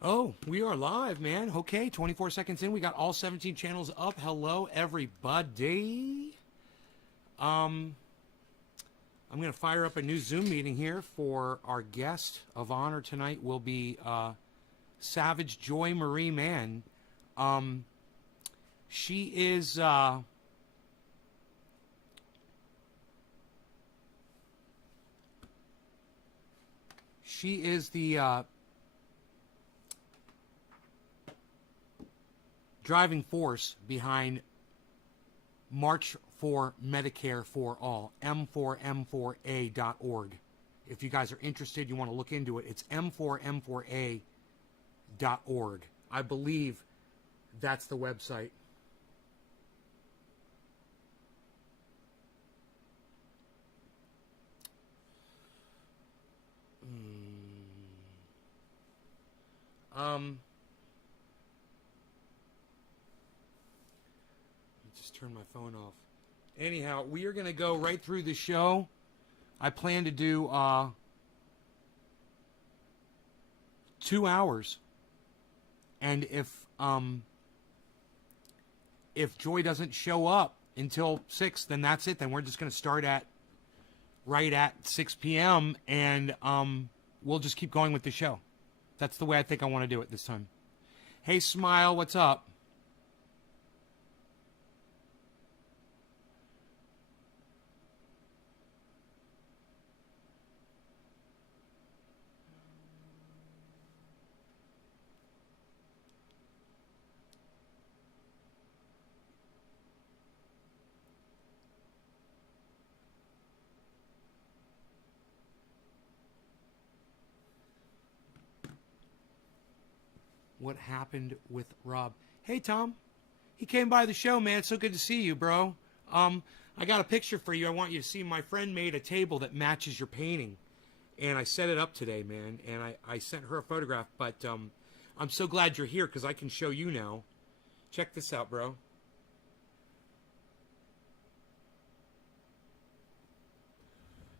Oh, we are live, man. Okay, 24 seconds in. We got all 17 channels up. Hello, everybody. I'm going to fire up a new Zoom meeting here for our guest of honor tonight will be Savage Joy Marie Mann. She is the driving force behind March for Medicare for All, m4m4a.org. If you guys are interested, you want to look into it, it's m4m4a.org. I believe that's the website. Just turn my phone off. Anyhow, we are going to go right through the show. I plan to do 2 hours. And if Joy doesn't show up until 6, then that's it. Then we're just going to start right at 6 p.m. and we'll just keep going with the show. That's the way I think I want to do it this time. Hey, Smile, what's up? What happened with Rob? Hey, Tom. He came by the show, man. It's so good to see you, bro. I got a picture for you. I want you to see. My friend made a table that matches your painting. And I set it up today, man. And I sent her a photograph. But I'm so glad you're here because I can show you now. Check this out, bro.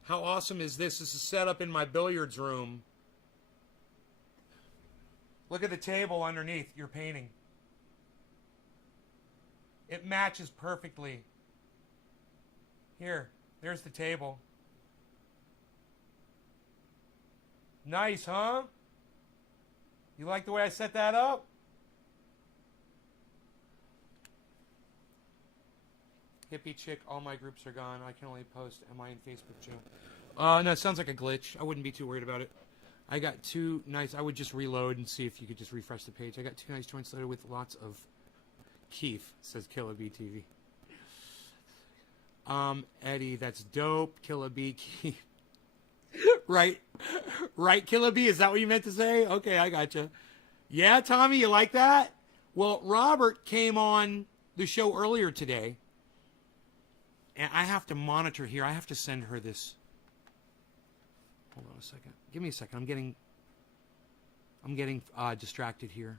How awesome is this? This is set up in my billiards room. Look at the table underneath your painting. It matches perfectly. Here, there's the table. Nice, huh? You like the way I set that up? Hippie chick, all my groups are gone. I can only post MI and Facebook too. No, it sounds like a glitch. I wouldn't be too worried about it. I got 2 nice, I would just reload and see if you could just refresh the page. I got 2 nice joints loaded with lots of Keef, says Killa B TV. Eddie, that's dope. Killa B Keef. Right, Killa B, is that what you meant to say? Okay, I gotcha. Yeah, Tommy, you like that? Well, Robert came on the show earlier today, and I have to monitor here. I have to send her this. Hold on a second. Give me a second. I'm getting distracted here.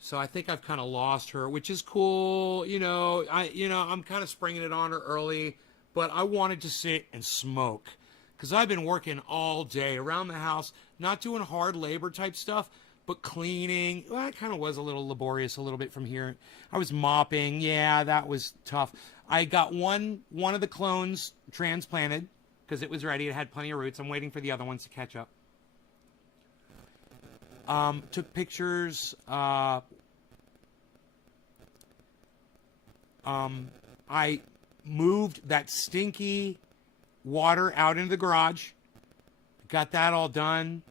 So I think I've kind of lost her, which is cool. I'm kind of springing it on her early, but I wanted to sit and smoke because I've been working all day around the house, not doing hard labor type stuff, but cleaning. Well, it kind of was a little laborious a little bit from here. I was mopping. Yeah, that was tough. I got one of the clones transplanted because it was ready. It had plenty of roots. I'm waiting for the other ones to catch up. Took pictures. I moved that stinky water out into the garage. Got that all done.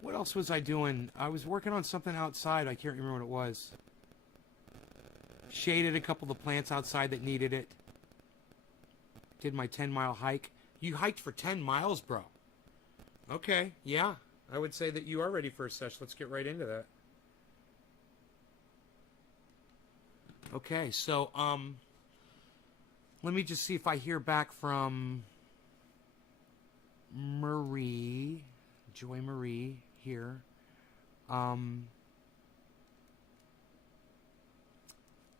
What else was I doing? I was working on something outside. I can't remember what it was. Shaded a couple of the plants outside that needed it. Did my 10-mile hike. You hiked for 10 miles, bro. Okay, yeah. I would say that you are ready for a sesh. Let's get right into that. Okay, so, let me just see if I hear back from Marie, Joy Marie here.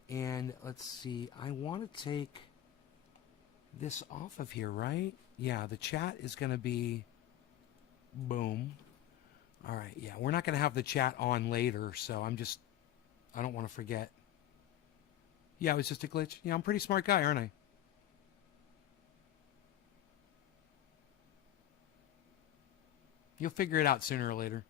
And let's see, I want to take this off of here, right? Yeah, the chat is going to be boom. All right, yeah, we're not going to have the chat on later, so I don't want to forget. Yeah, it was just a glitch. Yeah, I'm a pretty smart guy, aren't I? You'll figure it out sooner or later.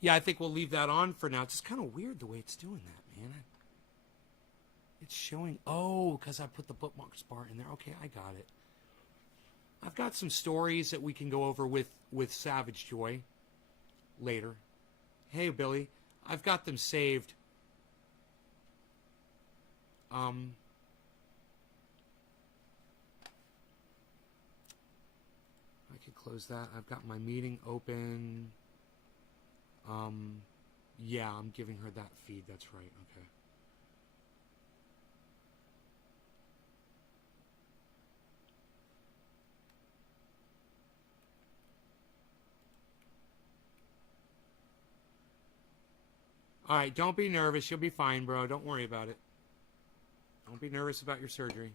Yeah, I think we'll leave that on for now. It's just kind of weird the way it's doing that, man. It's showing, oh, because I put the bookmarks bar in there. Okay, I got it. I've got some stories that we can go over with Savage Joy later. Hey, Billy, I've got them saved. I could close that. I've got my meeting open. Yeah, I'm giving her that feed. That's right. Okay. All right, don't be nervous. You'll be fine, bro. Don't worry about it. Don't be nervous about your surgery.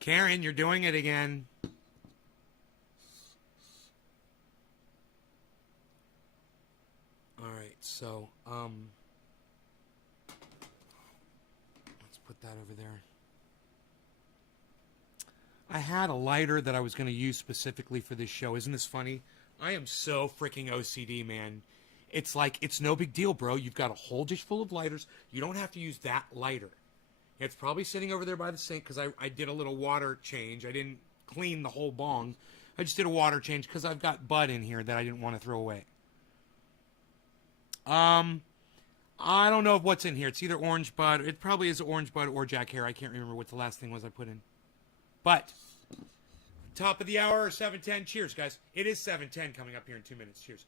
Karen, you're doing it again. All right, so let's put that over there. I had a lighter that I was going to use specifically for this show. Isn't this funny? I am so freaking OCD, man. It's like, it's no big deal, bro. You've got a whole dish full of lighters. You don't have to use that lighter. It's probably sitting over there by the sink because I did a little water change. I didn't clean the whole bong. I just did a water change because I've got bud in here that I didn't want to throw away. I don't know what's in here. It's either orange bud. It probably is orange bud or Jack Hare. I can't remember what the last thing was I put in. But top of the hour, 7:10. Cheers, guys. It is 7:10 coming up here in 2 minutes. Cheers.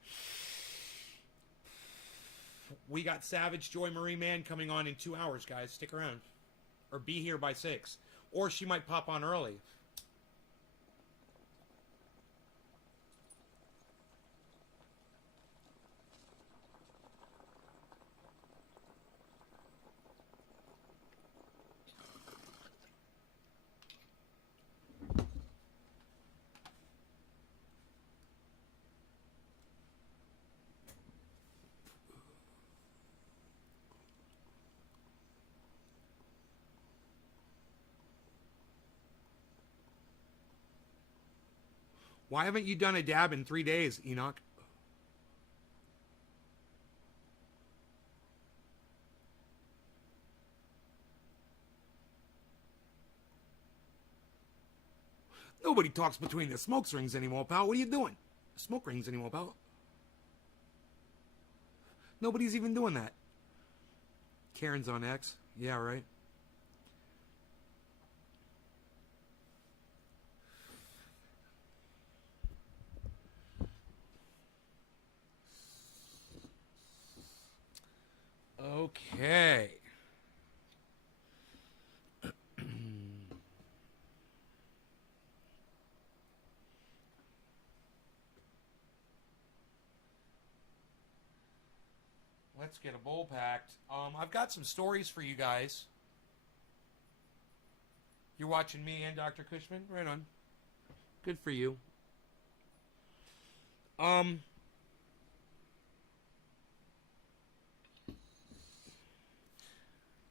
We got Savage Joy Marie Mann coming on in 2 hours, guys. Stick around. Or be here by 6. Or she might pop on early. Why haven't you done a dab in 3 days, Enoch? Nobody talks between the smoke rings anymore, pal. What are you doing? Smoke rings anymore, pal. Nobody's even doing that. Karen's on X. Yeah, right. Okay. Let's get a bowl packed. I've got some stories for you guys. You're watching me and Dr. Cushman? Right on. Good for you.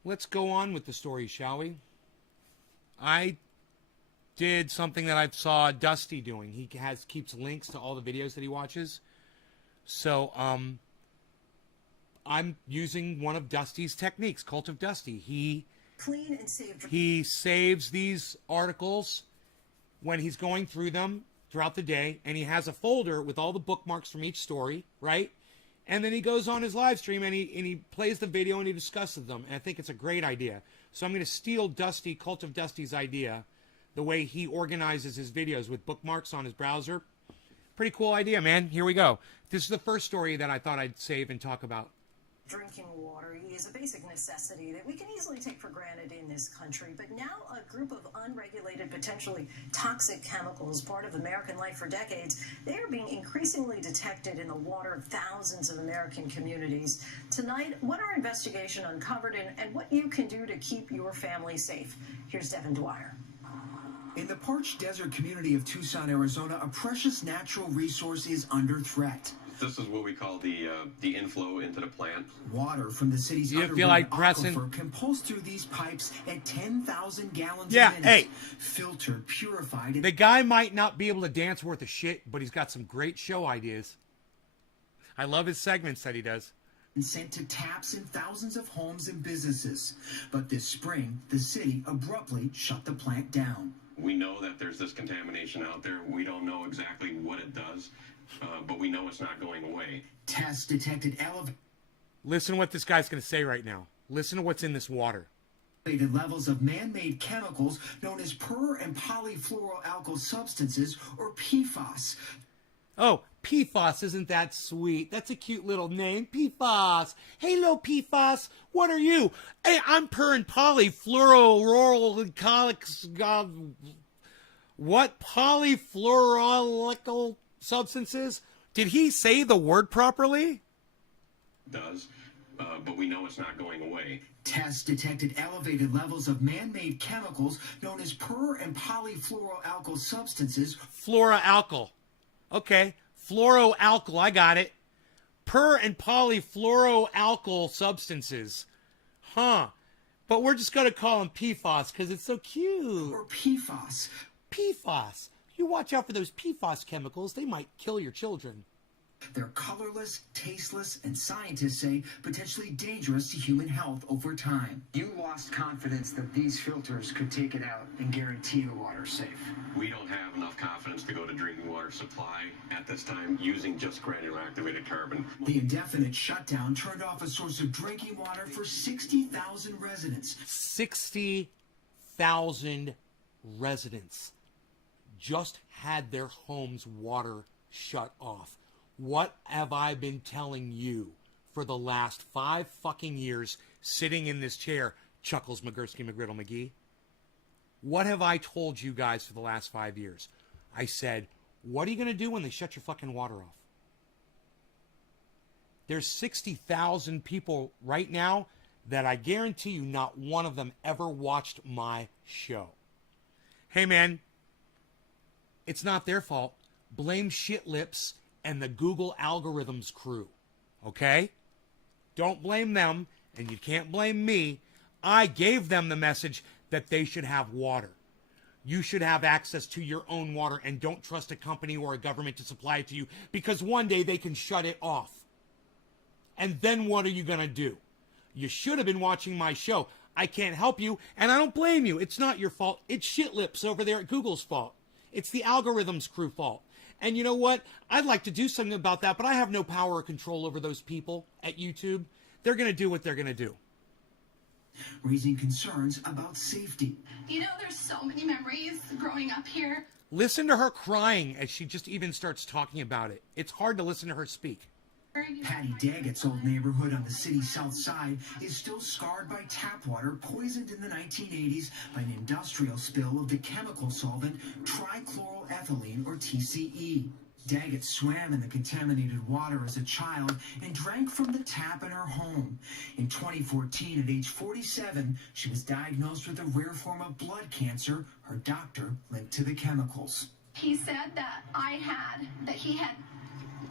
Let's go on with the story, shall we? I did something that I saw Dusty doing. He keeps links to all the videos that he watches. So, I'm using one of Dusty's techniques, Cult of Dusty. He saves these articles when he's going through them throughout the day, and he has a folder with all the bookmarks from each story, right? And then he goes on his live stream and he plays the video and he discusses them. And I think it's a great idea. So I'm going to steal Dusty, Cult of Dusty's idea, the way he organizes his videos with bookmarks on his browser. Pretty cool idea, man. Here we go. This is the first story that I thought I'd save and talk about. Drinking water is a basic necessity that we can easily take for granted in this country, but now a group of unregulated, potentially toxic chemicals, part of American life for decades, they are being increasingly detected in the water of thousands of American communities. Tonight, what our investigation uncovered and what you can do to keep your family safe. Here's Devin Dwyer. In the parched desert community of Tucson, Arizona, a precious natural resource is under threat. This is what we call the inflow into the plant. Water from the city's underground aquifer can pulse through these pipes at 10,000 gallons a minute. Hey, filtered, purified. The guy might not be able to dance worth a shit, but he's got some great show ideas. I love his segments that he does. And sent to taps in thousands of homes and businesses. But this spring, the city abruptly shut the plant down. We know that there's this contamination out there. We don't know exactly what it does. But we know it's not going away. Tests detected elevated. Listen to what this guy's going to say right now. Listen to what's in this water. Levels of man-made chemicals known as per- and polyfluoroalkyl substances, or PFAS. Oh, PFAS, isn't that sweet? That's a cute little name, PFAS. Hello, PFAS. What are you? Hey, I'm per- and polyfluoroalkyl. What polyfluoroalkyl substances? Did he say the word properly? Does, but we know it's not going away. Tests detected elevated levels of man-made chemicals known as per- and polyfluoroalkyl substances. Fluoroalkyl. Okay, fluoroalkyl, I got it. Per- and polyfluoroalkyl substances. Huh. But we're just going to call them PFAS because it's so cute. Or PFAS. PFAS. You watch out for those PFAS chemicals. They might kill your children. They're colorless, tasteless, and scientists say potentially dangerous to human health over time. You lost confidence that these filters could take it out and guarantee the water's safe. We don't have enough confidence to go to drinking water supply at this time using just granular activated carbon. The indefinite shutdown turned off a source of drinking water for 60,000 residents. 60,000 residents just had their home's water shut off. What have I been telling you for the last 5 fucking years sitting in this chair, Chuckles McGursky McGriddle McGee? What have I told you guys for the last 5 years? I said, what are you going to do when they shut your fucking water off? There's 60,000 people right now that I guarantee you not one of them ever watched my show. Hey, man. It's not their fault. Blame Shit Lips and the Google algorithms crew. Okay? Don't blame them, and you can't blame me. I gave them the message that they should have water. You should have access to your own water, and don't trust a company or a government to supply it to you, because one day they can shut it off. And then what are you going to do? You should have been watching my show. I can't help you, and I don't blame you. It's not your fault. It's Shit Lips over there at Google's fault. It's the algorithms crew fault. And you know what? I'd like to do something about that, but I have no power or control over those people at YouTube. They're going to do what they're going to do. Raising concerns about safety. You know, there's so many memories growing up here. Listen to her crying as she just even starts talking about it. It's hard to listen to her speak. Patty Daggett's old neighborhood on the city's south side is still scarred by tap water poisoned in the 1980s by an industrial spill of the chemical solvent trichloroethylene, or TCE. Daggett swam in the contaminated water as a child and drank from the tap in her home. In 2014, at age 47, she was diagnosed with a rare form of blood cancer, her doctor linked to the chemicals. He said that he had,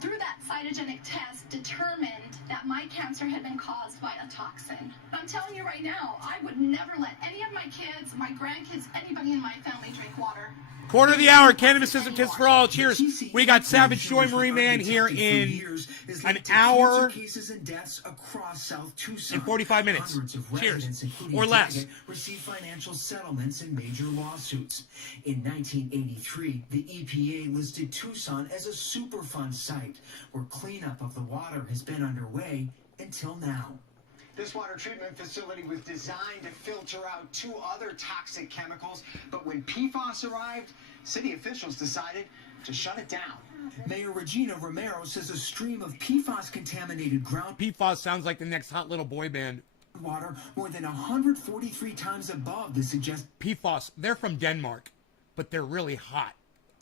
through that cytogenic test, determined that my cancer had been caused by a toxin. But I'm telling you right now, I would never let any of my kids, my grandkids, anybody in my family drink water. Quarter of the hour, Cannabis Isn't Just for All. Cheers. We got Savage Joy Marie Man here in an hour and 45 minutes. Cheers. Or less. Receive financial settlements in major lawsuits. In 1983, the EPA listed Tucson as a Superfund site where cleanup of the water has been underway until now. This water treatment facility was designed to filter out 2 other toxic chemicals, but when PFAS arrived, city officials decided to shut it down. Mayor Regina Romero says a stream of PFAS-contaminated PFAS sounds like the next hot little boy band. groundwater more than 143 times above the suggested PFAS, they're from Denmark, but they're really hot.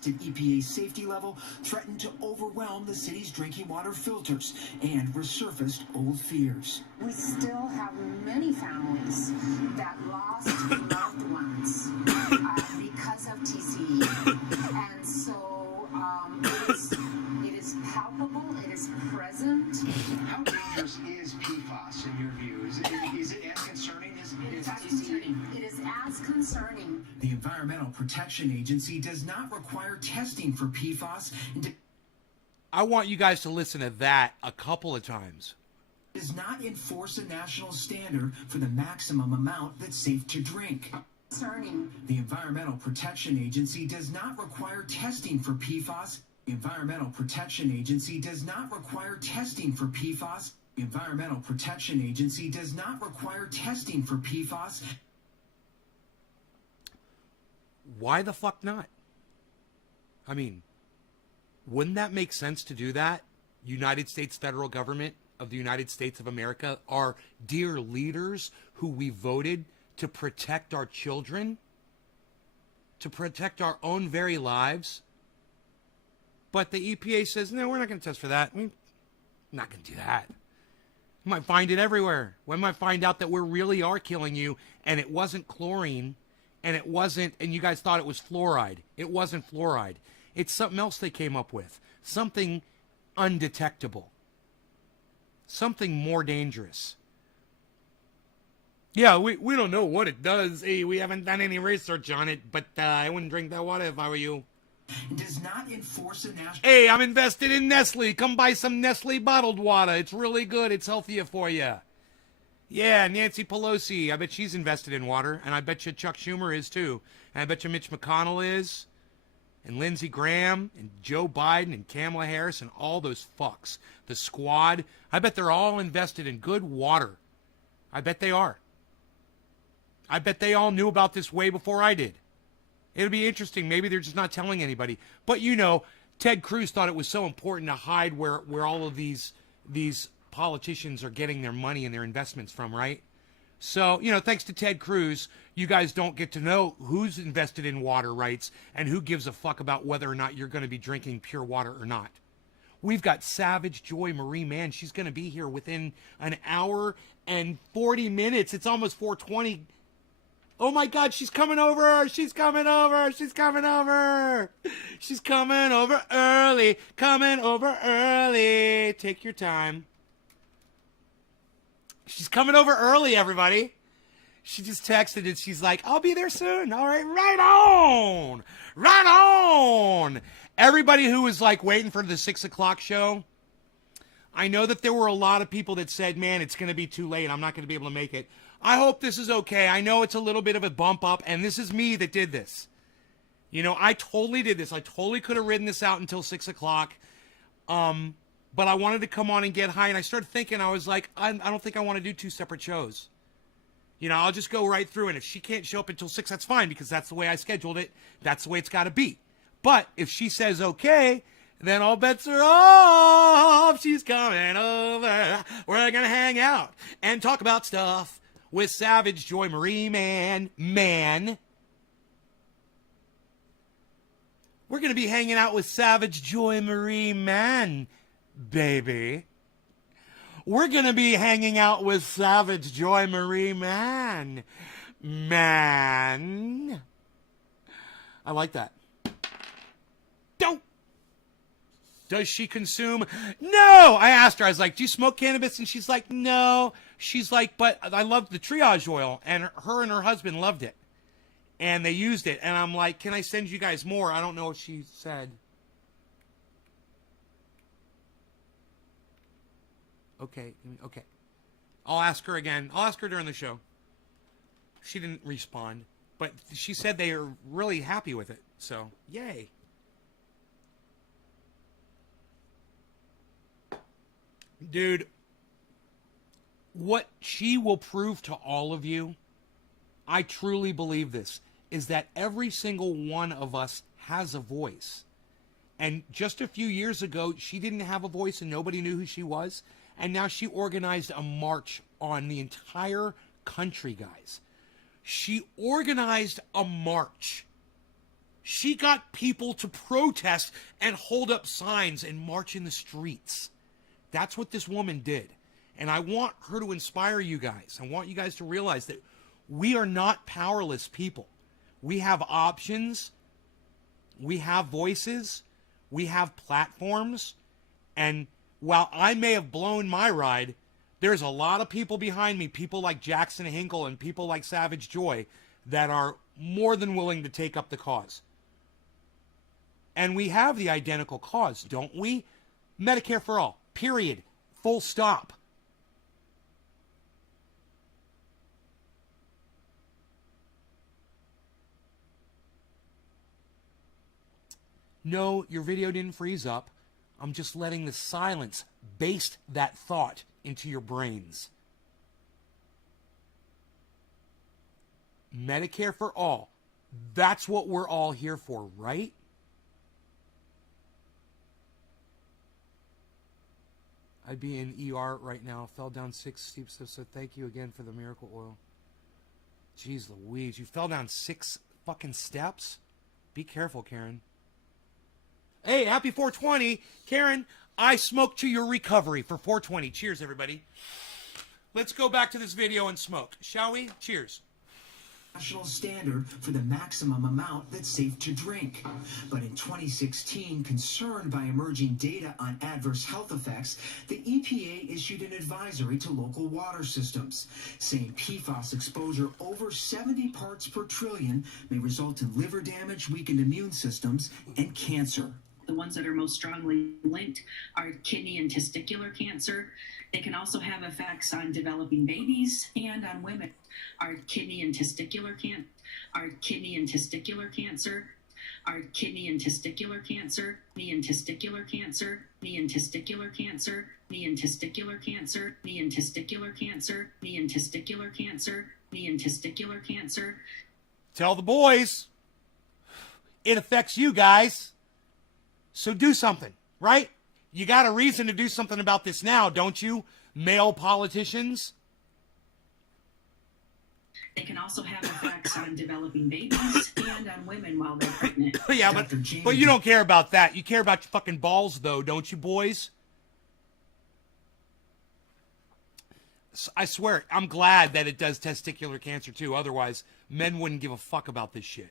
EPA safety level threatened to overwhelm the city's drinking water filters and resurfaced old fears. We still have many families that lost loved ones because of TCE. And so it is palpable, it is present. How dangerous is PFAS in your view? Is it as concerning as TCE? It is as concerning. The Environmental Protection Agency does not require testing for PFAS and I want you guys to listen to that a couple of times. does not enforce a national standard for the maximum amount that's safe to drink. Concerning. The Environmental Protection Agency does not require testing for PFAS. The Environmental Protection Agency does not require testing for PFAS. The Environmental Protection Agency does not require testing for PFAS. Why the fuck not? I mean, wouldn't that make sense to do that? United States federal government of the United States of America, our dear leaders who we voted to protect our children, to protect our own very lives. But the EPA says, no, we're not going to test for that. We're not going to do that. We might find it everywhere. We might find out that we really are killing you and it wasn't chlorine and it wasn't, and you guys thought it was fluoride. It wasn't fluoride. It's something else they came up with. Something undetectable. Something more dangerous. Yeah, we don't know what it does. Hey, we haven't done any research on it, but I wouldn't drink that water if I were you. It does not enforce a national... Hey, I'm invested in Nestle. Come buy some Nestle bottled water. It's really good. It's healthier for you. Yeah, Nancy Pelosi. I bet she's invested in water. And I bet you Chuck Schumer is too. And I bet you Mitch McConnell is. And Lindsey Graham. And Joe Biden. And Kamala Harris. And all those fucks. The squad. I bet they're all invested in good water. I bet they are. I bet they all knew about this way before I did. It'll be interesting. Maybe they're just not telling anybody. But, you know, Ted Cruz thought it was so important to hide where all of these politicians are getting their money and their investments from, right? So, you know, thanks to Ted Cruz, you guys don't get to know who's invested in water rights and who gives a fuck about whether or not you're going to be drinking pure water or not. We've got Savage Joy Marie Mann. She's going to be here within an hour and 40 minutes. It's almost 4:20. Oh my God, she's coming over. She's coming over. She's coming over. She's coming over early. Coming over early. Take your time. She's coming over early, everybody. She just texted and she's like, I'll be there soon. All right, right on. Right on. Everybody who was like waiting for the 6 o'clock show, I know that there were a lot of people that said, man, it's going to be too late. I'm not going to be able to make it. I hope this is okay. I know it's a little bit of a bump up, and this is me that did this. You know, I totally did this. I totally could have ridden this out until 6 o'clock. But I wanted to come on and get high, and I started thinking, I was like, I don't think I want to do 2 separate shows. You know, I'll just go right through, and if she can't show up until 6, that's fine, because that's the way I scheduled it. That's the way it's got to be. But if she says okay, then all bets are off. She's coming over. We're going to hang out and talk about stuff with Savage Joy Marie Mann. We're going to be hanging out with Savage Joy Marie Mann, baby. We're going to be hanging out with Savage Joy Marie Mann. Man. I like that. Don't. Does she consume? No! I asked her, I was like, do you smoke cannabis? And she's like, no. She's like, but I love the triage oil. And her and her husband loved it. And they used it. And I'm like, can I send you guys more? I don't know what she said. Okay. I'll ask her again. I'll ask her during the show. She didn't respond. But she said they are really happy with it. So, yay. Dude, what she will prove to all of you, I truly believe this, is that every single one of us has a voice. And just a few years ago, she didn't have a voice and nobody knew who she was. And now she organized a march on the entire country, guys. She organized a march. She got people to protest and hold up signs and march in the streets. That's what this woman did. And I want her to inspire you guys. I want you guys to realize that we are not powerless people. We have options. We have voices. We have platforms. And while I may have blown my ride, there's a lot of people behind me, people like Jackson Hinkle and people like Savage Joy, that are more than willing to take up the cause. And we have the identical cause, don't we? Medicare for all, period, full stop. No, your video didn't freeze up. I'm just letting the silence baste that thought into your brains. Medicare for all. That's what we're all here for, right? I'd be in ER right now. Fell down 6 steep steps, so thank you again for the miracle oil. Jeez Louise, you fell down 6 fucking steps? Be careful, Karen. Hey, happy 420. Karen, I smoked to your recovery for 420. Cheers, everybody. Let's go back to this video and smoke, shall we? Cheers. National standard for the maximum amount that's safe to drink. But in 2016, concerned by emerging data on adverse health effects, the EPA issued an advisory to local water systems, saying PFAS exposure over 70 parts per trillion may result in liver damage, weakened immune systems, and cancer. The ones that are most strongly linked are kidney and testicular cancer. They can also have effects on developing babies and on women. Our kidney and testicular cancer, our kidney and testicular cancer, our kidney and testicular cancer, knee and testicular cancer, knee and testicular cancer, knee and testicular cancer, knee and testicular cancer, knee and testicular cancer, knee and testicular cancer. Tell the boys. It affects you guys. So do something, right? You got a reason to do something about this now, don't you, male politicians? They can also have effects on developing babies and on women while they're pregnant. Yeah, but you don't care about that. You care about your fucking balls, though, don't you, boys? I swear, I'm glad that it does testicular cancer, too. Otherwise, men wouldn't give a fuck about this shit.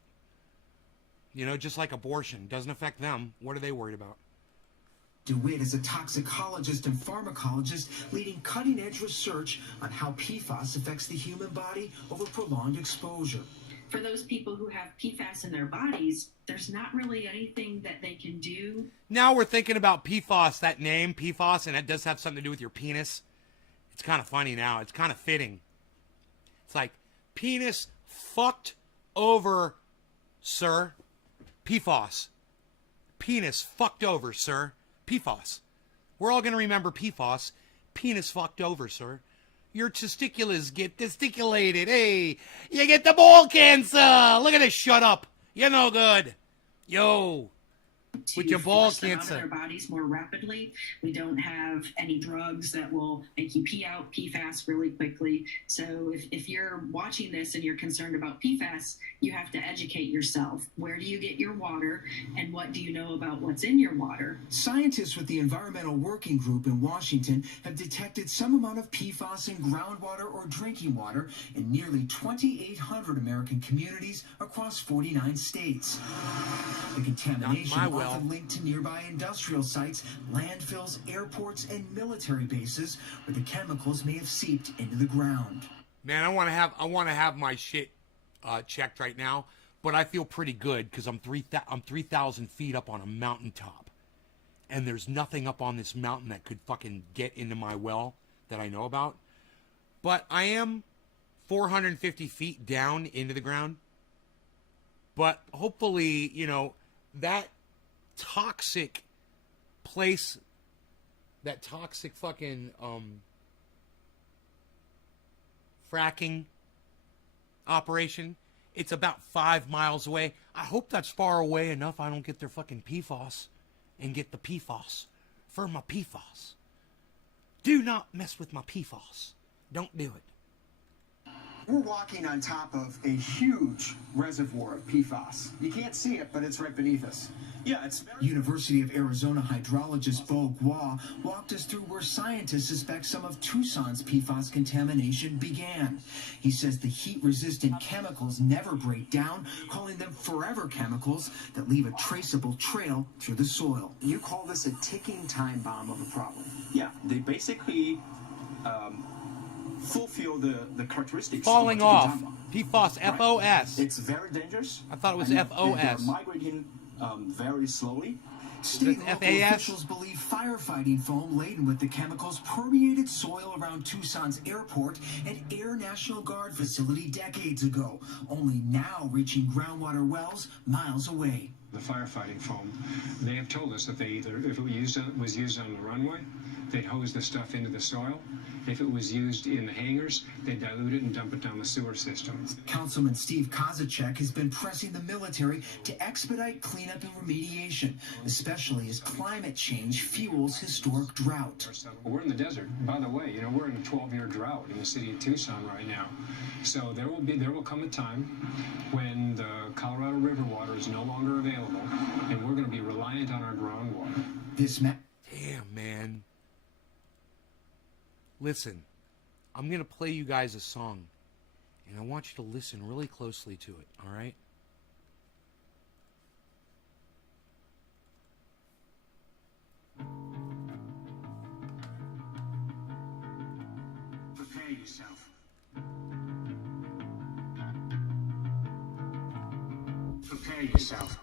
You know, just like abortion. Doesn't affect them. What are they worried about? DeWitt is a toxicologist and pharmacologist leading cutting-edge research on how PFAS affects the human body over prolonged exposure. For those people who have PFAS in their bodies, there's not really anything that they can do. Now we're thinking about PFAS, that name, PFAS, and it does have something to do with your penis. It's kind of funny now. It's kind of fitting. It's like, penis fucked over, sir. PFAS. Penis fucked over, sir. PFAS. We're all going to remember PFAS. Penis fucked over, sir. Your testiculars get testiculated. Hey, you get the ball cancer. Look at this. Shut up. You're no good. Yo. With your ball cancer. Out of their bodies more rapidly. We don't have any drugs that will make you pee out PFAS really quickly. So if you're watching this and you're concerned about PFAS, you have to educate yourself. Where do you get your water, and what do you know about what's in your water? Scientists with the Environmental Working Group in Washington have detected some amount of PFAS in groundwater or drinking water in nearly 2,800 American communities across 49 states. The contamination often linked to nearby industrial sites, landfills, airports, and military bases where the chemicals may have seeped into the ground. Man, I want to have my shit checked right now, but I feel pretty good because I'm 3,000 feet up on a mountaintop, and there's nothing up on this mountain that could fucking get into my well that I know about. But I am 450 feet down into the ground. But hopefully, you know, that toxic place, that toxic fucking fracking operation, it's about 5 miles away. I hope that's far away enough I don't get their fucking PFAS and get the PFAS for my PFAS. Do not mess with my PFAS. Don't do it. We're walking on top of a huge reservoir of PFAS. You can't see it, but it's right beneath us. Yeah, it's very... University of Arizona hydrologist Bo Gua walked us through where scientists suspect some of Tucson's PFAS contamination began. He says the heat-resistant chemicals never break down, calling them forever chemicals that leave a traceable trail through the soil. You call this a ticking time bomb of a problem. Yeah, they basically fulfill the characteristics. Falling of a ticking off. time bomb. PFAS, F-O-S. It's very dangerous. I thought it was and F-O-S. They're migrating very slowly. State and local FAS? officials believe firefighting foam laden with the chemicals permeated soil around Tucson's airport and Air National Guard facility decades ago, only now reaching groundwater wells miles away. The firefighting foam, they have told us that they either, if it was used on the runway, they'd hose the stuff into the soil. If it was used in the hangars, they'd dilute it and dump it down the sewer system. Councilman Steve Kozacek has been pressing the military to expedite cleanup and remediation, especially as climate change fuels historic drought. We're in the desert. By the way, we're in a 12-year drought in the city of Tucson right now. So there will come a time when the Colorado River water is no longer available, and we're going to be reliant on our groundwater. Damn, man. Listen, I'm going to play you guys a song, and I want you to listen really closely to it, all right? Prepare yourself. Prepare yourself.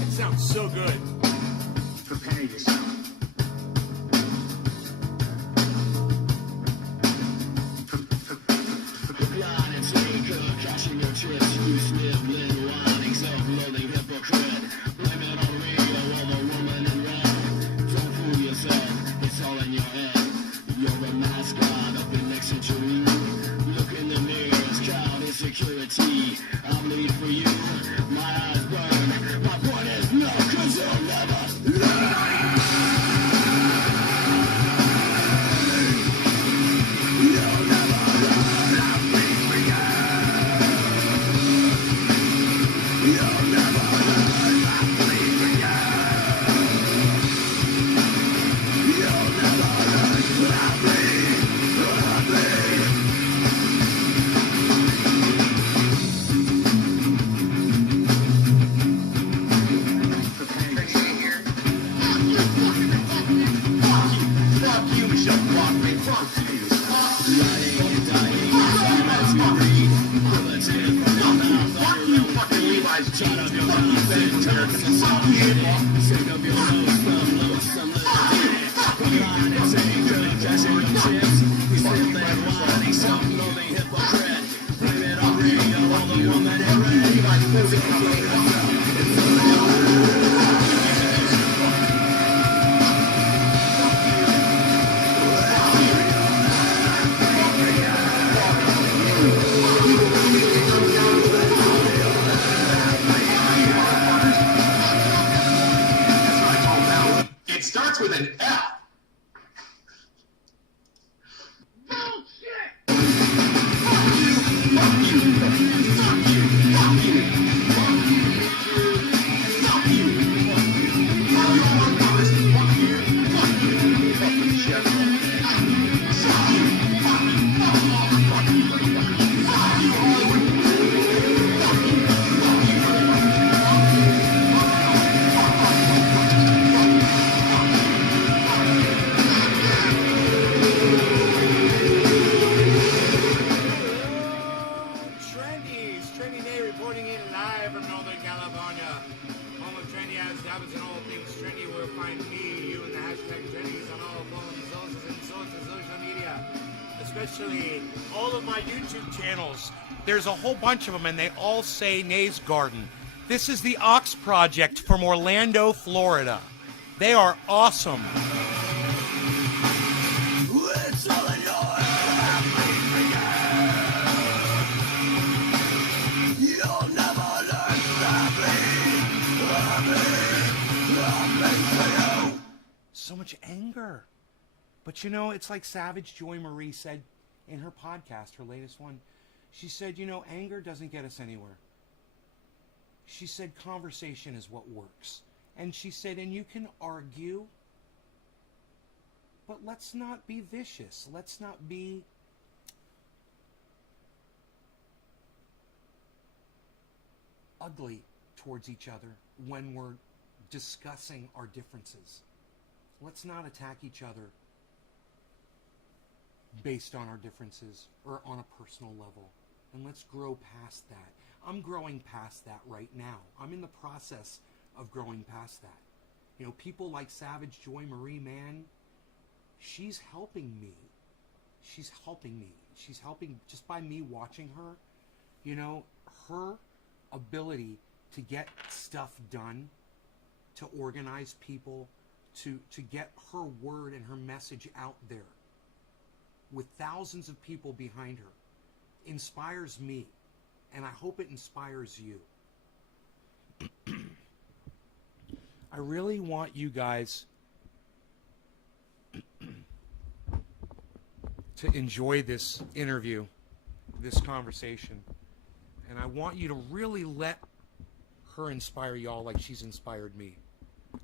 It sounds so good. Prepare yourself. It starts with an L. Trendy Day reporting in live from Northern California. Home of Trendy as habits and all things trendy. Where find me, you, and the hashtag Trendies on all phones, sources, and social media. Especially all of my YouTube channels. There's a whole bunch of them, and they all say Nays Garden. This is the Ox Project from Orlando, Florida. They are awesome. You'll never learn to be. so much anger. But you know, it's like Savage Joy Marie said in her podcast, her latest one. She said, you know, anger doesn't get us anywhere. She said conversation is what works. And she said, and you can argue, but let's not be vicious. Let's not be ugly towards each other when we're discussing our differences. Let's not attack each other based on our differences or on a personal level. And let's grow past that. I'm growing past that right now. I'm in the process of growing past that. You know, people like Savage Joy Marie Mann, she's helping me. She's helping me. She's helping just by me watching her. You know, her ability to get stuff done, to organize people, to get her word and her message out there with thousands of people behind her inspires me, and I hope it inspires you. I really want you guys to enjoy this interview, this conversation, and I want you to really let her inspire y'all like she's inspired me.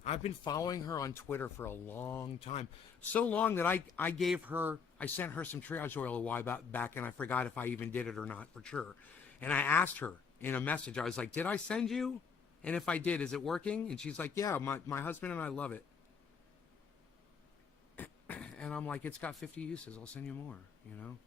I've been following her on Twitter for a long time. So long that I sent her some triage oil a while back, and I forgot if I even did it or not for sure. And I asked her in a message, I was like, did I send you? And if I did, is it working? And she's like, yeah, my husband and I love it. And I'm like, it's got 50 uses. I'll send you more, you know?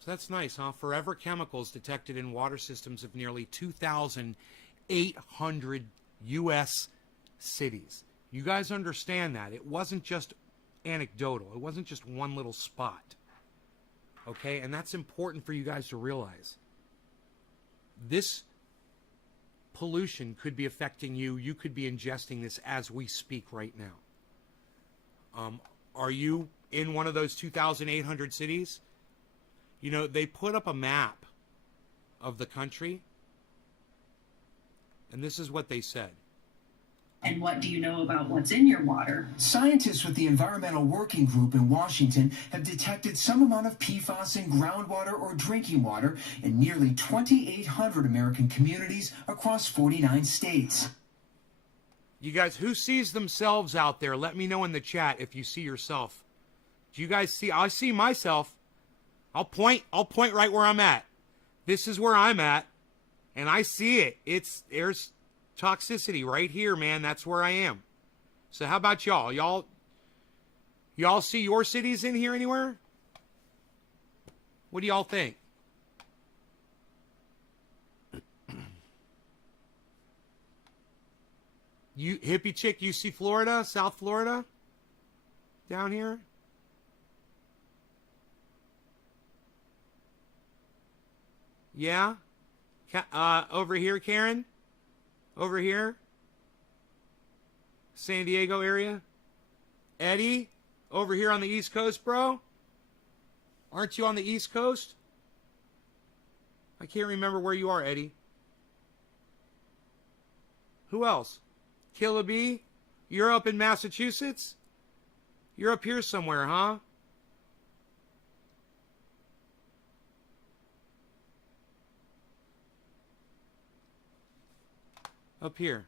So that's nice, huh? Forever chemicals detected in water systems of nearly 2,800 U.S. cities. You guys understand that. It wasn't just anecdotal. It wasn't just one little spot. Okay? And that's important for you guys to realize. This pollution could be affecting you. You could be ingesting this as we speak right now. Are you in one of those 2,800 cities? You know, they put up a map of the country, and this is what they said. And what do you know about what's in your water? Scientists with the Environmental Working Group in Washington have detected some amount of PFAS in groundwater or drinking water in nearly 2,800 American communities across 49 states. You guys, who sees themselves out there? Let me know in the chat if you see yourself. Do you guys see? I see myself. I'll point right where I'm at. This is where I'm at, and I see it. There's toxicity right here, man. That's where I am. So how about y'all? Y'all see your cities in here anywhere? What do y'all think? You hippie chick, you see Florida, South Florida? Down here? Yeah? Over here, Karen? Over here? San Diego area? Eddie? Over here on the East Coast, bro? Aren't you on the East Coast? I can't remember where you are, Eddie. Who else? Killaby? You're up in Massachusetts? You're up here somewhere, huh? Up here.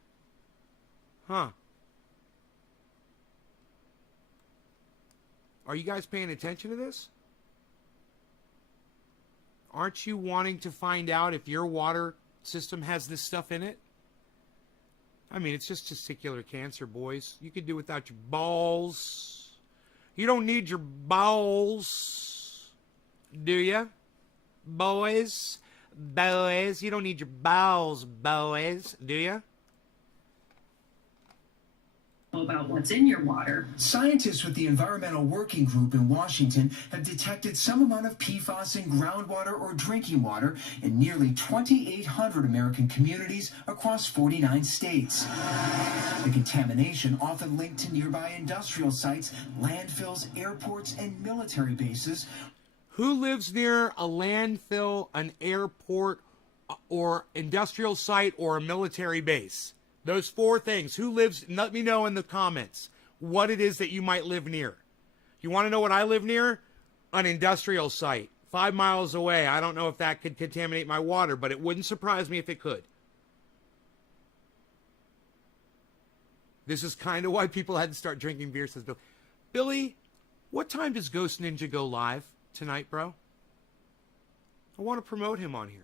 Huh. Are you guys paying attention to this? Aren't you wanting to find out if your water system has this stuff in it? I mean, it's just testicular cancer, boys. You could do without your balls. You don't need your balls, do you? Boys? Boys, you don't need your balls, boys, do you? About what's in your water. Scientists with the Environmental Working Group in Washington have detected some amount of PFAS in groundwater or drinking water in nearly 2,800 American communities across 49 states. The contamination often linked to nearby industrial sites, landfills, airports, and military bases. Who lives near a landfill, an airport, or industrial site or a military base. Those 4 things. Who lives? Let me know in the comments what it is that you might live near. You want to know what I live near? An industrial site. 5 miles away. I don't know if that could contaminate my water, but it wouldn't surprise me if it could. This is kind of why people had to start drinking beer, says Bill. Billy, what time does Ghost Ninja go live tonight, bro? I want to promote him on here.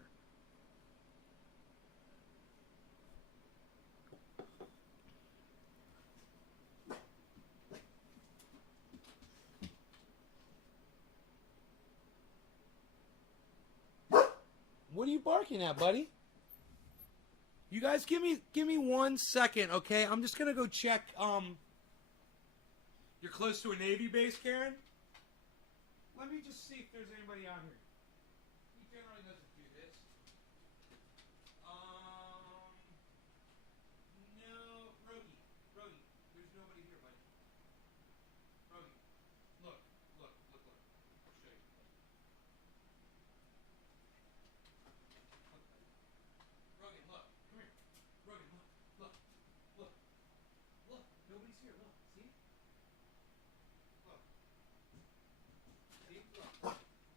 What are you barking at, buddy? You guys give me 1 second, okay? I'm just gonna go check. You're close to a Navy base, Karen? Let me just see if there's anybody out here. He generally doesn't do this. No, Rogi, there's nobody here, buddy. Rogi, look. I'll show you. Rogan, look. Come here. Rogan, look. Nobody's here. Look. See? Look. See?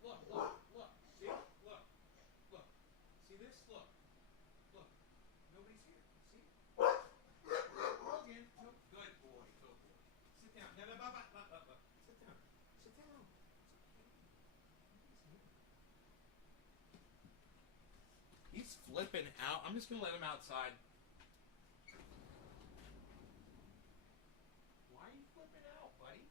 Look. See? Look. See this? Look. Nobody's here. See? Rogan. No. Good boy. Sit down. No. Sit down. He's flipping out. I'm just going to let him outside. Why are you flipping out, buddy?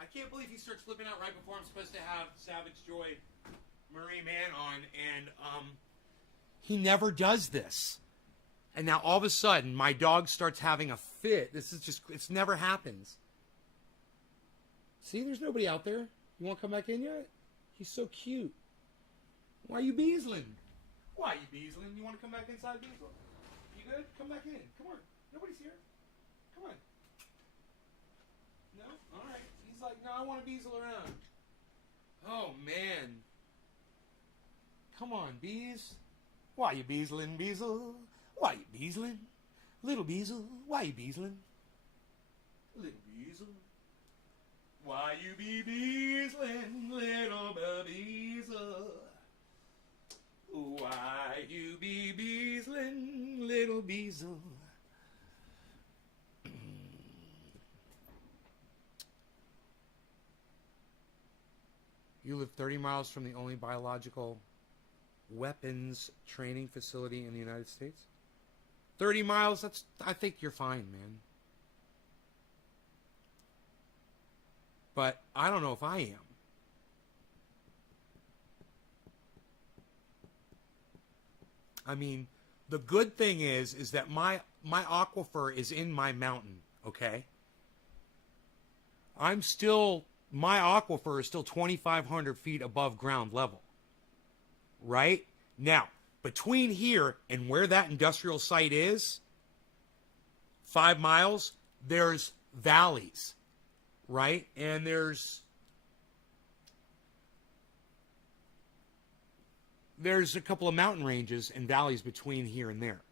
I can't believe he starts flipping out right before I'm supposed to have Savage Joy Marie Mann on, and he never does this. And now all of a sudden, my dog starts having a fit. It's never happens. See, there's nobody out there. You want to come back in yet? He's so cute. Why are you beasling? You want to come back inside, Beasel? You good? Come back in. Come on. Nobody's here. Come on. No? All right. He's like, no, I want to beasel around. Oh, man. Come on, Bees. Why you beasling, Beasel? Why you beasling? Little Beasel, why you beasling? Little Beasel. Why you be beasling, little Beasel? Why you be beasling, little Beasel? You live 30 miles from the only biological weapons training facility in the United States? 30 miles, I think you're fine, man. But I don't know if I am. I mean, the good thing is that my aquifer is in my mountain, okay? My aquifer is still 2,500 feet above ground level, right? Now, between here and where that industrial site is, 5 miles, there's valleys, right? And there's a couple of mountain ranges and valleys between here and there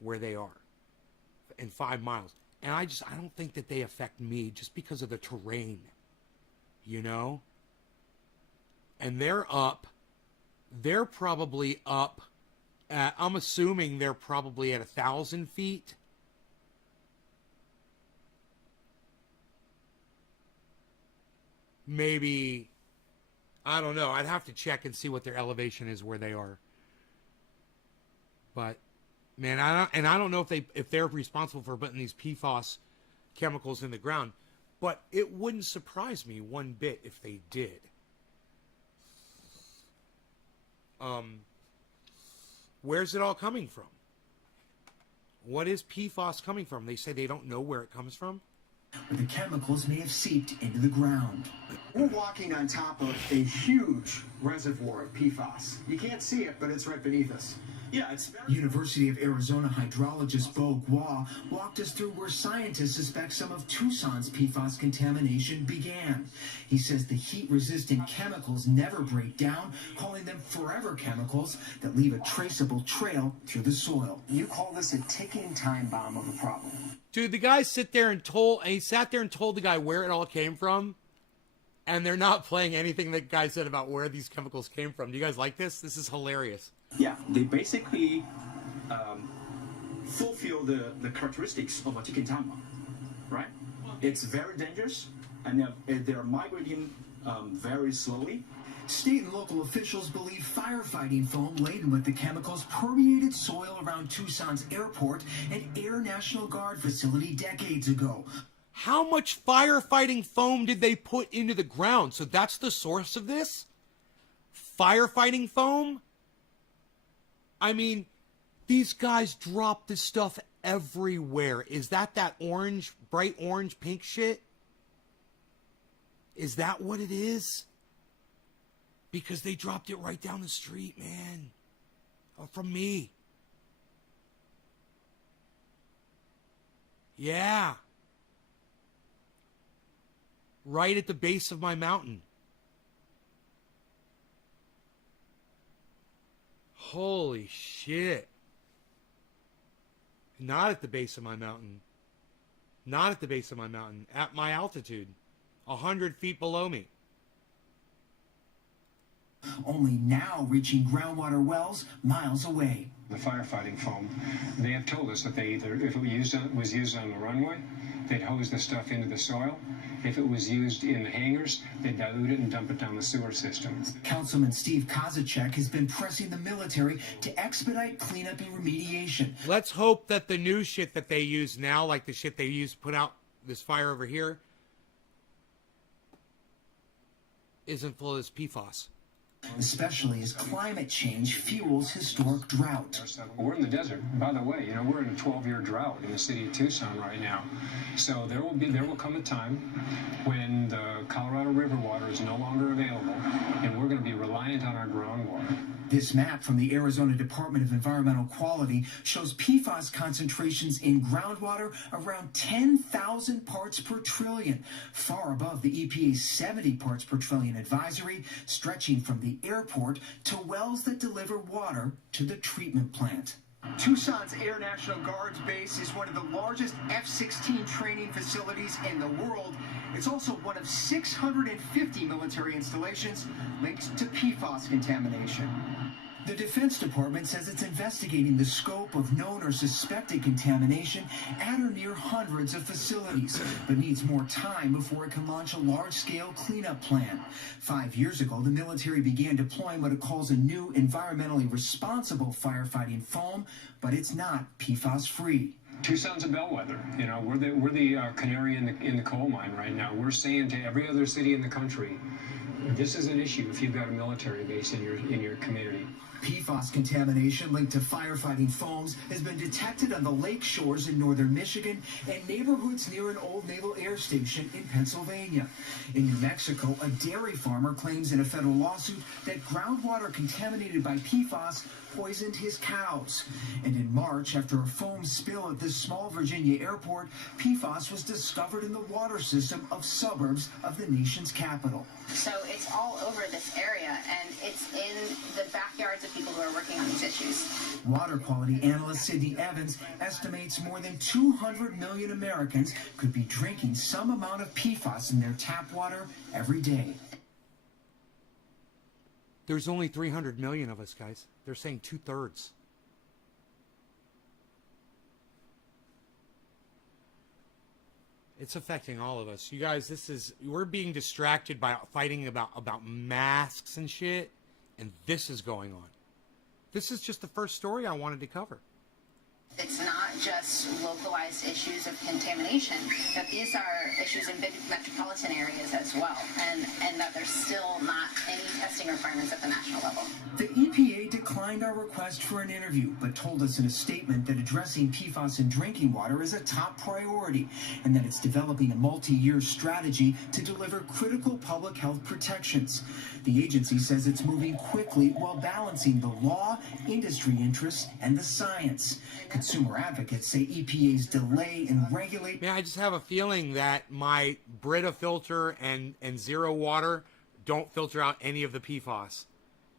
where they are in 5 miles. And I don't think that they affect me just because of the terrain, you know? And they're probably up at, I'm assuming they're probably at 1,000 feet. Maybe, I don't know. I'd have to check and see what their elevation is where they are. But, man, I don't know if they're responsible for putting these PFAS chemicals in the ground. But it wouldn't surprise me one bit if they did. Where's it all coming from? What is PFAS coming from? They say they don't know where it comes from. Where the chemicals may have seeped into the ground. We're walking on top of a huge reservoir of PFAS. You can't see it, but it's right beneath us. Yeah, it's very... University of Arizona hydrologist Bo Gua walked us through where scientists suspect some of Tucson's PFAS contamination began. He says the heat-resistant chemicals never break down, calling them forever chemicals that leave a traceable trail through the soil. You call this a ticking time bomb of a problem. Dude, the guy sat there and told the guy where it all came from, and they're not playing anything the guy said about where these chemicals came from. Do you guys like this? This is hilarious. Yeah, they basically fulfill the characteristics of a ticking time bomb, right? It's very dangerous, and they're migrating very slowly. State and local officials believe firefighting foam laden with the chemicals permeated soil around Tucson's airport and Air National Guard facility decades ago. How much firefighting foam did they put into the ground? So that's the source of this? Firefighting foam? I mean, these guys drop this stuff everywhere. Is that orange, bright orange, pink shit? Is that what it is? Because they dropped it right down the street, man. From me. Yeah. Right at the base of my mountain. Holy shit. Not at the base of my mountain. Not at the base of my mountain. At my altitude. 100 feet below me. Only now reaching groundwater wells miles away. The firefighting foam, they have told us that they either, if it was used on the runway, they'd hose the stuff into the soil. If it was used in the hangars, they'd dilute it and dump it down the sewer system. Councilman Steve Kozacek has been pressing the military to expedite cleanup and remediation. Let's hope that the new shit that they use now, like the shit they use to put out this fire over here, isn't full of this PFAS. Especially as climate change fuels historic drought. We're in the desert. By the way, we're in a 12-year drought in the city of Tucson right now. So there will come a time when the Colorado River water is no longer available, and we're going to be reliant on our groundwater. This map from the Arizona Department of Environmental Quality shows PFAS concentrations in groundwater around 10,000 parts per trillion, far above the EPA's 70 parts per trillion advisory, stretching from the airport to wells that deliver water to the treatment plant. Tucson's Air National Guard's base is one of the largest F-16 training facilities in the world. It's also one of 650 military installations linked to PFAS contamination. The Defense Department says it's investigating the scope of known or suspected contamination at or near hundreds of facilities, but needs more time before it can launch a large-scale cleanup plan. 5 years ago, the military began deploying what it calls a new environmentally responsible firefighting foam, but it's not PFAS-free. Tucson's a bellwether. We're the canary in the coal mine right now. We're saying to every other city in the country, this is an issue if you've got a military base in your community. PFAS contamination linked to firefighting foams has been detected on the lake shores in northern Michigan and neighborhoods near an old Naval Air Station in Pennsylvania. In New Mexico, a dairy farmer claims in a federal lawsuit that groundwater contaminated by PFAS poisoned his cows. And in March, after a foam spill at this small Virginia airport, PFAS was discovered in the water system of suburbs of the nation's capital. So it's all over this area, and it's in the backyards of people who are working on these issues. Water quality analyst Sidney Evans estimates more than 200 million Americans could be drinking some amount of PFAS in their tap water every day. There's only 300 million of us, guys. They're saying 2/3. It's affecting all of us. You guys, we're being distracted by fighting about masks and shit, and this is going on. This is just the first story I wanted to cover. It's not just localized issues of contamination, that these are issues in big metropolitan areas as well, and that there's still not any testing requirements at the national level. The EPA declined our request for an interview, but told us in a statement that addressing PFAS in drinking water is a top priority, and that it's developing a multi-year strategy to deliver critical public health protections. The agency says it's moving quickly while balancing the law, industry interests, and the science. Consumer advocates say EPA's delay in regulating... Yeah, I just have a feeling that my Brita filter and Zero Water don't filter out any of the PFAS.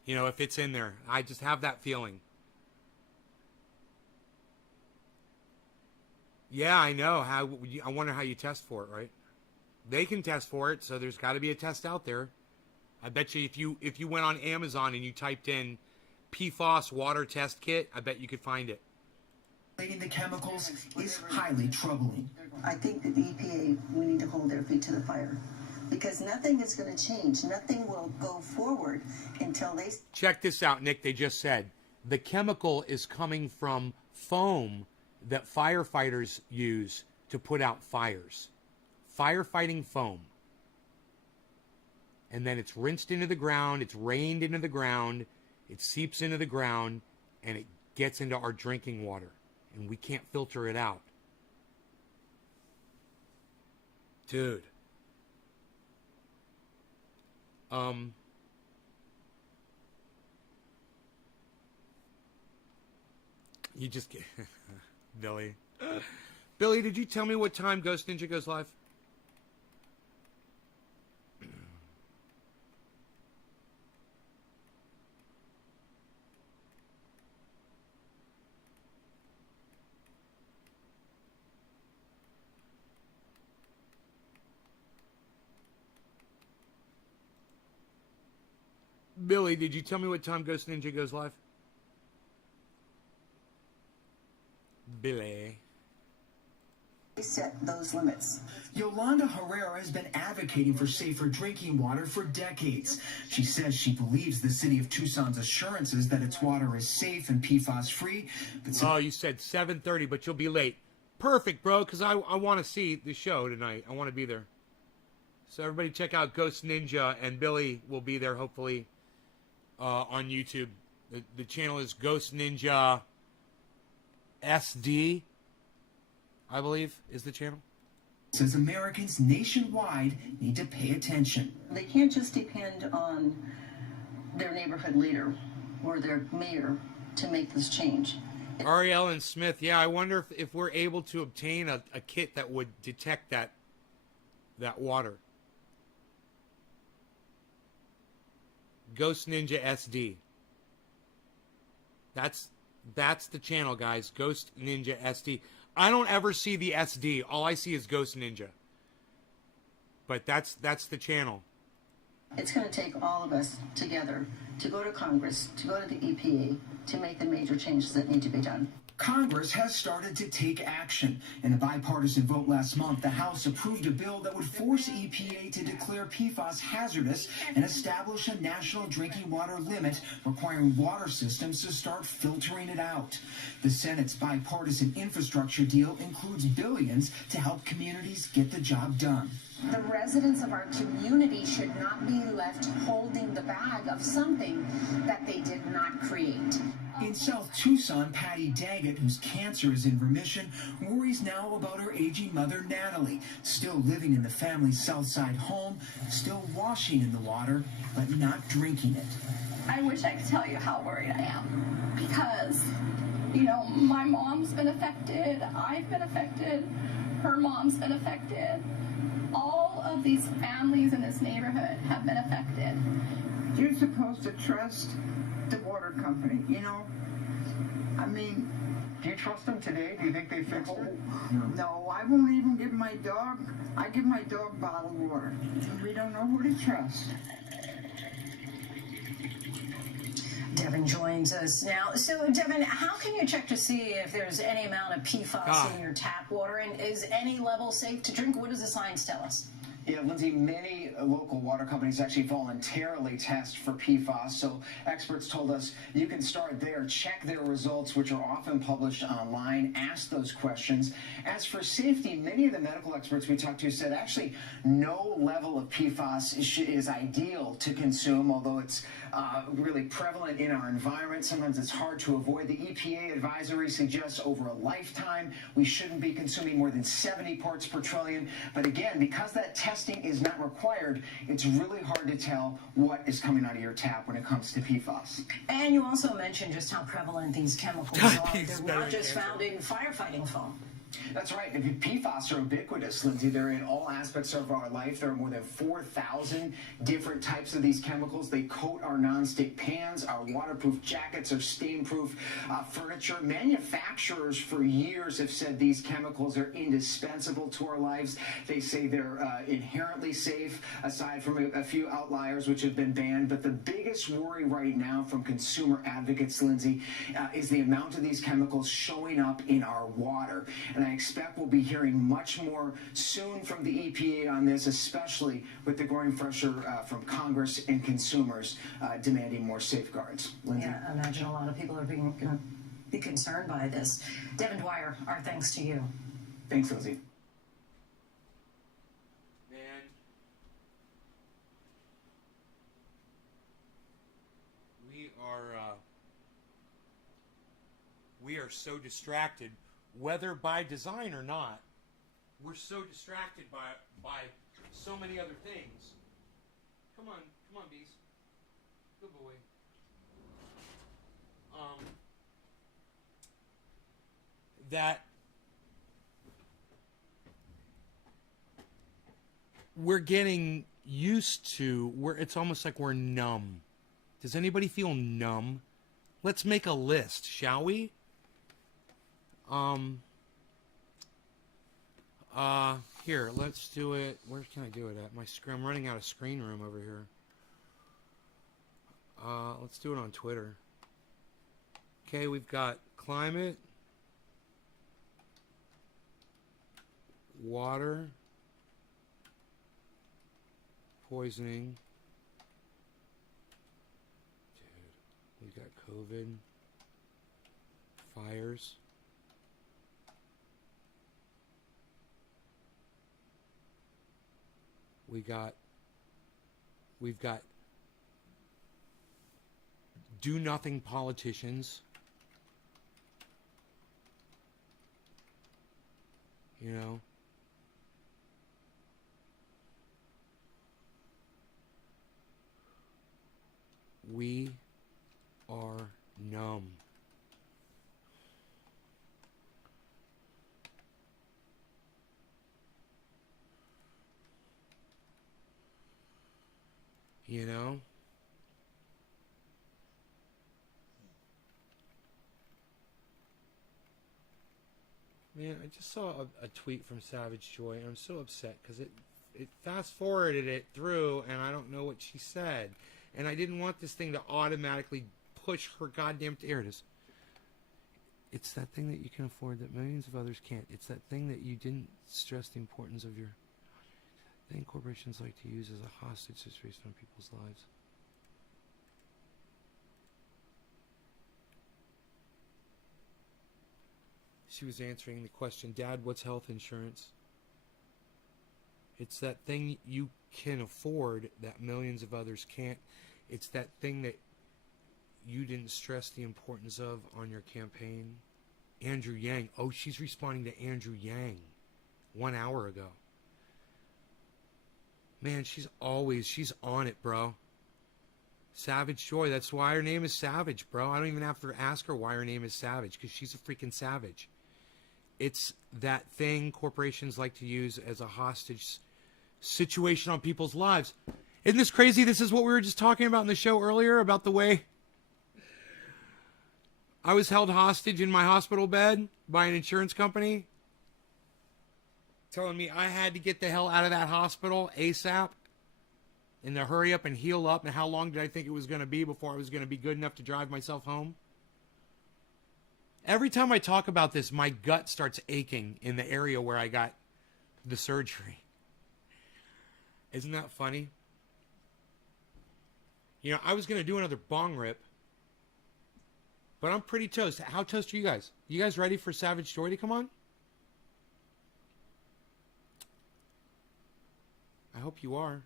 You know, if it's in there. I just have that feeling. Yeah, I know. I wonder how you test for it, right? They can test for it, so there's got to be a test out there. I bet you if you went on Amazon and you typed in PFAS water test kit, I bet you could find it. The chemicals is highly troubling. I think that the EPA, we need to hold their feet to the fire, because nothing is going to change. Nothing will go forward until they... Check this out, Nick. They just said the chemical is coming from foam that firefighters use to put out fires. Firefighting foam. And then it's rinsed into the ground, it's rained into the ground, it seeps into the ground, and it gets into our drinking water. And we can't filter it out. Dude. You just get... Billy. Billy, did you tell me what time Ghost Ninja goes live? Billy, did you tell me what time Ghost Ninja goes live? Billy. Set those limits. Yolanda Herrera has been advocating for safer drinking water for decades. She says she believes the city of Tucson's assurances that its water is safe and PFAS-free. Oh, you said 7:30, but you'll be late. Perfect, bro, because I want to see the show tonight. I want to be there. So everybody check out Ghost Ninja, and Billy will be there, hopefully, on YouTube. The channel is Ghost Ninja SD, I believe, is the channel. Says Americans nationwide need to pay attention. They can't just depend on their neighborhood leader or their mayor to make this change. Ariel and Smith, yeah, I wonder if we're able to obtain a kit that would detect that water. Ghost Ninja SD. That's the channel, guys. Ghost Ninja SD. I don't ever see the SD. All I see is Ghost Ninja. But that's the channel. It's going to take all of us together to go to Congress, to go to the EPA, to make the major changes that need to be done. Congress has started to take action. In a bipartisan vote last month, the House approved a bill that would force EPA to declare PFAS hazardous and establish a national drinking water limit, requiring water systems to start filtering it out. The Senate's bipartisan infrastructure deal includes billions to help communities get the job done. The residents of our community should not be left holding the bag of something that they did not create. In South Tucson, Patty Daggett, whose cancer is in remission, worries now about her aging mother, Natalie, still living in the family's Southside home, still washing in the water, but not drinking it. I wish I could tell you how worried I am, because, you know, my mom's been affected, I've been affected, her mom's been affected. All of these families in this neighborhood have been affected. You're supposed to trust the water company, you know? I mean... Do you trust them today? Do you think they fixed it? No, I won't even give my dog... I give my dog bottled water. We don't know who to trust. Devin joins us now. So, Devin, how can you check to see if there's any amount of PFAS in your tap water? And is any level safe to drink? What does the science tell us? Yeah, Lindsay, many local water companies actually voluntarily test for PFAS, so experts told us you can start there, check their results, which are often published online, ask those questions. As for safety, many of the medical experts we talked to said actually no level of PFAS is ideal to consume, although it's really prevalent in our environment. Sometimes it's hard to avoid. The EPA advisory suggests over a lifetime we shouldn't be consuming more than 70 parts per trillion. But again, because that testing is not required, it's really hard to tell what is coming out of your tap when it comes to PFAS. And you also mentioned just how prevalent these chemicals are. They're not just found in firefighting foam. That's right. And PFAS are ubiquitous, Lindsay. They're in all aspects of our life. There are more than 4,000 different types of these chemicals. They coat our nonstick pans, our waterproof jackets, our stain-proof furniture. Manufacturers for years have said these chemicals are indispensable to our lives. They say they're inherently safe, aside from a few outliers which have been banned. But the biggest worry right now from consumer advocates, Lindsay, is the amount of these chemicals showing up in our water. And I expect we'll be hearing much more soon from the EPA on this, especially with the growing pressure from Congress and consumers demanding more safeguards. Lindsay? Yeah, I imagine a lot of people are going to be concerned by this. Devin Dwyer, our thanks to you. Thanks, Lindsay. Man. We are so distracted, whether by design or not. We're so distracted by so many other things. Come on, bees. Good boy. That we're getting used to, it's almost like we're numb. Does anybody feel numb? Let's make a list, shall we? Here, let's do it. Where can I do it at? My screen. I'm running out of screen room over here. Let's do it on Twitter. Okay, we've got climate, water, poisoning. Dude, we got COVID, fires. We've got do nothing politicians. You know, we are numb. You know? Man, I just saw a tweet from Savage Joy, and I'm so upset because it fast forwarded it through, and I don't know what she said. And I didn't want this thing to automatically push her goddamn... Here it is. It's that thing that you can afford that millions of others can't. It's that thing that you didn't stress the importance of your... thing corporations like to use as a hostage situation on people's lives. She was answering the question, Dad, what's health insurance? It's that thing you can afford that millions of others can't. It's that thing that you didn't stress the importance of on your campaign. Andrew Yang. Oh, she's responding to Andrew Yang 1 hour ago. Man, she's on it, bro. Savage Joy. That's why her name is Savage, bro. I don't even have to ask her why her name is Savage, because she's a freaking savage. It's that thing corporations like to use as a hostage situation on people's lives. Isn't this crazy? This is what we were just talking about in the show earlier, about the way I was held hostage in my hospital bed by an insurance company, telling me I had to get the hell out of that hospital ASAP and to hurry up and heal up, and how long did I think it was going to be before I was going to be good enough to drive myself home? Every time I talk about this, my gut starts aching in the area where I got the surgery. Isn't that funny? You know, I was going to do another bong rip, but I'm pretty toast. How toast are you guys? You guys ready for Savage Joy to come on? I hope you are.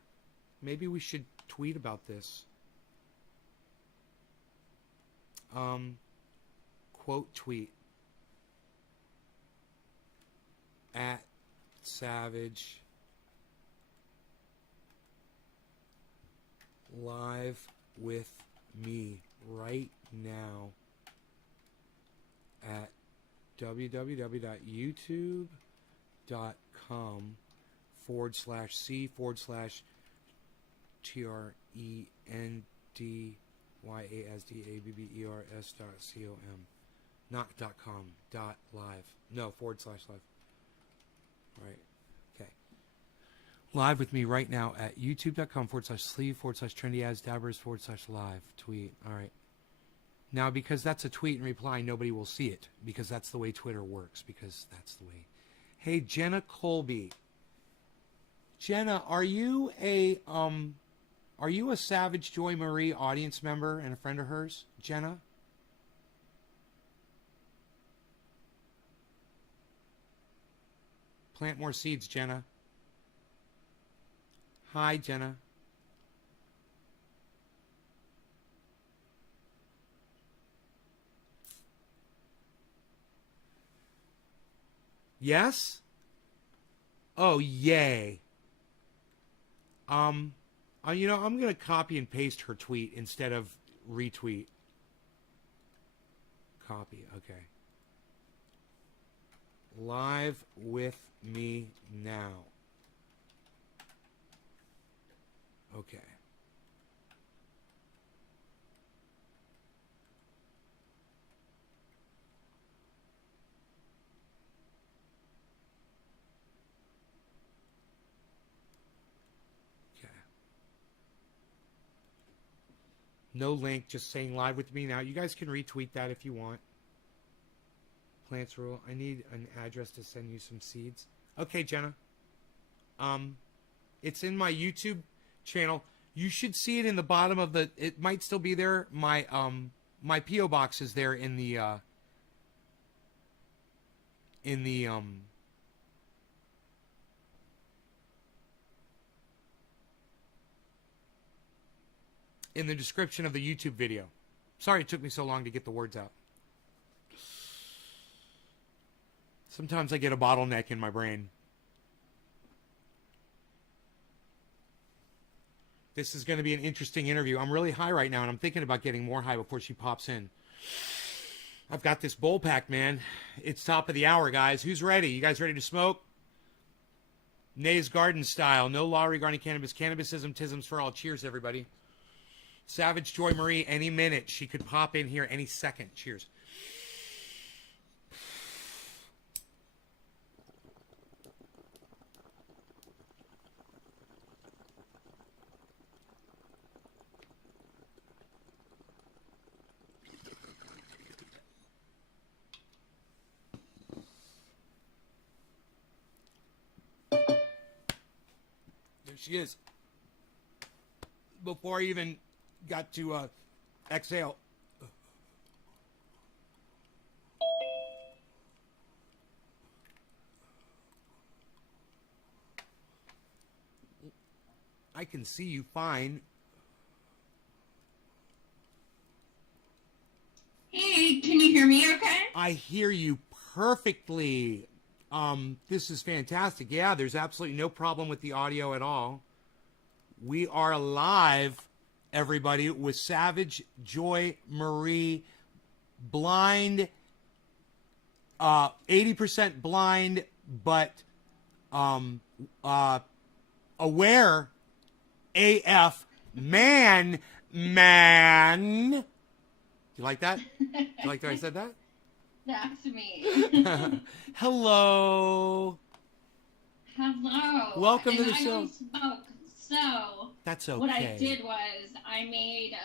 Maybe we should tweet about this. Quote tweet. At Savage live with me right now at www.youtube.com/C/TRENDYASDABBERS.com. Not .com, .live. No, /live. Right. Okay. Live with me right now at youtube.com/sleeve/trendyasdabbers/live. Tweet. All right. Now, because that's a tweet and reply, nobody will see it. Because that's the way Twitter works. Because that's the way. Hey, Jenna Colby. Jenna, are you a Savage Joy Marie audience member and a friend of hers? Jenna? Plant more seeds, Jenna. Hi, Jenna. Yes? Oh, yay. You know, I'm going to copy and paste her tweet instead of retweet. Copy, okay. Live with me now. Okay. Okay. No link, just saying live with me now. You guys can retweet that if you want. Plants rule. I need an address to send you some seeds. Okay, Jenna. It's in my YouTube channel. You should see it in the bottom of the. It might still be there. My PO box is there in the description of the YouTube video. Sorry it took me so long to get the words out. Sometimes I get a bottleneck in my brain. This is going to be an interesting interview. I'm really high right now, and I'm thinking about getting more high before she pops in. I've got this bowl pack, man. It's top of the hour, guys. Who's ready? You guys ready to smoke? Nay's Garden style. No law regarding cannabis. Cannabisism, tisms for all. Cheers, everybody. Savage Joy Marie, any minute. She could pop in here any second. Cheers. There she is. Before I even got to exhale. I can see you fine. Hey, can you hear me okay? I hear you perfectly. This is fantastic. Yeah, there's absolutely no problem with the audio at all. We are live, everybody, with Savage Joy Marie, blind, 80% blind, but aware AF man. You like that? You like that I said that? That's me. Hello. Hello. Welcome to the I show. don't smoke, so that's okay. What I did was I made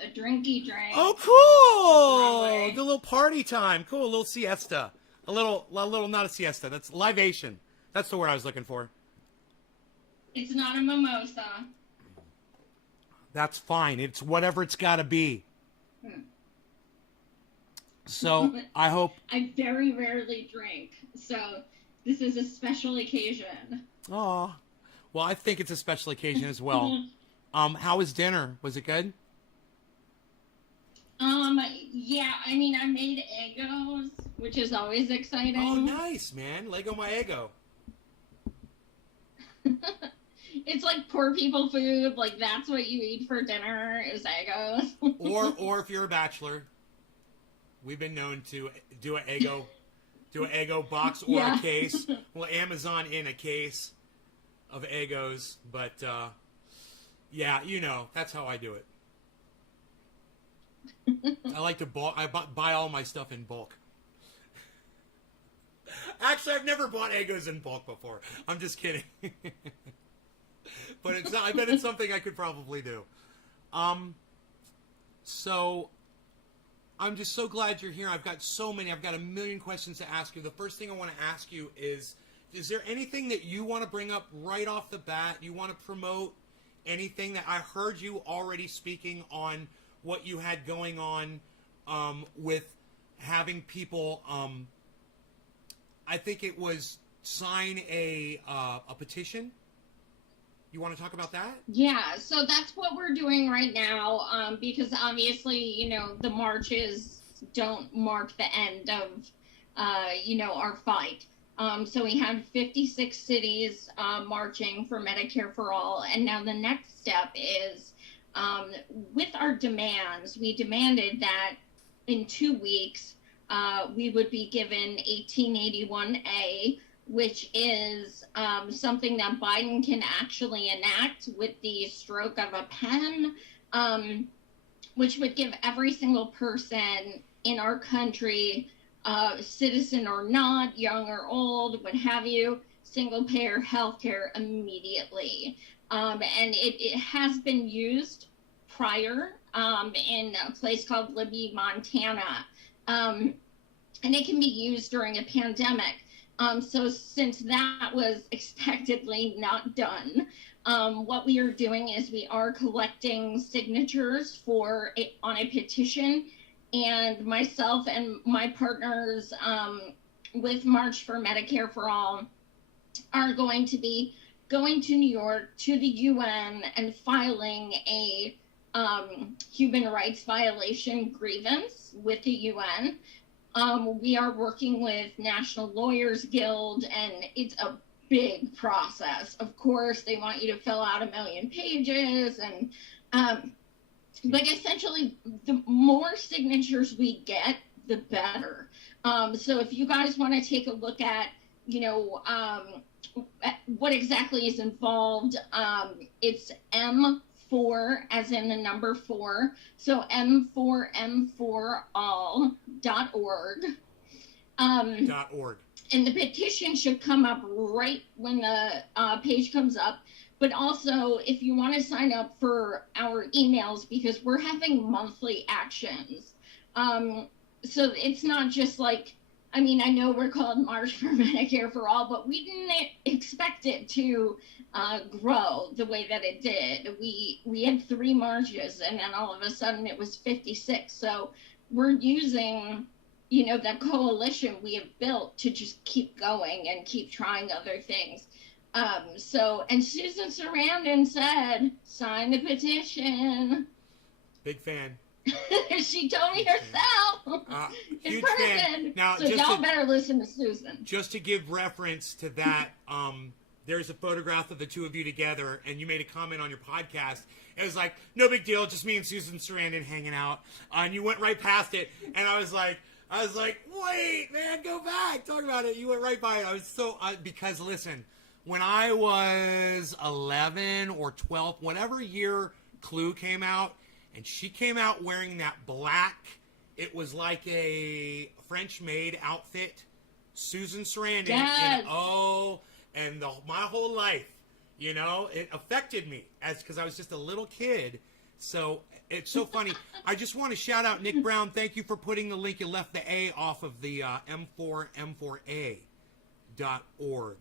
a drinky drink. Oh, cool! The little party time. Cool, a little siesta. A little, not a siesta. That's libation. That's the word I was looking for. It's not a mimosa. That's fine. It's whatever it's got to be. So I hope. I very rarely drink, so this is a special occasion. Oh, well, I think it's a special occasion as well. How was dinner? Was it good? Yeah, I mean, I made Eggos, which is always exciting. Oh, nice, man. Lego my Eggo. It's like poor people food. Like, that's what you eat for dinner is Eggos. or if you're a bachelor, we've been known to do an Eggo box or a case. Well, Amazon in a case of Eggos, but yeah, you know, that's how I do it. I like to buy all my stuff in bulk. Actually, I've never bought Eggos in bulk before. I'm just kidding. But it's not, I bet it's something I could probably do. So I'm just so glad you're here. I've got a million questions to ask you. The first thing I want to ask you is there anything that you want to bring up right off the bat? You want to promote anything that I heard you already speaking on what you had going on with having people, I think it was sign a petition. You want to talk about that? Yeah, so that's what we're doing right now, because obviously, you know, the marches don't mark the end of, you know, our fight. So we had 56 cities marching for Medicare for All, and now the next step is, with our demands, we demanded that in 2 weeks, we would be given 1881A, which is something that Biden can actually enact with the stroke of a pen, which would give every single person in our country, citizen or not, young or old, what have you, single payer health care immediately. And it has been used prior in a place called Libby, Montana. And it can be used during a pandemic. So since that was expectedly not done, what we are doing is we are collecting signatures on a petition, and myself and my partners with March for Medicare for All are going to be going to New York to the UN and filing a human rights violation grievance with the UN. We are working with National Lawyers Guild, and it's a big process. Of course, they want you to fill out 1 million pages, and but essentially, the more signatures we get, the better. So if you guys want to take a look at, you know, what exactly is involved, it's M4 as in the number 4, so m4m4all.org. .org. And the petition should come up right when the page comes up. But also, if you want to sign up for our emails, because we're having monthly actions. So it's not just like, I mean, I know we're called March for Medicare for All, but we didn't expect it to grow the way that it did. We had 3 marches, and then all of a sudden it was 56. So we're using, you know, the coalition we have built to just keep going and keep trying other things. And Susan Sarandon said, sign the petition. Big fan. She told me herself. Huge in person. fan. Now, so y'all better listen to Susan. Just to give reference to that, there's a photograph of the two of you together, and you made a comment on your podcast. It was like, no big deal, just me and Susan Sarandon hanging out. And you went right past it, and I was like, wait, man, go back. Talk about it. You went right by it. I was so, because listen, when I was 11 or 12, whatever year Clue came out, and she came out wearing that black, it was like a French maid outfit, Susan Sarandon, yes. And my whole life, you know, it affected me because I was just a little kid. So it's so funny. I just want to shout out Nick Brown. Thank you for putting the link. You left the A off of the m4m4a.org,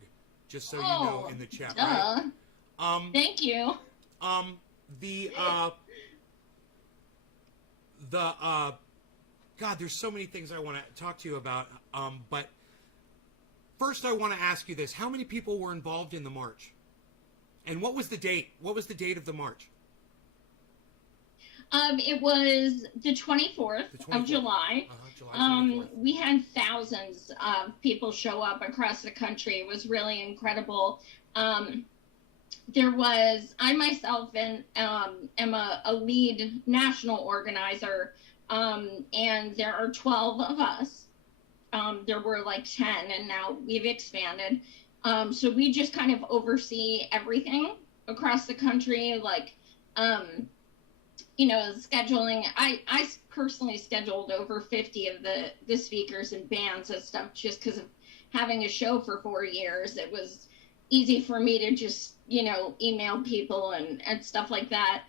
just so you know in the chat. Right? Thank you. God, there's so many things I want to talk to you about. But first, I want to ask you this: how many people were involved in the march? And what was the date? What was the date of the march? It was the 24th of July. July 24th. We had thousands of people show up across the country. It was really incredible. There was, I myself am a lead national organizer, and there are 12 of us. There were like 10, and now we've expanded. So we just kind of oversee everything across the country, like, scheduling. I personally scheduled over 50 of the speakers and bands and stuff just because of having a show for 4 years. It was easy for me to just, email people and stuff like that.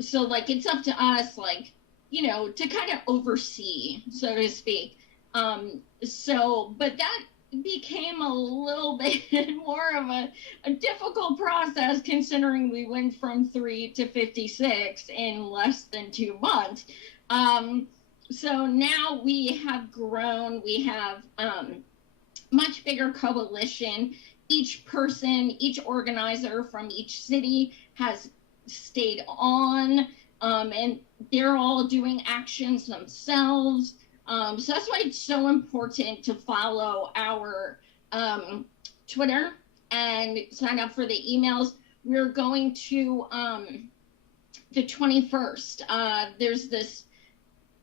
So, like, it's up to us, like, to kind of oversee, so to speak. But that became a little bit more of a difficult process, considering we went from 3 to 56 in less than 2 months. So now we have grown. We have much bigger coalition. Each person, each organizer from each city has stayed on, and they're all doing actions themselves. So that's why it's so important to follow our Twitter and sign up for the emails. We're going to the 21st. There's this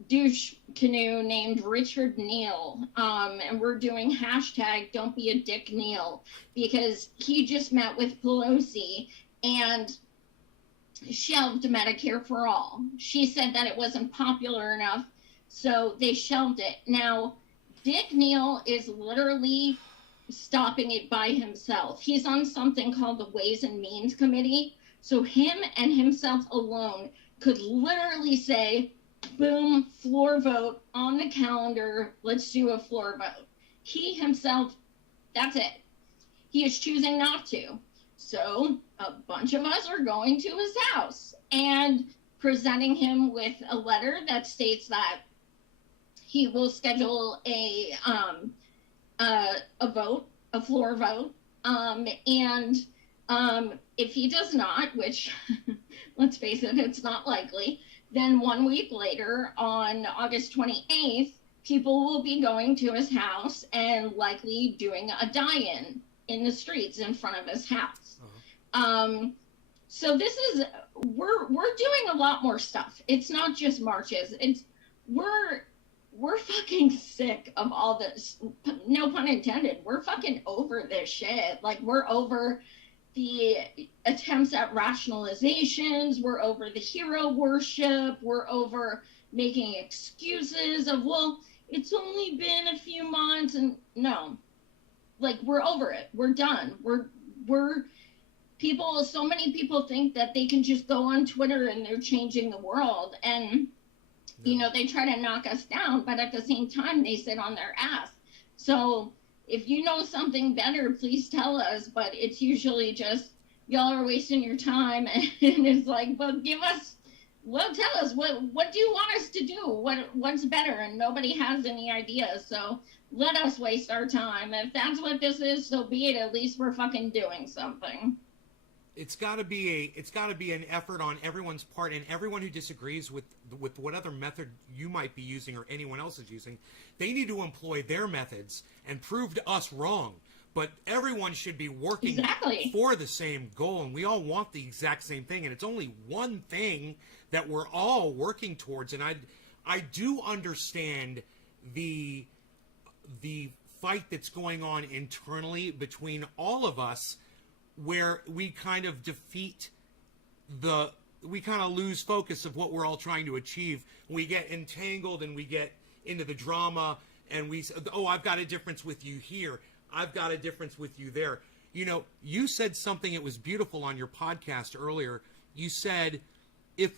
douche canoe named Richard Neal, and we're doing hashtag Don't Be a Dick Neal, because he just met with Pelosi and shelved Medicare for All. She said that it wasn't popular enough, so they shelved it. Now, Dick Neal is literally stopping it by himself. He's on something called the Ways and Means Committee. So him and himself alone could literally say, boom, floor vote on the calendar. Let's do a floor vote. He himself, that's it. He is choosing not to. So a bunch of us are going to his house and presenting him with a letter that states that he will schedule a vote, a floor vote, and if he does not, which let's face it, it's not likely, then 1 week later, on August 28th, people will be going to his house and likely doing a die-in the streets in front of his house. So this is, we're doing a lot more stuff. It's not just marches. We're fucking sick of all this. No pun intended. We're fucking over this shit. Like, we're over the attempts at rationalizations. We're over the hero worship. We're over making excuses of, well, it's only been a few months. And no, like, we're over it. We're done. We're people, so many people think that they can just go on Twitter and they're changing the world. And, you know, they try to knock us down, but at the same time, they sit on their ass. So if you know something better, please tell us. But it's usually just, y'all are wasting your time. And it's like, well, tell us, what do you want us to do? What's better? And nobody has any ideas. So let us waste our time. If that's what this is, so be it. At least we're fucking doing something. It's got to be an effort on everyone's part, and everyone who disagrees with what other method you might be using or anyone else is using, they need to employ their methods and prove to us wrong. But everyone should be working for the same goal, and we all want the exact same thing, and it's only one thing that we're all working towards. And I do understand the fight that's going on internally between all of us, where we kind of we kind of lose focus of what we're all trying to achieve. We get entangled and we get into the drama, and we say, oh, I've got a difference with you here. I've got a difference with you there. You know, you said something that was beautiful on your podcast earlier. You said, you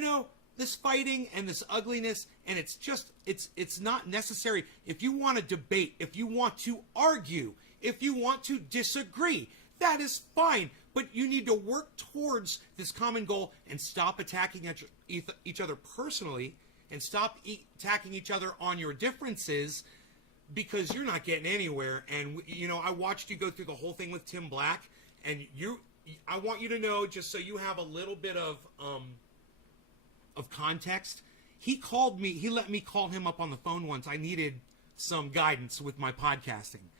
know, this fighting and this ugliness, and it's not necessary. If you want to debate, if you want to argue, if you want to disagree, that is fine. But you need to work towards this common goal and stop attacking each other personally, and stop attacking each other on your differences, because you're not getting anywhere. And, you know, I watched you go through the whole thing with Tim Black, and I want you to know, just so you have a little bit of context, he called me, he let me call him up on the phone once. I needed some guidance with my podcasting.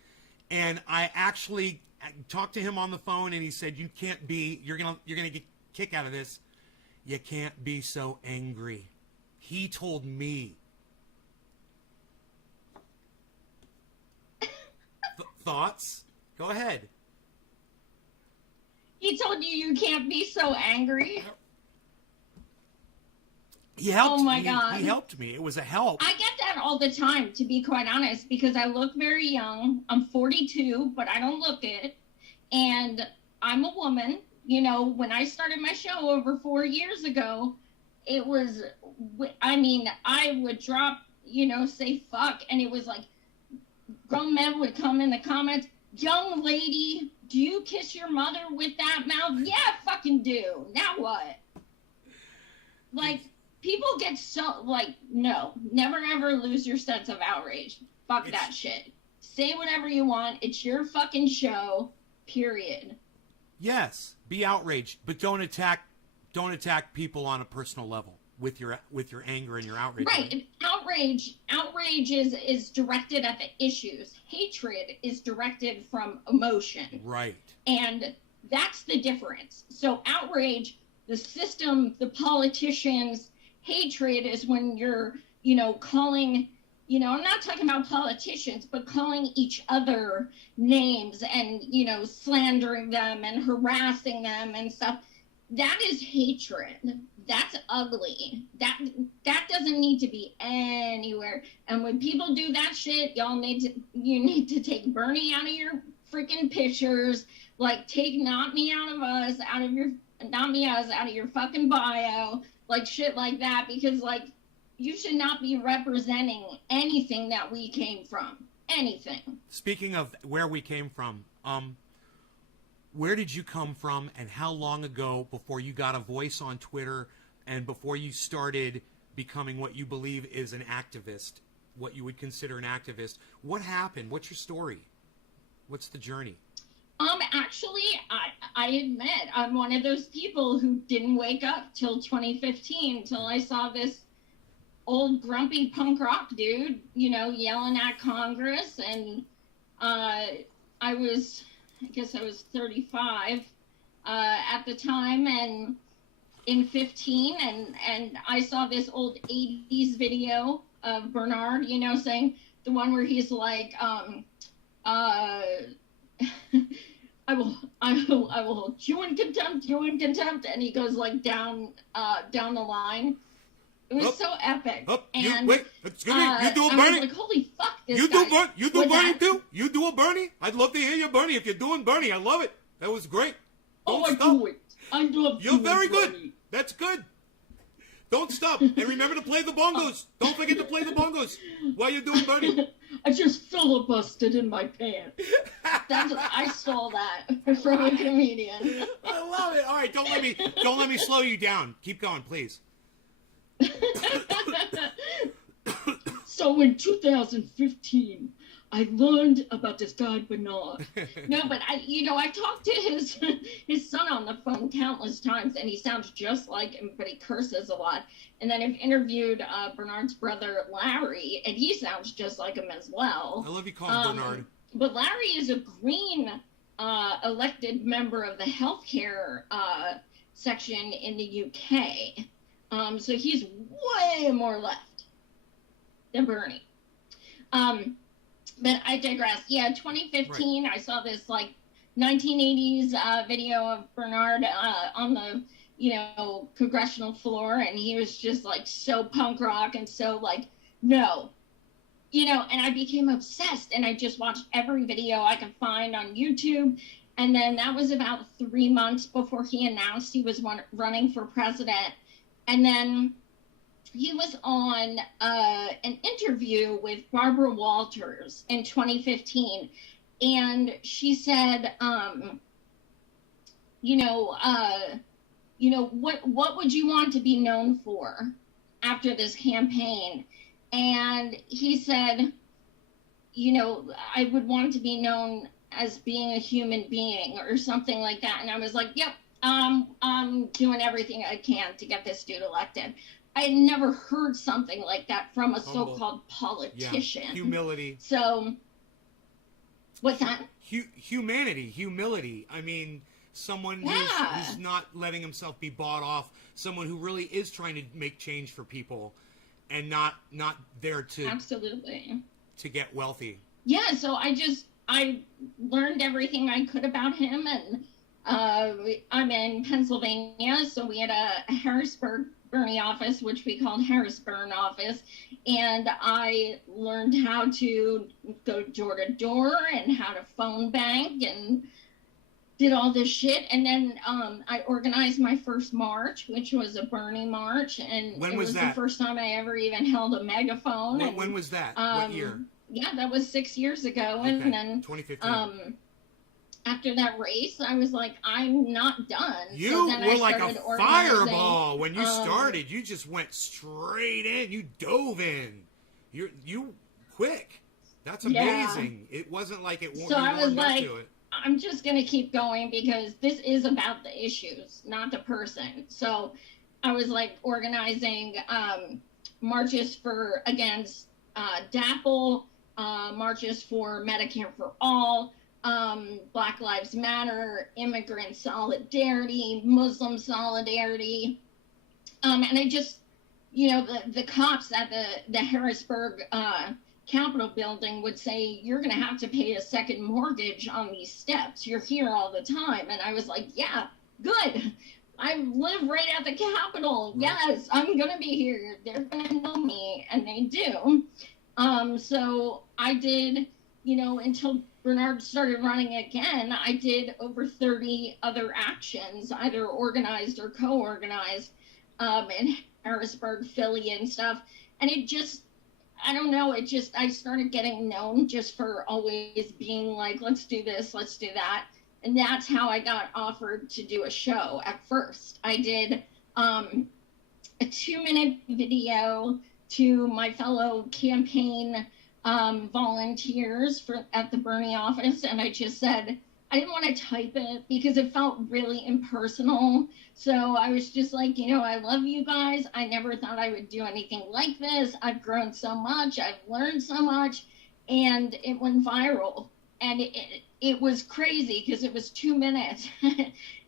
And I actually talked to him on the phone, and he said, you're gonna get a kick out of this. You can't be so angry. He told me. Thoughts? Go ahead. He told you can't be so angry? He helped. Oh my God. He helped me. It was a help. I get that all the time, to be quite honest, because I look very young. I'm 42, but I don't look it. And I'm a woman. You know, when I started my show over 4 years ago, it was, I mean, I would drop, you know, say fuck, and it was like, grown men would come in the comments, young lady, do you kiss your mother with that mouth? Yeah, fucking do. Now what? Like, people get so, like, no, never ever lose your sense of outrage. Fuck that shit. Say whatever you want. It's your fucking show, period. Yes, be outraged, but don't attack people on a personal level with your anger and your outrage. Right. Outrage is directed at the issues. Hatred is directed from emotion. Right. And that's the difference. So outrage, the system, the politicians, hatred is when you're, you know, calling, you know, I'm not talking about politicians, but calling each other names and, you know, slandering them and harassing them and stuff. That is hatred. That's ugly. That doesn't need to be anywhere. And when people do that shit, you need to take Bernie out of your freaking pictures. Like, take not me out of us out of your fucking bio. Like, shit like that, because, like, you should not be representing anything that we came from. Anything. Speaking of where we came from, where did you come from, and how long ago, before you got a voice on Twitter and before you started becoming what you believe is an activist, what you would consider an activist, what happened? What's your story? What's the journey? Actually, I admit I'm one of those people who didn't wake up till 2015, till I saw this old grumpy punk rock dude, you know, yelling at Congress, and I guess I was 35 at the time, and in 15, and I saw this old 80s video of Bernard, you know, saying the one where he's like, I will hold you in contempt, and he goes like down the line. It was so epic. Wait, excuse me, you do a Bernie? I was like, holy fuck, this guy. You do Bernie too? You do a Bernie? I'd love to hear your Bernie. If you're doing Bernie, I love it. That was great. Don't stop. Do it. I do. You're very good. That's good. Don't stop. And remember to play the bongos. Don't forget to play the bongos while you're doing Bernie. I just filibustered in my pants. I stole that from a comedian. I love it. All right, don't let me slow you down. Keep going, please. So in 2015, I learned about this guy Bernard. No, but I talked to his son on the phone countless times, and he sounds just like him, but he curses a lot. And then I've interviewed Bernard's brother Larry, and he sounds just like him as well. I love you calling Bernard. But Larry is a Green elected member of the healthcare section in the UK. So he's way more left than Bernie. But I digress. Yeah, 2015, right. I saw this, like, 1980s video of Bernard on the, congressional floor, and he was just, like, so punk rock and so, like, no. And I became obsessed, and I just watched every video I could find on YouTube. And then that was about 3 months before he announced he was running for president. And then he was on an interview with Barbara Walters in 2015, and she said, you know, what would you want to be known for after this campaign? And he said, you know, I would want to be known as being a human being or something like that. And I was like, yep, I'm doing everything I can to get this dude elected. I had never heard something like that from a so-called politician. Yeah. Humility. So, what's that? Humility. I mean, someone who's not letting himself be bought off. Someone who really is trying to make change for people, and not there to absolutely to get wealthy. Yeah. So I learned everything I could about him, and I'm in Pennsylvania, so we had a Harrisburg Bernie office, which we called Harrisburg office, and I learned how to go door to door and how to phone bank and did all this shit. And then I organized my first march, which was a Bernie march, and when it was that? The first time I ever even held a megaphone. When was that? What year? Yeah, that was 6 years ago. Okay. And then 2015. After that race, I was like, I'm not done. You were like a fireball when you started. You just went straight in. You dove in. You quick. That's amazing. Yeah. It wasn't like it. So I was like, I'm just gonna keep going because this is about the issues, not the person. So I was like organizing marches against DAPL, marches for Medicare for All. Black Lives Matter, immigrant solidarity, Muslim solidarity. And I just, you know, the cops at the Harrisburg Capitol building would say, you're going to have to pay a second mortgage on these steps. You're here all the time. And I was like, yeah, good. I live right at the Capitol. Yes, I'm going to be here. They're going to know me. And they do. So I did, you know, until Bernard started running again, I did over 30 other actions, either organized or co-organized, in Harrisburg, Philly, and stuff. And it just, I don't know, I started getting known just for always being like, let's do this, let's do that. And that's how I got offered to do a show at first. I did a 2-minute video to my fellow campaign volunteers at the Bernie office, and I just said I didn't want to type it because it felt really impersonal. So I was just like, you know, I love you guys. I never thought I would do anything like this. I've grown so much. I've learned so much, and it went viral. And it was crazy because it was 2 minutes.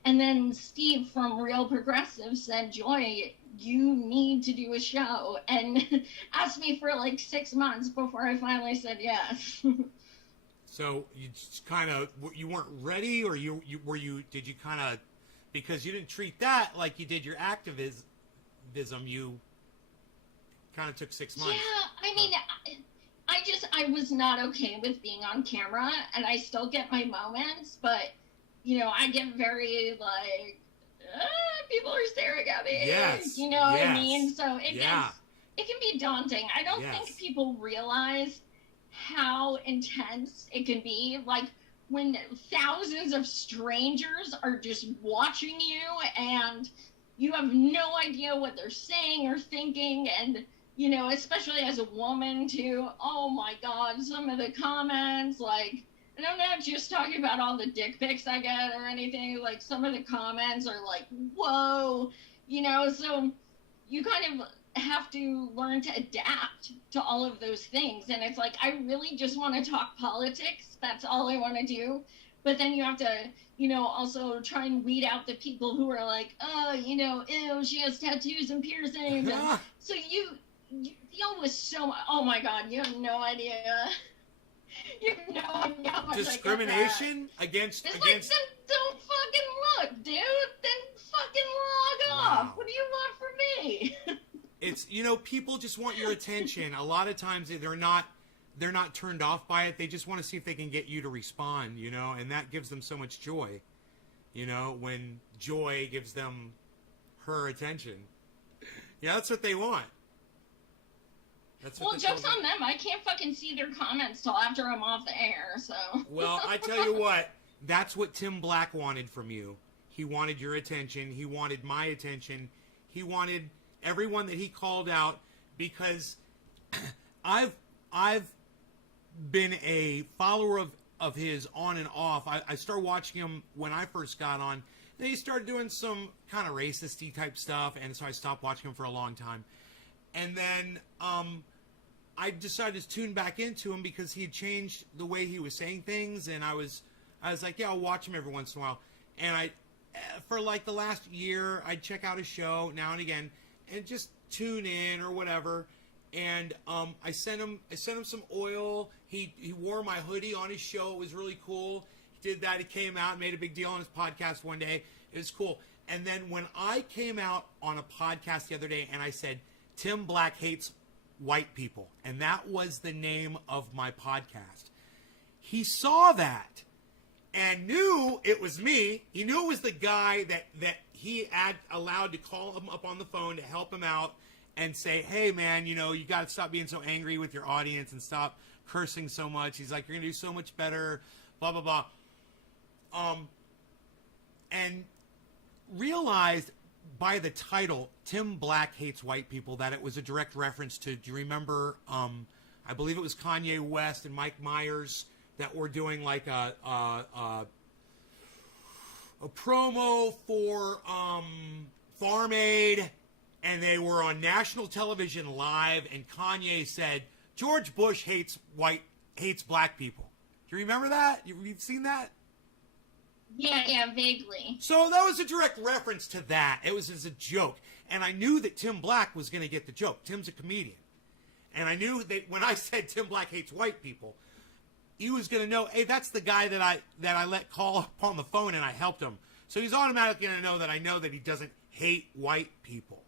And then Steve from Real Progressive said, Joy, you need to do a show, and asked me for like 6 months before I finally said yes. So you just kind of, you weren't ready, or did you kind of, because you didn't treat that like you did your activism, you kind of took 6 months. Yeah, I mean, I was not okay with being on camera, and I still get my moments, but, you know, I get very like, people are staring at me. Yes. You know what I mean? So it can be daunting. I don't think people realize how intense it can be. Like when thousands of strangers are just watching you and you have no idea what they're saying or thinking, and you know, especially as a woman too. Oh my God, some of the comments, like, and I'm not just talking about all the dick pics I get or anything, like some of the comments are like, whoa, you know, so you kind of have to learn to adapt to all of those things. And it's like, I really just want to talk politics. That's all I want to do. But then you have to, you know, also try and weed out the people who are like, oh, you know, ew, she has tattoos and piercings. And so you deal with so much. Oh my God, you have no idea. You have no idea how much discrimination against. Like, then don't fucking look, dude. Then fucking log off. What do you want from me? It's, you know, people just want your attention. A lot of times they're not turned off by it. They just want to see if they can get you to respond, you know, and that gives them so much joy. You know, when Joy gives them her attention. Yeah, that's what they want. Well, joke's on them. I can't fucking see their comments till after I'm off the air, so. Well, I tell you what, that's what Tim Black wanted from you. He wanted your attention. He wanted my attention. He wanted everyone that he called out, because I've been a follower of his on and off. I started watching him when I first got on. Then he started doing some kind of racist-y type stuff, and so I stopped watching him for a long time. And then I decided to tune back into him because he had changed the way he was saying things, and I was like, yeah, I'll watch him every once in a while. And for like the last year, I'd check out his show now and again and just tune in or whatever. And I sent him some oil. He wore my hoodie on his show. It was really cool. He did that. He came out and made a big deal on his podcast one day. It was cool. And then when I came out on a podcast the other day and I said, Tim Black hates white people, and that was the name of my podcast, he saw that and knew it was me. He knew it was the guy that he had allowed to call him up on the phone to help him out and say, hey, man, you got to stop being so angry with your audience and stop cursing so much. He's like, you're going to do so much better, blah, blah, blah. And realized by the title, Tim Black Hates White People, that it was a direct reference to, do you remember, I believe it was Kanye West and Mike Myers that were doing like a promo for Farm Aid, and they were on national television live, and Kanye said, George Bush hates black people. Do you remember that? You've seen that? Yeah, vaguely. So that was a direct reference to that. It was as a joke. And I knew that Tim Black was going to get the joke. Tim's a comedian. And I knew that when I said Tim Black hates white people, he was going to know, hey, that's the guy that I let call up on the phone and I helped him. So he's automatically going to know that he doesn't hate white people.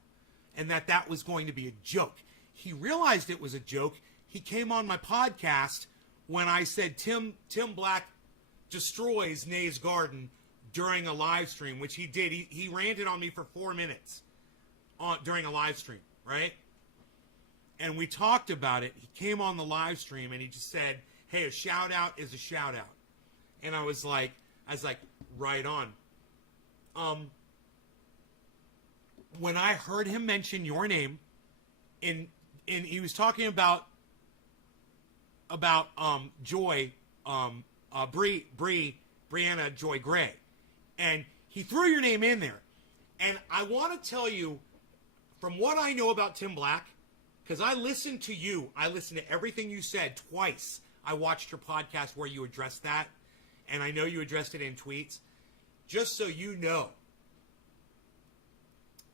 And that was going to be a joke. He realized it was a joke. He came on my podcast when I said Tim Black destroys Nay's Garden during a live stream, which he did. He ranted on me for 4 minutes during a live stream, right? And we talked about it. He came on the live stream and he just said, hey, a shout out is a shout out. And I was like, right on. When I heard him mention your name, he was talking about Joy, Brianna Joy Gray, and he threw your name in there. And I want to tell you, from what I know about Tim Black, because I listened to you, I listened to everything you said twice. I watched your podcast where you addressed that, and I know you addressed it in tweets. Just so you know,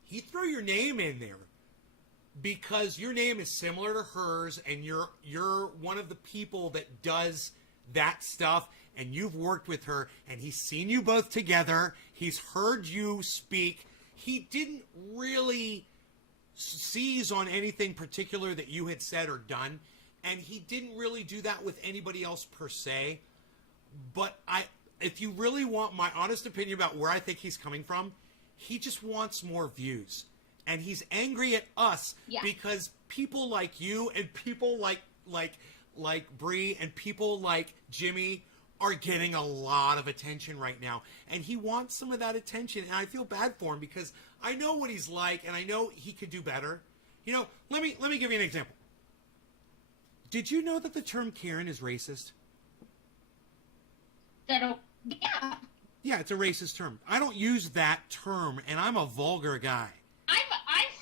he threw your name in there because your name is similar to hers, and you're one of the people that does that stuff, and you've worked with her, and he's seen you both together. He's heard you speak. He didn't really seize on anything particular that you had said or done, and he didn't really do that with anybody else per se. But if you really want my honest opinion about where I think he's coming from, he just wants more views. And he's angry at us because people like you and people like Bree and people like Jimmy are getting a lot of attention right now. And he wants some of that attention. And I feel bad for him because I know what he's like and I know he could do better. Let me give you an example. Did you know that the term Karen is racist? Yeah. Yeah, it's a racist term. I don't use that term, and I'm a vulgar guy. I've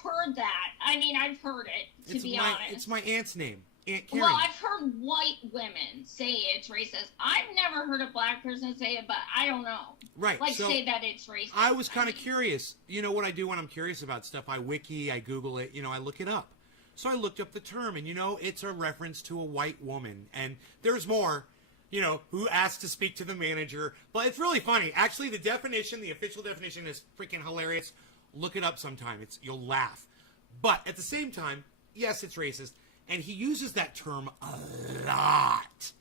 heard that. I mean, I've heard it, to be honest. It's my aunt's name, Aunt Karen. Well, I've heard white women say it's racist. I've never heard a black person say it, but I don't know. Right. So say that it's racist. I was kind of curious. You know what I do when I'm curious about stuff? I wiki, I Google it, I look it up. So I looked up the term, and, it's a reference to a white woman. And there's more. Who asked to speak to the manager. But it's really funny. Actually, the official definition is freaking hilarious. Look it up sometime. You'll laugh. But at the same time, yes, it's racist. And he uses that term a lot.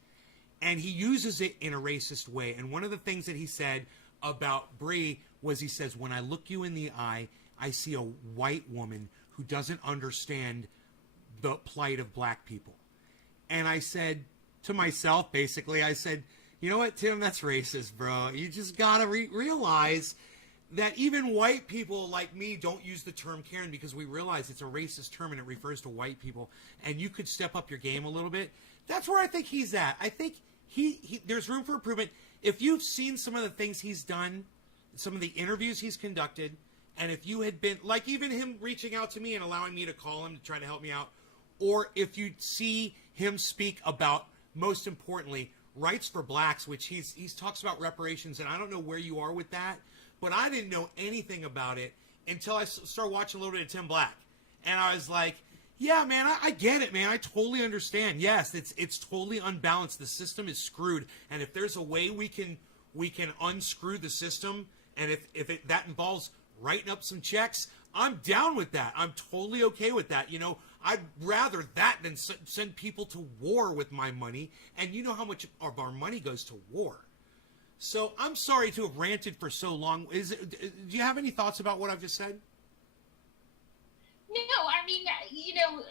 And he uses it in a racist way. And one of the things that he said about Bree was he says, when I look you in the eye, I see a white woman who doesn't understand the plight of black people. And I said to myself, basically, I said, you know what, Tim, that's racist, bro. You just gotta realize that even white people like me don't use the term Karen because we realize it's a racist term and it refers to white people, and you could step up your game a little bit. That's where I think he's at. I think he there's room for improvement. If you've seen some of the things he's done, some of the interviews he's conducted, and if you had been, like even him reaching out to me and allowing me to call him to try to help me out, or if you see him speak about, most importantly, rights for blacks, which he's talks about reparations, and I don't know where you are with that, but I didn't know anything about it until I started watching a little bit of Tim Black, and I was like, yeah, man, I get it, man. I totally understand. Yes, it's totally unbalanced. The system is screwed, and if there's a way we can unscrew the system, and if that involves writing up some checks, I'm down with that. I'm totally okay with that. You know, I'd rather that than send people to war with my money, and you know how much of our money goes to war. So I'm sorry to have ranted for so long. Do you have any thoughts about what I've just said? No, I mean, you know,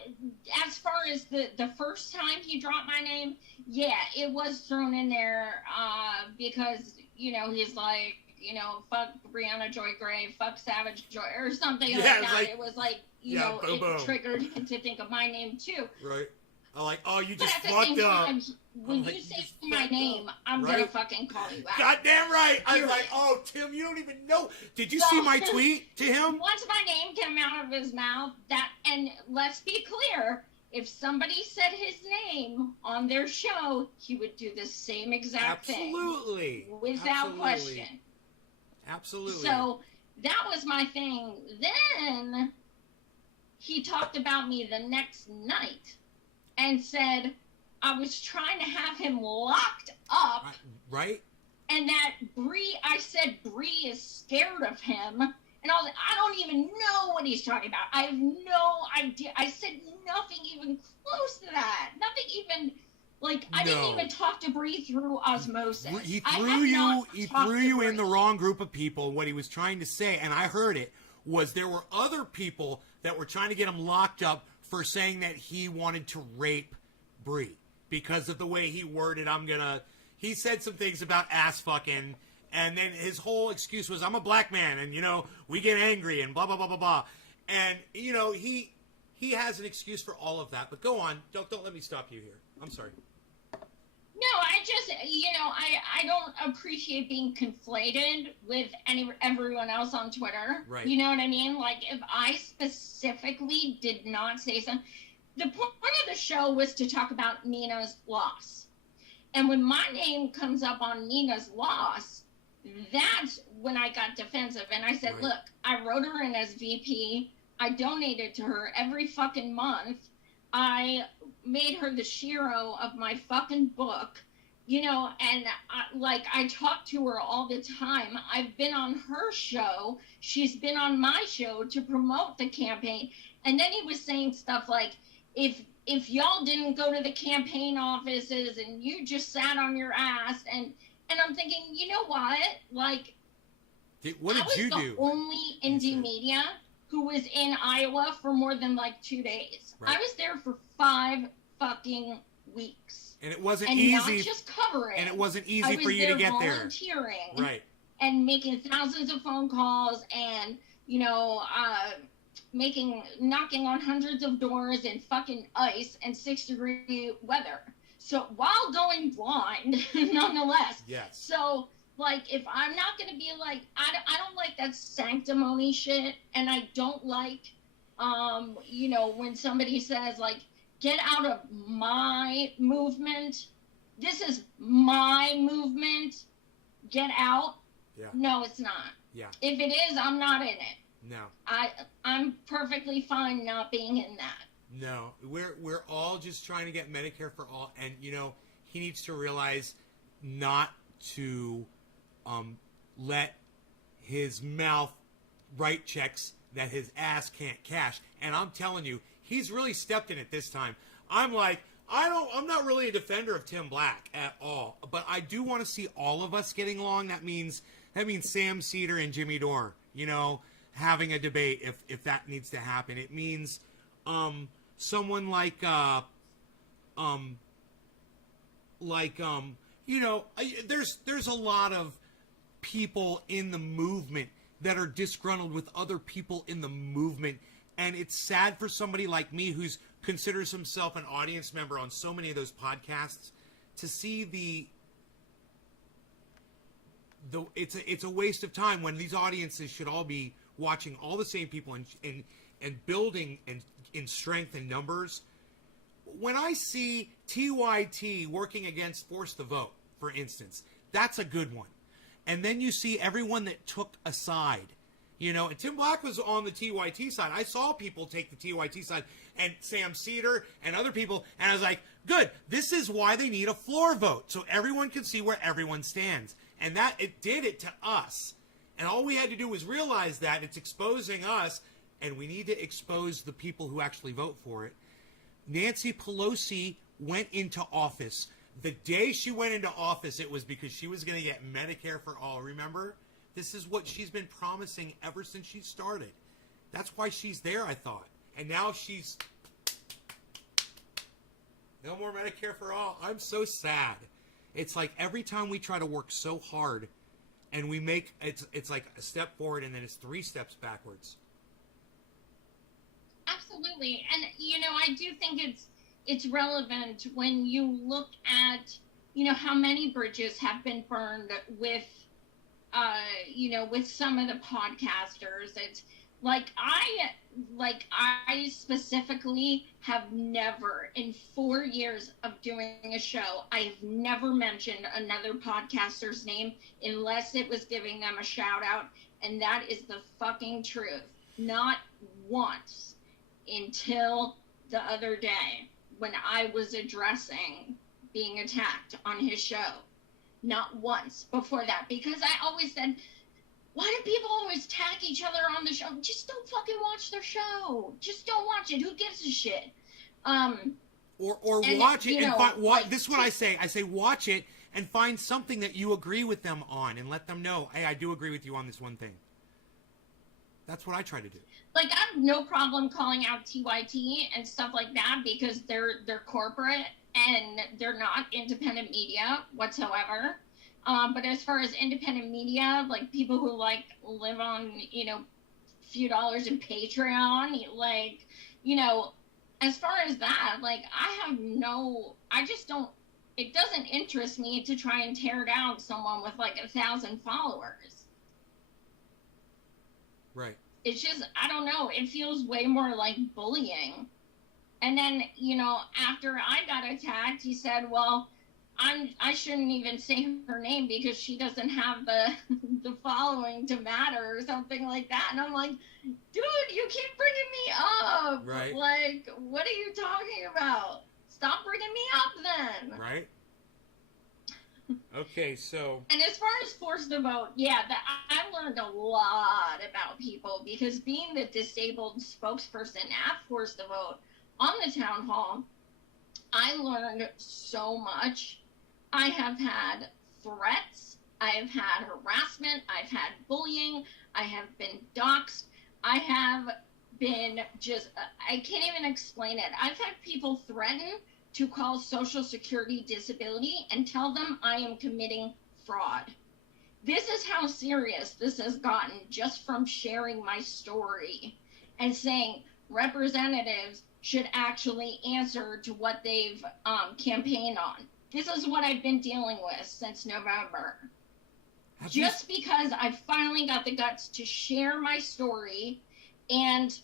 as far as the first time he dropped my name, yeah, it was thrown in there because, you know, he's like, you know, fuck Brianna Joy Gray, fuck Savage Joy, or something like that. It was like, you know, boom. It triggered him to think of my name too. Right. I'm like, oh, you just fucked up. Time, when you say my name, I'm gonna fucking call you out. Goddamn right. I was like, oh, Tim, you don't even know. Did you see my tweet to him? Once my name came out of his mouth, and let's be clear, if somebody said his name on their show, he would do the same exact thing. Absolutely. Without question. Absolutely. So that was my thing. Then he talked about me the next night and said I was trying to have him locked up. Right. And that I said Bree is scared of him. And I don't even know what he's talking about. I have no idea. I said nothing even close to that. Nothing even, like, I didn't even talk to Bree through osmosis. He threw you in the wrong group of people. What he was trying to say, and I heard it, was there were other people that were trying to get him locked up for saying that he wanted to rape Bree because of the way he worded, he said some things about ass fucking, and then his whole excuse was, I'm a black man, and, you know, we get angry, and blah, blah, blah, blah, blah. And, you know, he has an excuse for all of that. But go on. Don't let me stop you here. I'm sorry. No, I just, you know, I don't appreciate being conflated with everyone else on Twitter. Right. You know what I mean? Like, if I specifically did not say something, the point of the show was to talk about Nina's loss. And when my name comes up on Nina's loss, that's when I got defensive. And I said, look, I wrote her in as VP. I donated to her every fucking month. I made her the Shiro of my fucking book, you know, and I talk to her all the time. I've been on her show. She's been on my show to promote the campaign. And then he was saying stuff like, if y'all didn't go to the campaign offices and you just sat on your ass, and I'm thinking, you know what? Like, what did you do? I was the only indie media who was in Iowa for more than like 2 days. Right. I was there for 5 fucking weeks. And it wasn't and easy. Not just covering. And it wasn't easy for you to get there. Volunteering. Right. And making thousands of phone calls and, you know, knocking on hundreds of doors in fucking ice and 6-degree weather. So while going blind, nonetheless. Yes. So, like, if I'm not going to be like, I don't like that sanctimony shit, and I don't like, you know, when somebody says, like, get out of my movement. This is my movement. Get out. Yeah. No, it's not. Yeah. If it is, I'm not in it. No. I'm perfectly fine not being in that. No. We're all just trying to get Medicare for all, and, you know, he needs to realize not to let his mouth write checks that his ass can't cash. And I'm telling you, he's really stepped in it this time. I'm like, I'm not really a defender of Tim Black at all, but I do want to see all of us getting along. That means Sam Cedar and Jimmy Dore, you know, having a debate if that needs to happen. It means someone like you know, there's a lot of people in the movement that are disgruntled with other people in the movement. And it's sad for somebody like me who's considers himself an audience member on so many of those podcasts to see it's a waste of time when these audiences should all be watching all the same people and building and in strength and numbers. When I see TYT working against Force the Vote, for instance, that's a good one. And then you see everyone that took a side. You know, and Tim Black was on the TYT side. I saw people take the TYT side, and Sam Cedar and other people, and I was like, good, this is why they need a floor vote, so everyone can see where everyone stands. And that, it did it to us. And all we had to do was realize that it's exposing us, and we need to expose the people who actually vote for it. Nancy Pelosi went into office. The day she went into office, it was because she was going to get Medicare for all, remember? This is what she's been promising ever since she started. That's why she's there, I thought. And now she's... No more Medicare for all. I'm so sad. It's like every time we try to work so hard and we make... It's like a step forward and then it's 3 steps backwards. Absolutely. And, you know, I do think it's relevant when you look at, you know, how many bridges have been burned with... you know, with some of the podcasters. It's like I specifically have never, in 4 years of doing a show, I have never mentioned another podcaster's name unless it was giving them a shout out, and that is the fucking truth. Not once until the other day when I was addressing being attacked on his show. Not once before that, because I always said, why do people always tag each other on the show? Just don't fucking watch their show. Just don't watch it. Who gives a shit? Or watch it and find, this is what I say. I say watch it and find something that you agree with them on and let them know, hey, I do agree with you on this one thing. That's what I try to do. Like, I have no problem calling out TYT and stuff like that because they're corporate and they're not independent media whatsoever. But as far as independent media, like people who like live on, you know, few dollars in Patreon, like, you know, as far as that, like I just don't, it doesn't interest me to try and tear down someone with like 1,000 followers. Right. It's just, I don't know, it feels way more like bullying. And then, you know, after I got attacked, he said, well, I shouldn't even say her name because she doesn't have the following to matter or something like that. And I'm like, dude, you keep bringing me up. Right. Like, what are you talking about? Stop bringing me up then. Right. Okay, so... And as far as Force the Vote, yeah, I learned a lot about people because being the disabled spokesperson at Force the Vote on the town hall, I learned so much. I have had threats, I have had harassment, I've had bullying, I have been doxxed, I have been just, I can't even explain it. I've had people threaten to call Social Security disability and tell them I am committing fraud. This is how serious this has gotten just from sharing my story and saying representatives should actually answer to what they've campaigned on. This is what I've been dealing with since November. Just because I finally got the guts to share my story and,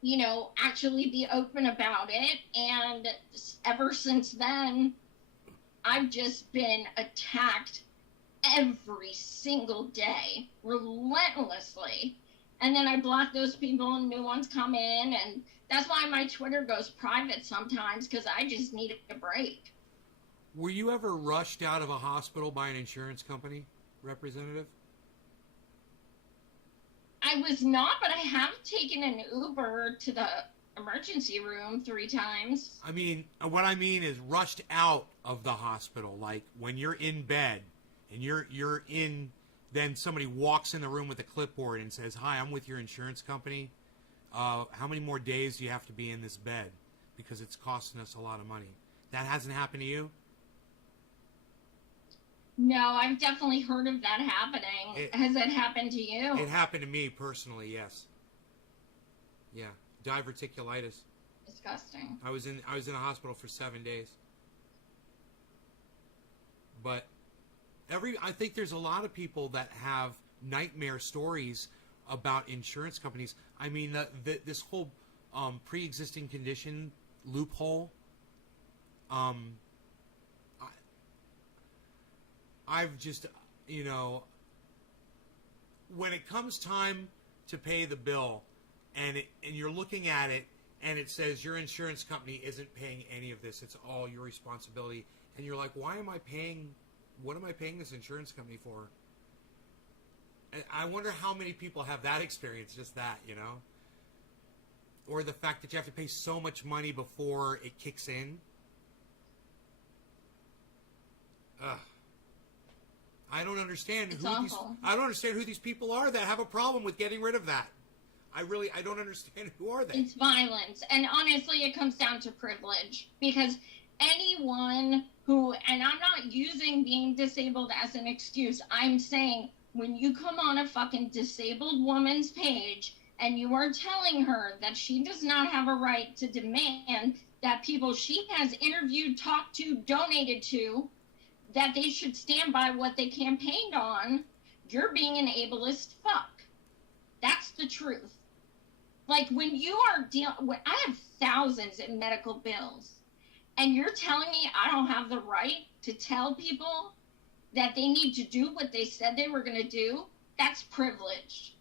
you know, actually be open about it. And ever since then, I've just been attacked every single day, relentlessly. And then I block those people and new ones come in. And that's why my Twitter goes private sometimes, because I just need a break. Were you ever rushed out of a hospital by an insurance company, Representative? I was not, but I have taken an Uber to the emergency room 3 times. I mean, what I mean is rushed out of the hospital. Like when you're in bed and you're in, then somebody walks in the room with a clipboard and says, "Hi, I'm with your insurance company. How many more days do you have to be in this bed? Because it's costing us a lot of money." That hasn't happened to you? No, I've definitely heard of that happening. Has it happened to you? It happened to me personally, yes. Yeah, diverticulitis. Disgusting. I was in a hospital for 7 days. But I think there's a lot of people that have nightmare stories about insurance companies. I mean, this whole pre-existing condition loophole. I've just, when it comes time to pay the bill, and you're looking at it, and it says your insurance company isn't paying any of this, it's all your responsibility, and you're like, what am I paying this insurance company for? And I wonder how many people have that experience, just that, or the fact that you have to pay so much money before it kicks in. Ugh. I don't understand who these people are that have a problem with getting rid of that. I don't understand. Who are they? It's violence. And honestly, it comes down to privilege. Because anyone who, and I'm not using being disabled as an excuse, I'm saying when you come on a fucking disabled woman's page and you are telling her that she does not have a right to demand that people she has interviewed, talked to, donated to, that they should stand by what they campaigned on, you're being an ableist fuck. That's the truth. Like, when you are I have thousands in medical bills, and you're telling me I don't have the right to tell people that they need to do what they said they were going to do, that's privileged.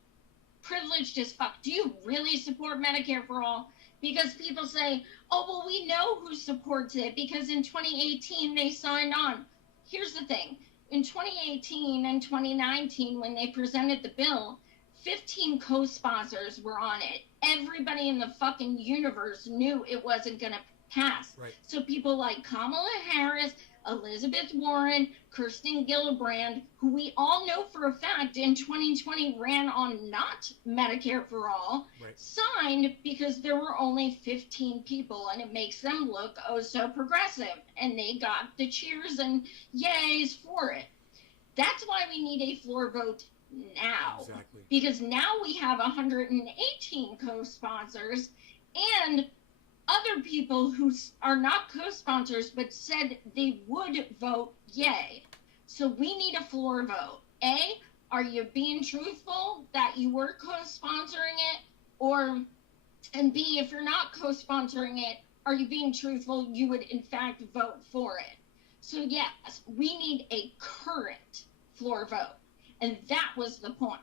Privileged as fuck. Do you really support Medicare for all? Because people say, oh, well, we know who supports it, because in 2018 they signed on. Here's the thing. In 2018 and 2019, when they presented the bill, 15 co-sponsors were on it. Everybody in the fucking universe knew it wasn't going to pass. Right. So people like Kamala Harris, Elizabeth Warren, Kirsten Gillibrand, who we all know for a fact in 2020 ran on not Medicare for all, right, signed because there were only 15 people, and it makes them look oh so progressive. And they got the cheers and yays for it. That's why we need a floor vote now. Exactly. Because now we have 118 co-sponsors and other people who are not co-sponsors but said they would vote yay. So we need a floor vote. A, are you being truthful that you were co-sponsoring it? And B, if you're not co-sponsoring it, are you being truthful you would in fact vote for it? So yes, we need a current floor vote. And that was the point.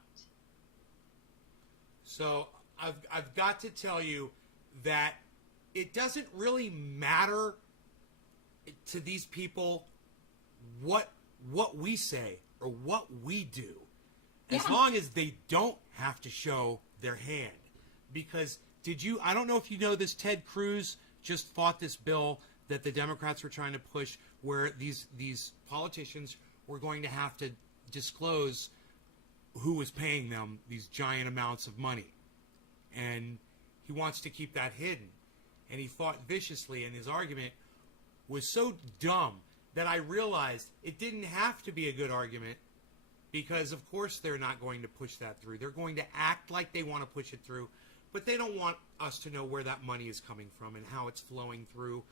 So I've got to tell you that it doesn't really matter to these people what we say or what we do, as long as they don't have to show their hand. Because I don't know if you know this, Ted Cruz just fought this bill that the Democrats were trying to push, where these politicians were going to have to disclose who was paying them these giant amounts of money. And he wants to keep that hidden. And he fought viciously, and his argument was so dumb that I realized it didn't have to be a good argument, because of course they're not going to push that through. They're going to act like they want to push it through, but they don't want us to know where that money is coming from and how it's flowing through.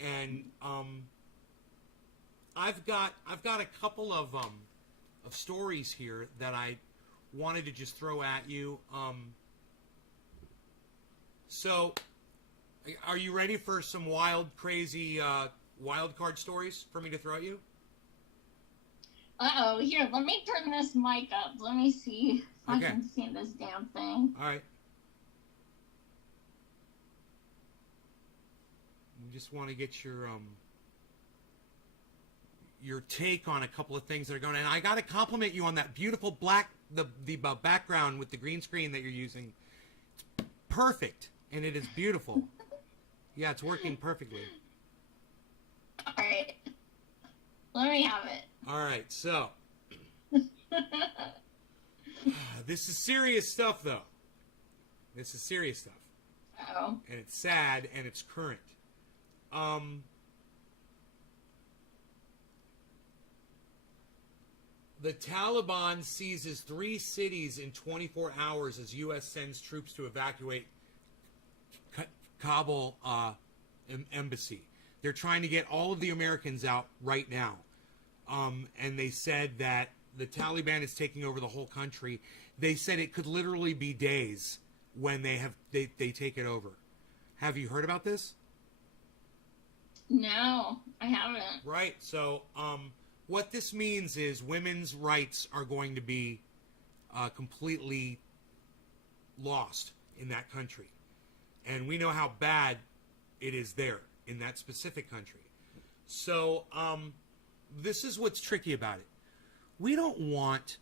And I've got a couple of stories here that I wanted to just throw at you. So, are you ready for some wild, crazy, wild card stories for me to throw at you? Uh-oh, here, let me turn this mic up. Let me see if I can see this damn thing. All right. We just want to get your take on a couple of things that are going on. And I got to compliment you on that beautiful the background with the green screen that you're using. It's perfect, and it is beautiful. Yeah, it's working perfectly. All right. Let me have it. All right, so. This is serious stuff, though. This is serious stuff. Uh-oh. And it's sad, and it's current. The Taliban seizes 3 cities in 24 hours as U.S. sends troops to evacuate Kabul embassy. They're trying to get all of the Americans out right now. And they said that the Taliban is taking over the whole country. They said it could literally be days when they take it over. Have you heard about this? No, I haven't. Right. So, what this means is women's rights are going to be completely lost in that country. And we know how bad it is there in that specific country. So, this is what's tricky about it. We don't want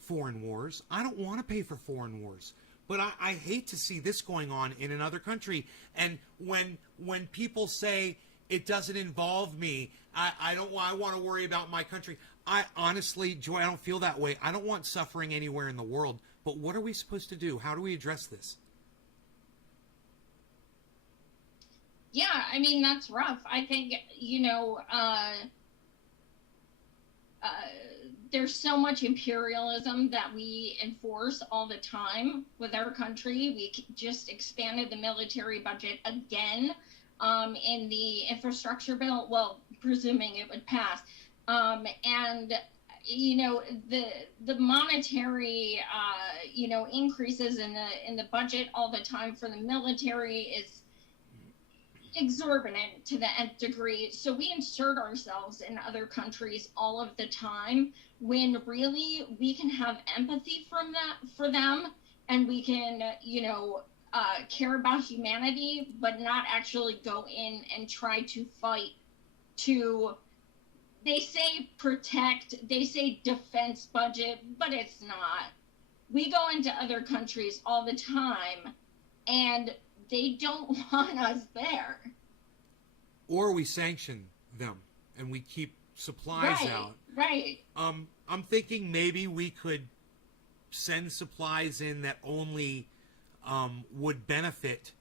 foreign wars. I don't want to pay for foreign wars. But I hate to see this going on in another country. And when people say it doesn't involve me, I want to worry about my country. I honestly, Joy, I don't feel that way. I don't want suffering anywhere in the world. But what are we supposed to do? How do we address this? Yeah, I mean, that's rough. I think, there's so much imperialism that we enforce all the time with our country. We just expanded the military budget again in the infrastructure bill, well, presuming it would pass. And, the monetary, increases in the budget all the time for the military is exorbitant to the nth degree. So we insert ourselves in other countries all of the time when really we can have empathy for them, and we can, care about humanity, but not actually go in and try to fight to, they say protect, they say defense budget, but it's not. We go into other countries all the time, and they don't want us there. Or we sanction them and we keep supplies out. Right. I'm thinking maybe we could send supplies in that only would benefit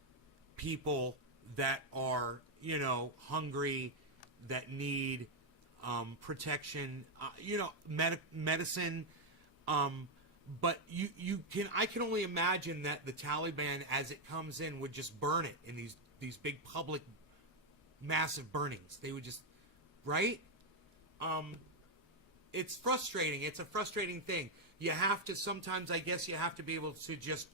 people that are, hungry, that need protection, medicine. But I can only imagine that the Taliban, as it comes in, would just burn it in these big public, massive burnings. They would just, right? It's frustrating. It's a frustrating thing. You have to, sometimes I guess you have to be able to just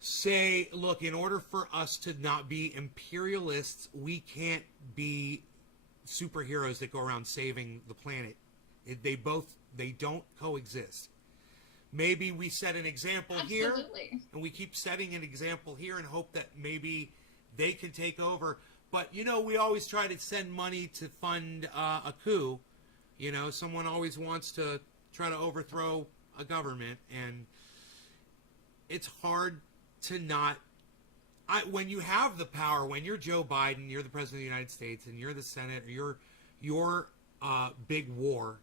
say, look, in order for us to not be imperialists, we can't be superheroes that go around saving the planet. They don't coexist. Maybe we set an example here, and we keep setting an example here and hope that maybe they can take over. But, we always try to send money to fund a coup. Someone always wants to try to overthrow a government, and it's hard to not... when you have the power, when you're Joe Biden, you're the President of the United States, and you're the Senate, or your big war,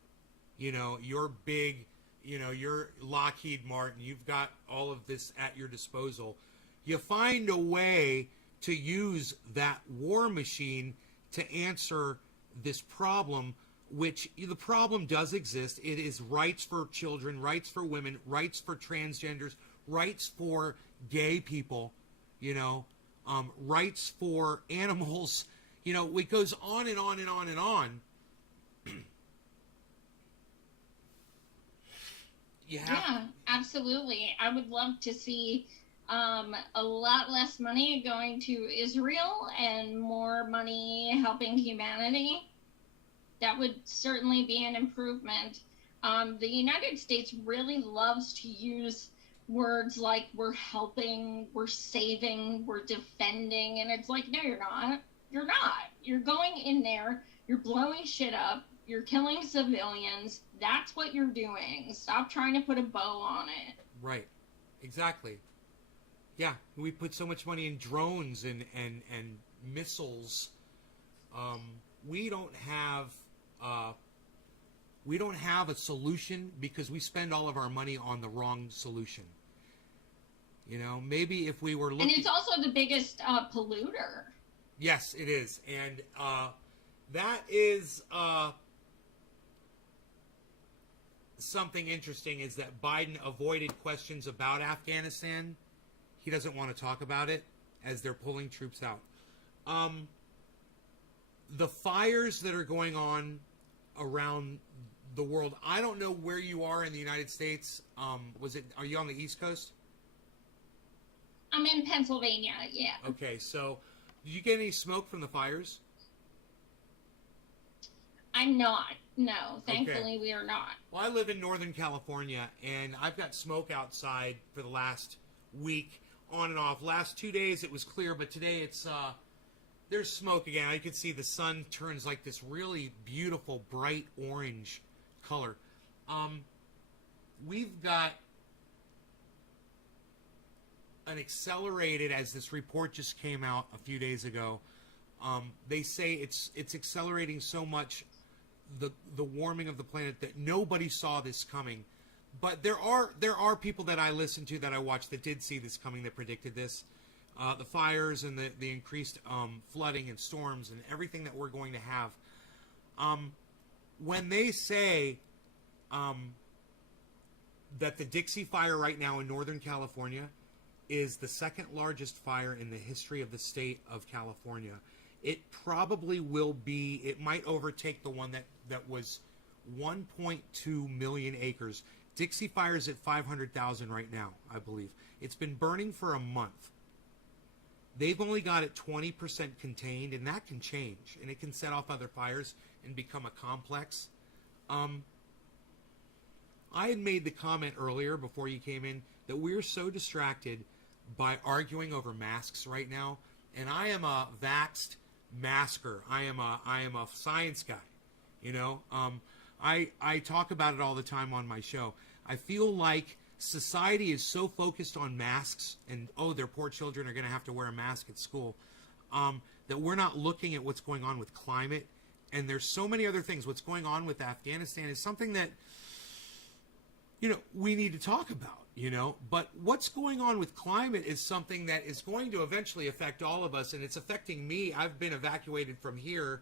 your big... you're Lockheed Martin, you've got all of this at your disposal. You find a way to use that war machine to answer this problem, which the problem does exist. It is rights for children, rights for women, rights for transgenders, rights for gay people, rights for animals. It goes on and on and on and on. Yeah, absolutely. I would love to see a lot less money going to Israel and more money helping humanity. That would certainly be an improvement. The United States really loves to use words like we're helping, we're saving, we're defending, and it's like, no, you're not. You're not. You're going in there, you're blowing shit up, you're killing civilians. That's what you're doing. Stop trying to put a bow on it. Right. Exactly. Yeah, we put so much money in drones and missiles. We don't have a solution because we spend all of our money on the wrong solution. Maybe if we were looking... And it's also the biggest polluter. Yes, it is. And that is... something interesting is that Biden avoided questions about Afghanistan. He doesn't want to talk about it as they're pulling troops out. The fires that are going on around the world, I don't know where you are in the United States. Are you on the East Coast? I'm in Pennsylvania, yeah. Okay, so did you get any smoke from the fires? I'm not. No, thankfully we are not. Well, I live in Northern California, and I've got smoke outside for the last week, on and off. Last 2 days it was clear, but today it's there's smoke again. I could see the sun turns like this really beautiful, bright orange color. We've got an accelerated, as this report just came out a few days ago. They say it's accelerating so much, the warming of the planet, that nobody saw this coming. But there are people that I listen to, that I watch, that did see this coming, that predicted this. The fires and the increased flooding and storms and everything that we're going to have. When they say that the Dixie Fire right now in Northern California is the second largest fire in the history of the state of California, it probably will be, it might overtake the one that was 1.2 million acres. Dixie Fire is at 500,000 right now, I believe. It's been burning for a month. They've only got it 20% contained, and that can change, and it can set off other fires and become a complex. I had made the comment earlier before you came in that we're so distracted by arguing over masks right now, and I am a vaxxed masker. I am a science guy, you know. I talk about it all the time on my show. I feel like society is so focused on masks and, their poor children are going to have to wear a mask at school, that we're not looking at what's going on with climate. And there's so many other things. What's going on with Afghanistan is something that, we need to talk about, But what's going on with climate is something that is going to eventually affect all of us, and it's affecting me. I've been evacuated from here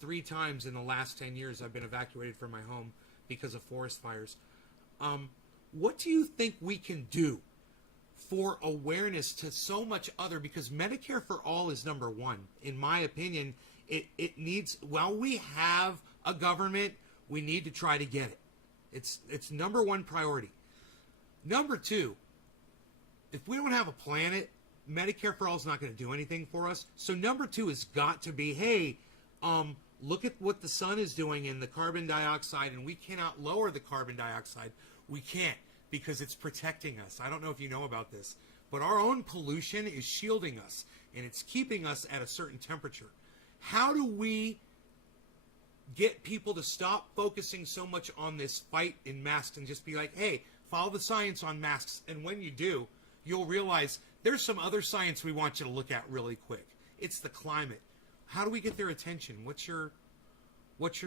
3 times in the last 10 years. I've been evacuated from my home because of forest fires. What do you think we can do for awareness to so much other? Because Medicare for All is number one. In my opinion, it needs, while we have a government, we need to try to get it. It's number one priority. Number two, if we don't have a planet, Medicare for All is not going to do anything for us. So number two has got to be, hey, look at what the sun is doing in the carbon dioxide, and we cannot lower the carbon dioxide. We can't, because it's protecting us. I don't know if you know about this, but our own pollution is shielding us, and it's keeping us at a certain temperature. How do we get people to stop focusing so much on this fight in masks and just be like, hey, follow the science on masks, and when you do, you'll realize there's some other science we want you to look at really quick. It's the climate. How do we get their attention? What's your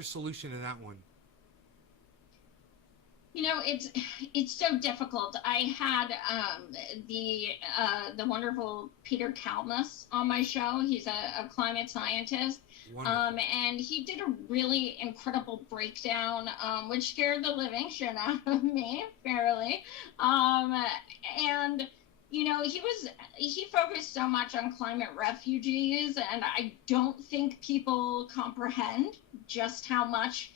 solution to that one? It's so difficult. I had the wonderful Peter Kalmus on my show. He's a climate scientist, and he did a really incredible breakdown, which scared the living shit out of me, fairly. And he focused so much on climate refugees, and I don't think people comprehend just how much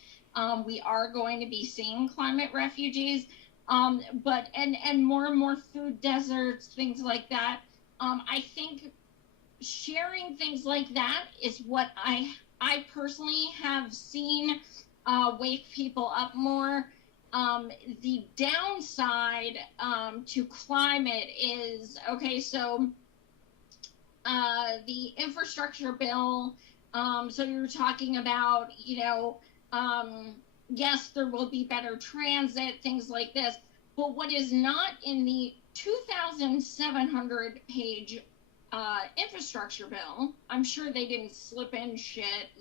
we are going to be seeing climate refugees, but more and more food deserts, things like that. I think sharing things like that is what I personally have seen wake people up more. The downside to climate is, okay, so the infrastructure bill, so you're talking about, yes, there will be better transit, things like this, but what is not in the 2,700-page infrastructure bill, I'm sure they didn't slip in shit,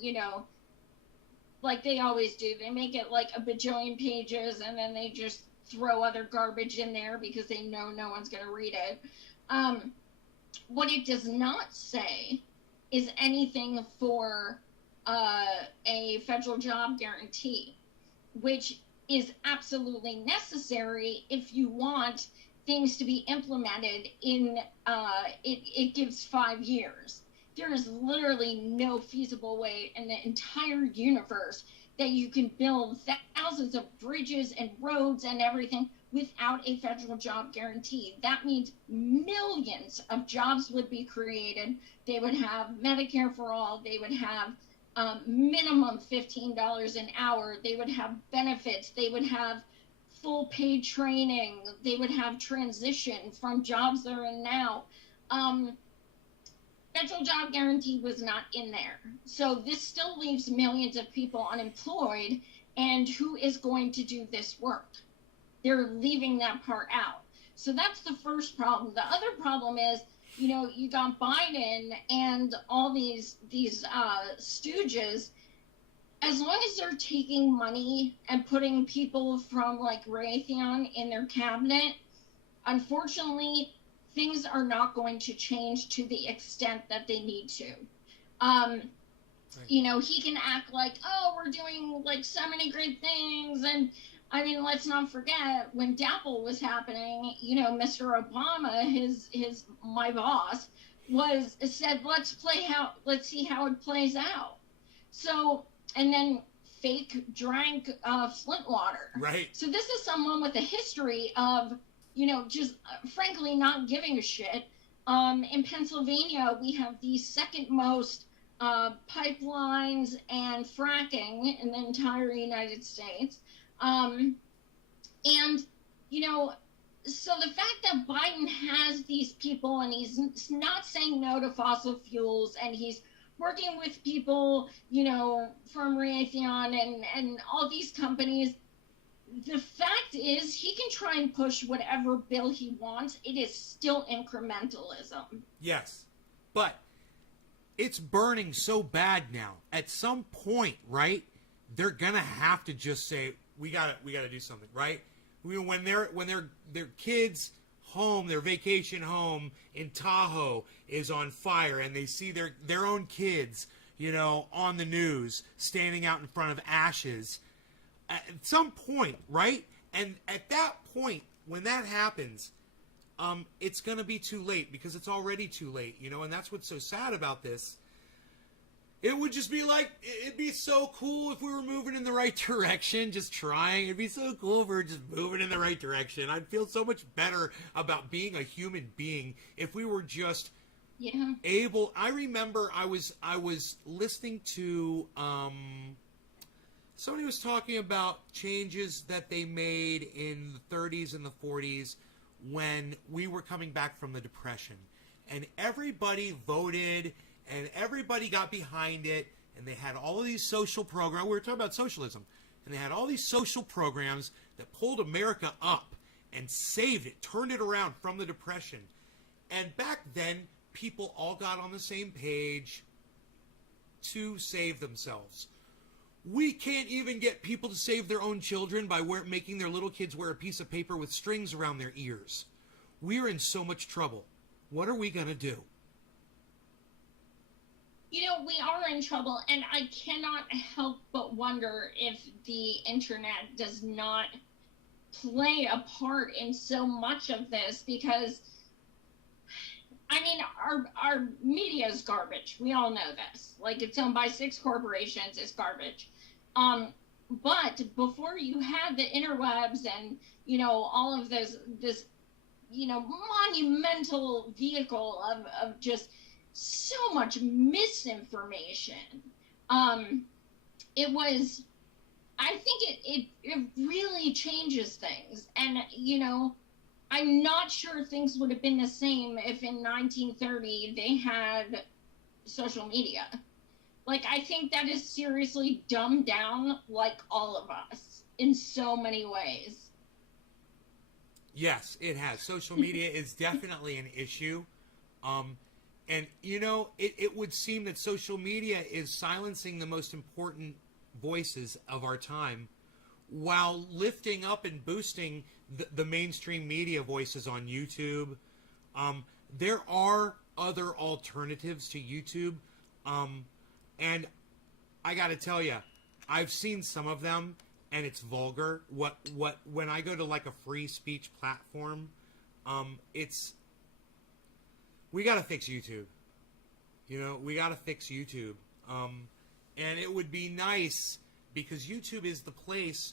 like they always do. They make it like a bajillion pages, and then they just throw other garbage in there because they know no one's going to read it. What it does not say is anything for a federal job guarantee, which is absolutely necessary if you want things to be implemented in, it gives 5 years. There is literally no feasible way in the entire universe that you can build thousands of bridges and roads and everything without a federal job guarantee. That means millions of jobs would be created. They would have Medicare for all. They would have minimum $15 an hour. They would have benefits. They would have full paid training. They would have transition from jobs they're in now. Federal job guarantee was not in there. So this still leaves millions of people unemployed, and who is going to do this work? They're leaving that part out. So that's the first problem. The other problem is, you know, you got Biden and all these stooges. As long as they're taking money and putting people from like Raytheon in their cabinet, unfortunately, things are not going to change to the extent that they need to. You know, he can act like, oh, we're doing like so many great things. And I mean, let's not forget when DAPL was happening, you know, Mr. Obama, my boss, said, let's see how it plays out. So, and then fake drank Flint water. Right. So this is someone with a history of, you know, just frankly not giving a shit. In Pennsylvania, we have the second most pipelines and fracking in the entire United States. And, you know, so the fact that Biden has these people and he's not saying no to fossil fuels and he's working with people, you know, from Raytheon and all these companies, the fact is he can try and push whatever bill he wants. It is still incrementalism. Yes, but it's burning so bad now. At some point, right, they're gonna have to just say, we gotta do something, right? When their kids' home, their vacation home in Tahoe is on fire, and they see their own kids, you know, on the news standing out in front of ashes. At some point, right? And at that point, when that happens, it's going to be too late, because it's already too late, you know, and that's what's so sad about this. It would just be like, it'd be so cool if we were moving in the right direction, just trying. It'd be so cool if we were just moving in the right direction. I'd feel so much better about being a human being if we were just able. I remember I was listening to, somebody was talking about changes that they made in the 30s and the 40s when we were coming back from the Depression. And everybody voted, and everybody got behind it, and they had all of these social programs. We were talking about socialism. And they had all these social programs that pulled America up and saved it, turned it around from the Depression. And back then, people all got on the same page to save themselves. We can't even get people to save their own children by making their little kids wear a piece of paper with strings around their ears. We're in so much trouble. What are we going to do? You know, we are in trouble, and I cannot help but wonder if the internet does not play a part in so much of this, because, I mean, our media is garbage. We all know this. Like, it's owned by 6 corporations. It's garbage. But before you had the interwebs and, you know, all of this, you know, monumental vehicle of just so much misinformation, it was, I think it really changes things. And, you know, I'm not sure things would have been the same if in 1930 they had social media. Like, I think that is seriously dumbed down, like all of us, in so many ways. Yes, it has. Social media is definitely an issue. And, you know, it would seem that social media is silencing the most important voices of our time while lifting up and boosting the mainstream media voices on YouTube. There are other alternatives to YouTube. And I got to tell you, I've seen some of them, and it's vulgar. When I go to like a free speech platform, we got to fix YouTube. You know, we got to fix YouTube. And it would be nice because YouTube is the place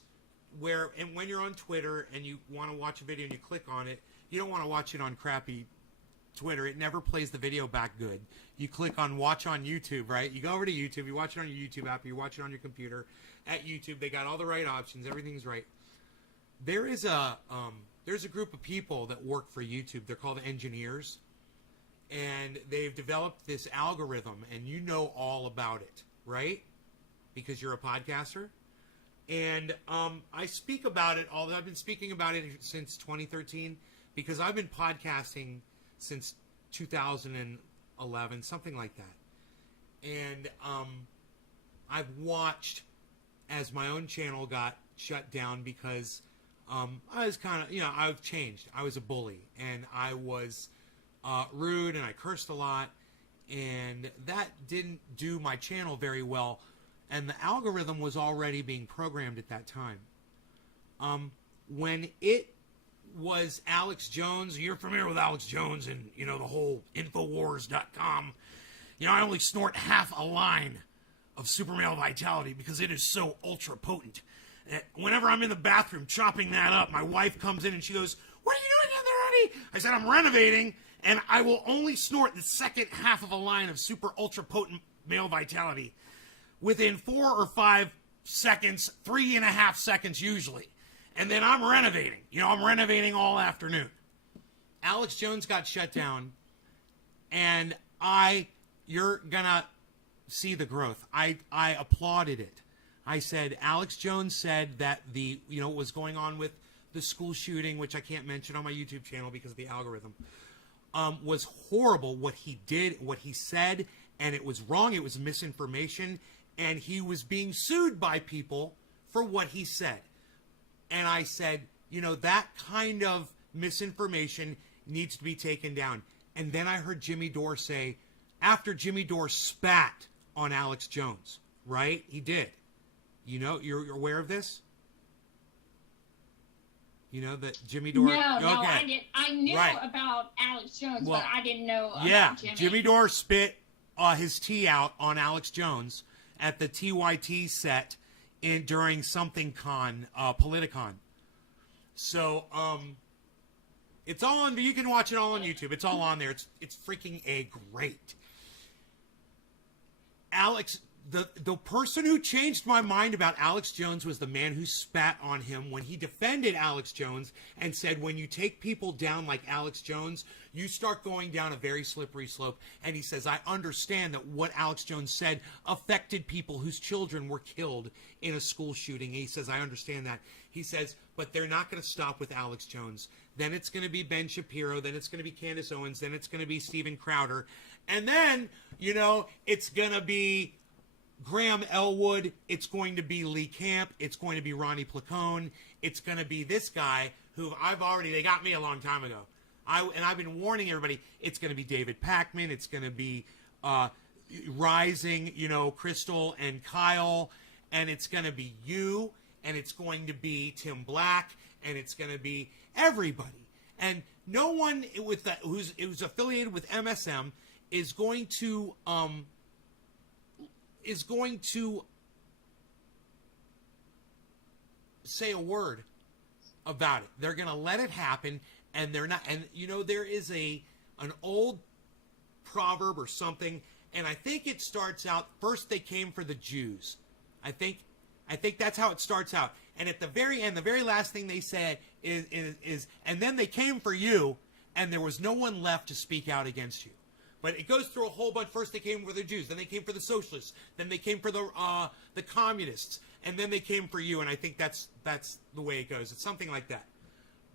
where, and when you're on Twitter and you want to watch a video and you click on it, you don't want to watch it on crappy Twitter. It never plays the video back good. You click on watch on YouTube, right? You go over to YouTube, you watch it on your YouTube app, you watch it on your computer. At YouTube, they got all the right options. Everything's right. There's a group of people that work for YouTube. They're called engineers. And they've developed this algorithm, and you know all about it, right? Because you're a podcaster. And I speak about it, although I've been speaking about it since 2013, because I've been podcasting since 2011, something like that. And I've watched as my own channel got shut down because I was kind of, I've changed. I was a bully, and I was rude, and I cursed a lot, and that didn't do my channel very well. And the algorithm was already being programmed at that time. When it was Alex Jones, you're familiar with Alex Jones and, the whole Infowars.com. I only snort half a line of super male vitality because it is so ultra potent. Whenever I'm in the bathroom chopping that up, my wife comes in and she goes, "What are you doing in there, honey?" I said, "I'm renovating, and I will only snort the second half of a line of super ultra potent male vitality within 4 or 5 seconds, 3.5 seconds usually. And then I'm renovating. I'm renovating all afternoon." Alex Jones got shut down, and you're gonna see the growth. I applauded it. I said, Alex Jones said that what was going on with the school shooting, which I can't mention on my YouTube channel because of the algorithm, was horrible. What he did, what he said, and it was wrong. It was misinformation, and he was being sued by people for what he said. And I said, that kind of misinformation needs to be taken down. And then I heard Jimmy Dore say, after Jimmy Dore spat on Alex Jones, right? He did. You're aware of this? That Jimmy Dore... No, okay. I didn't. I knew about Alex Jones, but I didn't know about Jimmy. Jimmy Dore spit his tea out on Alex Jones at the TYT set during something con, Politicon. So, it's all on, you can watch it all on YouTube. It's all on there. It's freaking great. Alex, the person who changed my mind about Alex Jones was the man who spat on him when he defended Alex Jones and said, when you take people down like Alex Jones, you start going down a very slippery slope. And he says, I understand that what Alex Jones said affected people whose children were killed in a school shooting. And he says, I understand that. He says, but they're not going to stop with Alex Jones. Then it's going to be Ben Shapiro. Then it's going to be Candace Owens. Then it's going to be Steven Crowder. And then, it's going to be Graham Elwood. It's going to be Lee Camp. It's going to be Ronnie Placone. It's going to be this guy who they got me a long time ago. I've been warning everybody, it's going to be David Pakman. It's going to be Rising, Crystal and Kyle. And it's going to be you. And it's going to be Tim Black. And it's going to be everybody. And no one who's affiliated with MSM is going to say a word about it. They're going to let it happen, and they're not. And there is an old proverb or something, and I think it starts out first. They came for the Jews. I think that's how it starts out. And at the very end, the very last thing they said is and then they came for you, and there was no one left to speak out against you. But it goes through a whole bunch. First they came for the Jews, then they came for the socialists, then they came for the communists, and then they came for you. And I think that's the way it goes. It's something like that.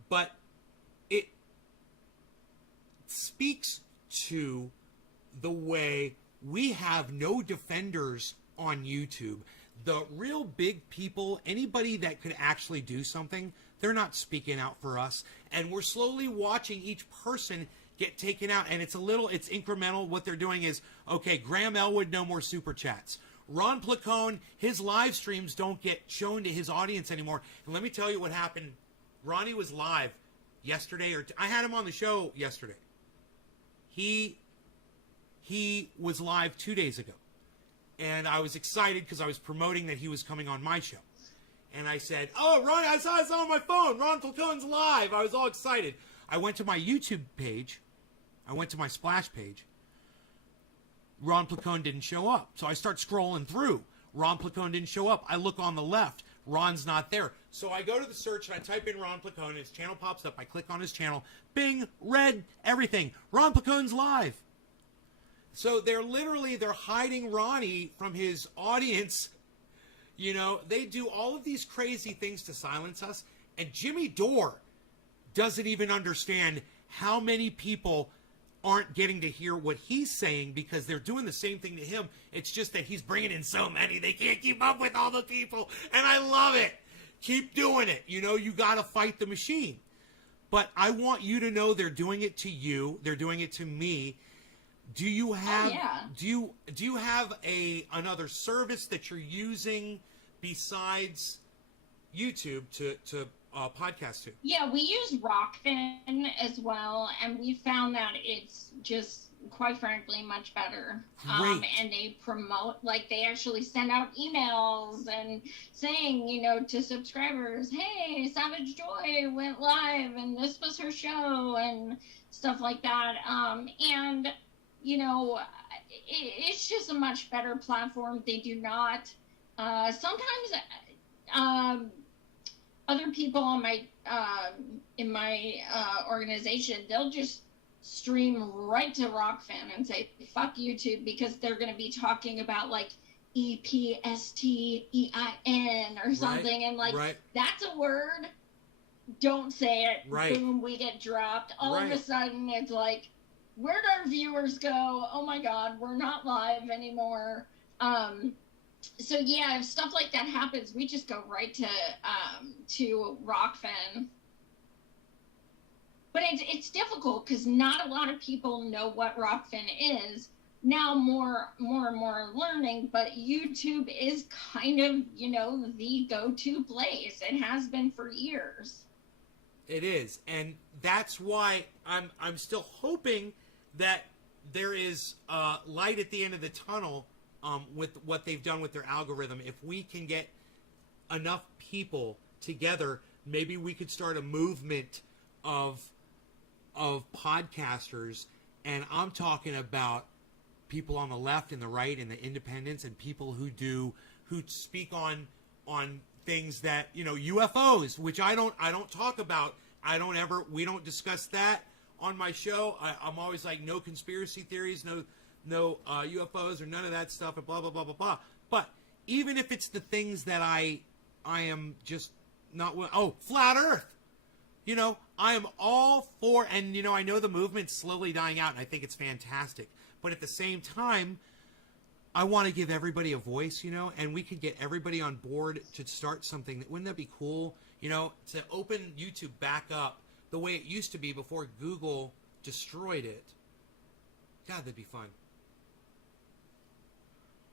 But it speaks to the way we have no defenders on YouTube. The real big people, anybody that could actually do something, they're not speaking out for us. And we're slowly watching each person get taken out, and it's incremental. What they're doing is, okay, Graham Elwood, no more super chats. Ron Placone, his live streams don't get shown to his audience anymore. And let me tell you what happened. Ronnie was live yesterday, I had him on the show yesterday. He was live 2 days ago. And I was excited because I was promoting that he was coming on my show. And I said, oh, Ron, I saw this on my phone. Ron Placone's live. I was all excited. I went to my YouTube page. I went to my Splash page. Ron Placone didn't show up. So I start scrolling through. Ron Placone didn't show up. I look on the left. Ron's not there. So I go to the search and I type in Ron Placone. His channel pops up. I click on his channel. Bing, red, everything. Ron Placone's live. So they're hiding Ronnie from his audience. You know, they do all of these crazy things to silence us. And Jimmy Dore doesn't even understand how many people aren't getting to hear what he's saying because they're doing the same thing to him. It's just that he's bringing in so many. They can't keep up with all the people. And I love it. Keep doing it. You know, you got to fight the machine. But I want you to know they're doing it to you. They're doing it to me. Do you have do you have another service that you're using besides YouTube to podcast to? Yeah, we use Rockfin as well, and we found that it's just, quite frankly, much better. And they promote, like, they actually send out emails and saying, you know, to subscribers, hey, Savage Joy went live and this was her show and stuff like that. And you know, it's just a much better platform. They do not. Sometimes other people on my in my organization, they'll just stream right to Rockfin and say fuck YouTube because they're going to be talking about like EPSTEIN or something, and like that's a word. Don't say it. Boom, we get dropped. All of a sudden, it's like, where'd our viewers go? Oh my God, we're not live anymore. So yeah, if stuff like that happens, we just go right to Rockfin. But it's difficult because not a lot of people know what Rockfin is. Now more and more learning, but YouTube is kind of, you know, the go-to place. It has been for years. It is, and that's why I'm still hoping that there is light at the end of the tunnel with what they've done with their algorithm. If we can get enough people together, maybe we could start a movement of podcasters, and I'm talking about people on the left and the right and the independents and people who speak on things that, you know, UFOs, which I don't talk about. We don't discuss that on my show. I'm always like, no conspiracy theories, no UFOs or none of that stuff, and blah, blah, blah, blah, blah. But even if it's the things that I am just not, flat earth, you know, I am all for, and, you know, I know the movement's slowly dying out, and I think it's fantastic. But at the same time, I want to give everybody a voice, you know, and we could get everybody on board to start something. Wouldn't that be cool, you know, to open YouTube back up the way it used to be before Google destroyed it? God, that'd be fun.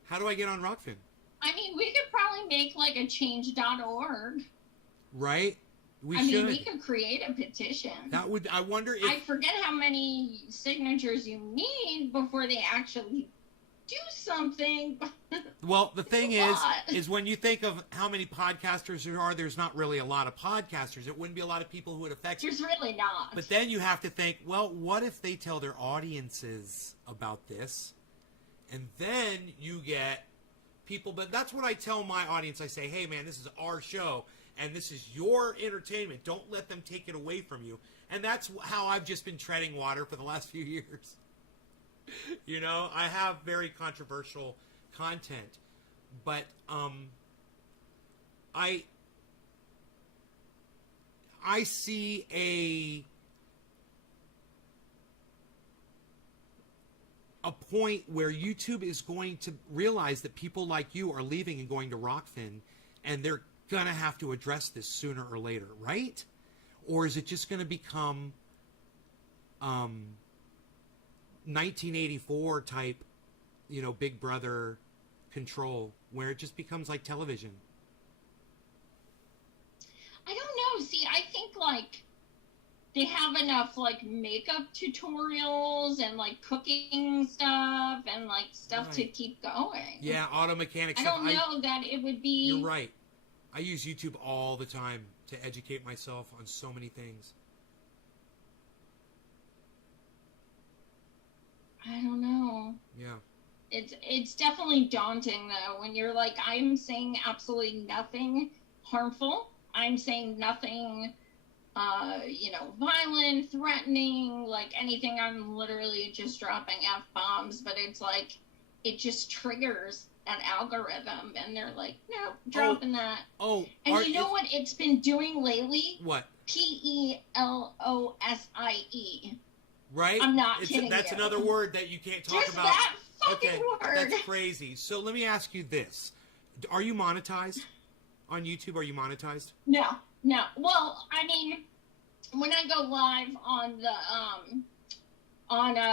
How do I get on Rockfin? I mean, we could probably make like a change.org. Right? I mean, we could create a petition. That would, I wonder if... I forget how many signatures you need before they actually do something. Well, the thing is when you think of how many podcasters there are, there's not really a lot of podcasters. It wouldn't be a lot of people who it affects. There's really not. But then you have to think, well, what if they tell their audiences about this? And then you get people, but that's what I tell my audience. I say, hey, man, this is our show, and this is your entertainment. Don't let them take it away from you. And that's how I've just been treading water for the last few years. You know, I have very controversial content, but I see a point where YouTube is going to realize that people like you are leaving and going to Rockfin, and they're going to have to address this sooner or later, right? Or is it just going to become 1984 type, you know, Big Brother control where it just becomes like television? I don't know. See, I think like they have enough like makeup tutorials and like cooking stuff and like stuff to keep going. Yeah, auto mechanics. I don't know that it would be. You're right. I use YouTube all the time to educate myself on so many things. I don't know. Yeah. It's definitely daunting though when you're like, I'm saying absolutely nothing harmful. I'm saying nothing violent, threatening, like anything. I'm literally just dropping F-bombs, but it's like it just triggers that algorithm and they're like, no, dropping that. Oh, and you know what it's been doing lately? What? PELOSIE. Right? I'm not kidding. That's you. another word that you can't talk Just about. That fucking word. That's crazy. So let me ask you this: are you monetized on YouTube? Are you monetized? No. Well, I mean, when I go live on the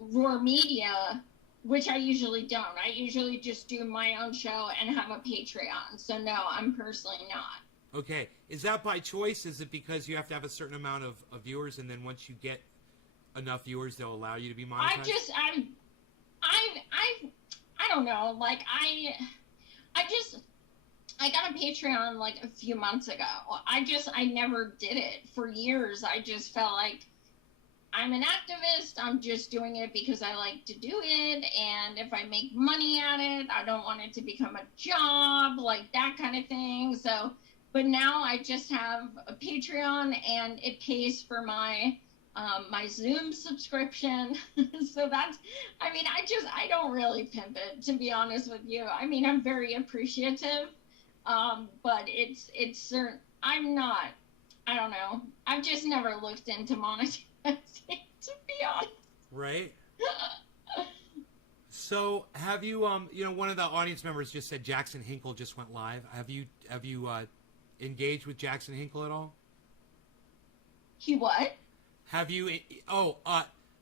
Roar Media, which I usually don't. I usually just do my own show and have a Patreon. So no, I'm personally not. Okay. Is that by choice? Is it because you have to have a certain amount of viewers, and then once you get enough viewers, they'll allow you to be monetized? I don't know. Like I got a Patreon like a few months ago. I never did it for years. I just felt like I'm an activist. I'm just doing it because I like to do it. And if I make money at it, I don't want it to become a job, like that kind of thing. So, but now I just have a Patreon and it pays for my Zoom subscription. So that's, I don't really pimp it, to be honest with you. I mean, I'm very appreciative. But it's certain, I don't know. I've just never looked into monetizing, to be honest. Right. So have you, one of the audience members just said Jackson Hinkle just went live. Have you engaged with Jackson Hinkle at all? He what? Have you,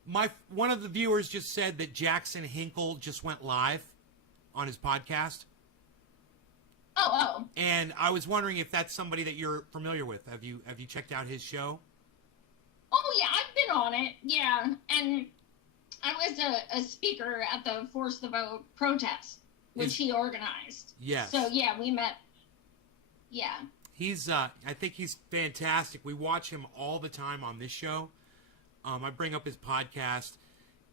one of the viewers just said that Jackson Hinkle just went live on his podcast. Oh. And I was wondering if that's somebody that you're familiar with. Have you checked out his show? Oh yeah, I've been on it. Yeah, and I was a speaker at the Force the Vote protest, which he organized. Yes. So yeah, we met. Yeah. He's I think he's fantastic. We watch him all the time on this show. I bring up his podcast,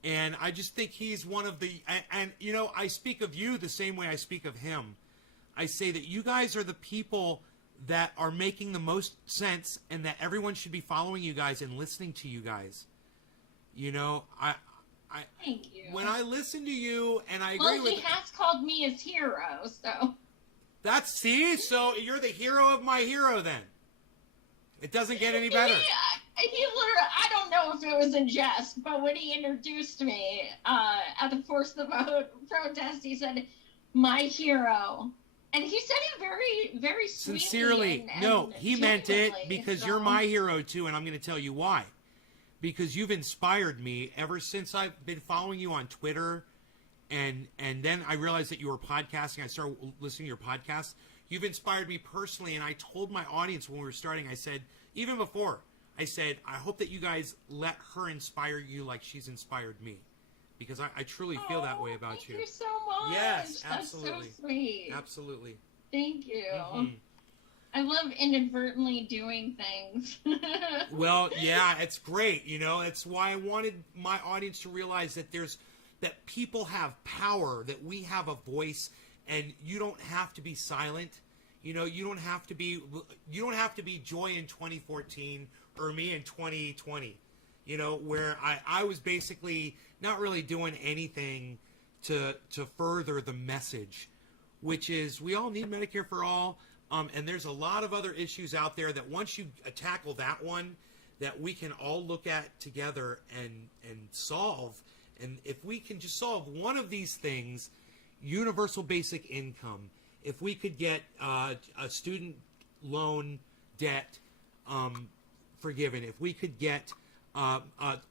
and I just think he's one of the. And I speak of you the same way I speak of him. I say that you guys are the people that are making the most sense, and that everyone should be following you guys and listening to you guys. Thank you. When I listen to you, and I agree with. Well, he has called me his hero, so. So you're the hero of my hero, then. It doesn't get any better. He literally, I don't know if it was in jest, but when he introduced me at the Force the Vote protest, he said, "My hero." And he said it very, very sweetly. Sincerely. No, he meant it because so. You're my hero, too, and I'm going to tell you why. Because you've inspired me ever since I've been following you on Twitter, and then I realized that you were podcasting. I started listening to your podcast. You've inspired me personally, and I told my audience when we were starting, I said, even before, I said, I hope that you guys let her inspire you like she's inspired me. Because I truly feel that way about Thank you so much. Yes, That's absolutely. so sweet. Absolutely. Thank you. Mm-hmm. I love inadvertently doing things. Well, yeah, it's great. It's why I wanted my audience to realize that that people have power, that we have a voice, and you don't have to be silent. You don't have to be Joy in 2014 or me in 2020. Where I was basically not really doing anything to further the message, which is we all need Medicare for all, and there's a lot of other issues out there that once you tackle that one, that we can all look at together and solve. And if we can just solve one of these things, universal basic income, if we could get a student loan debt forgiven, if we could get a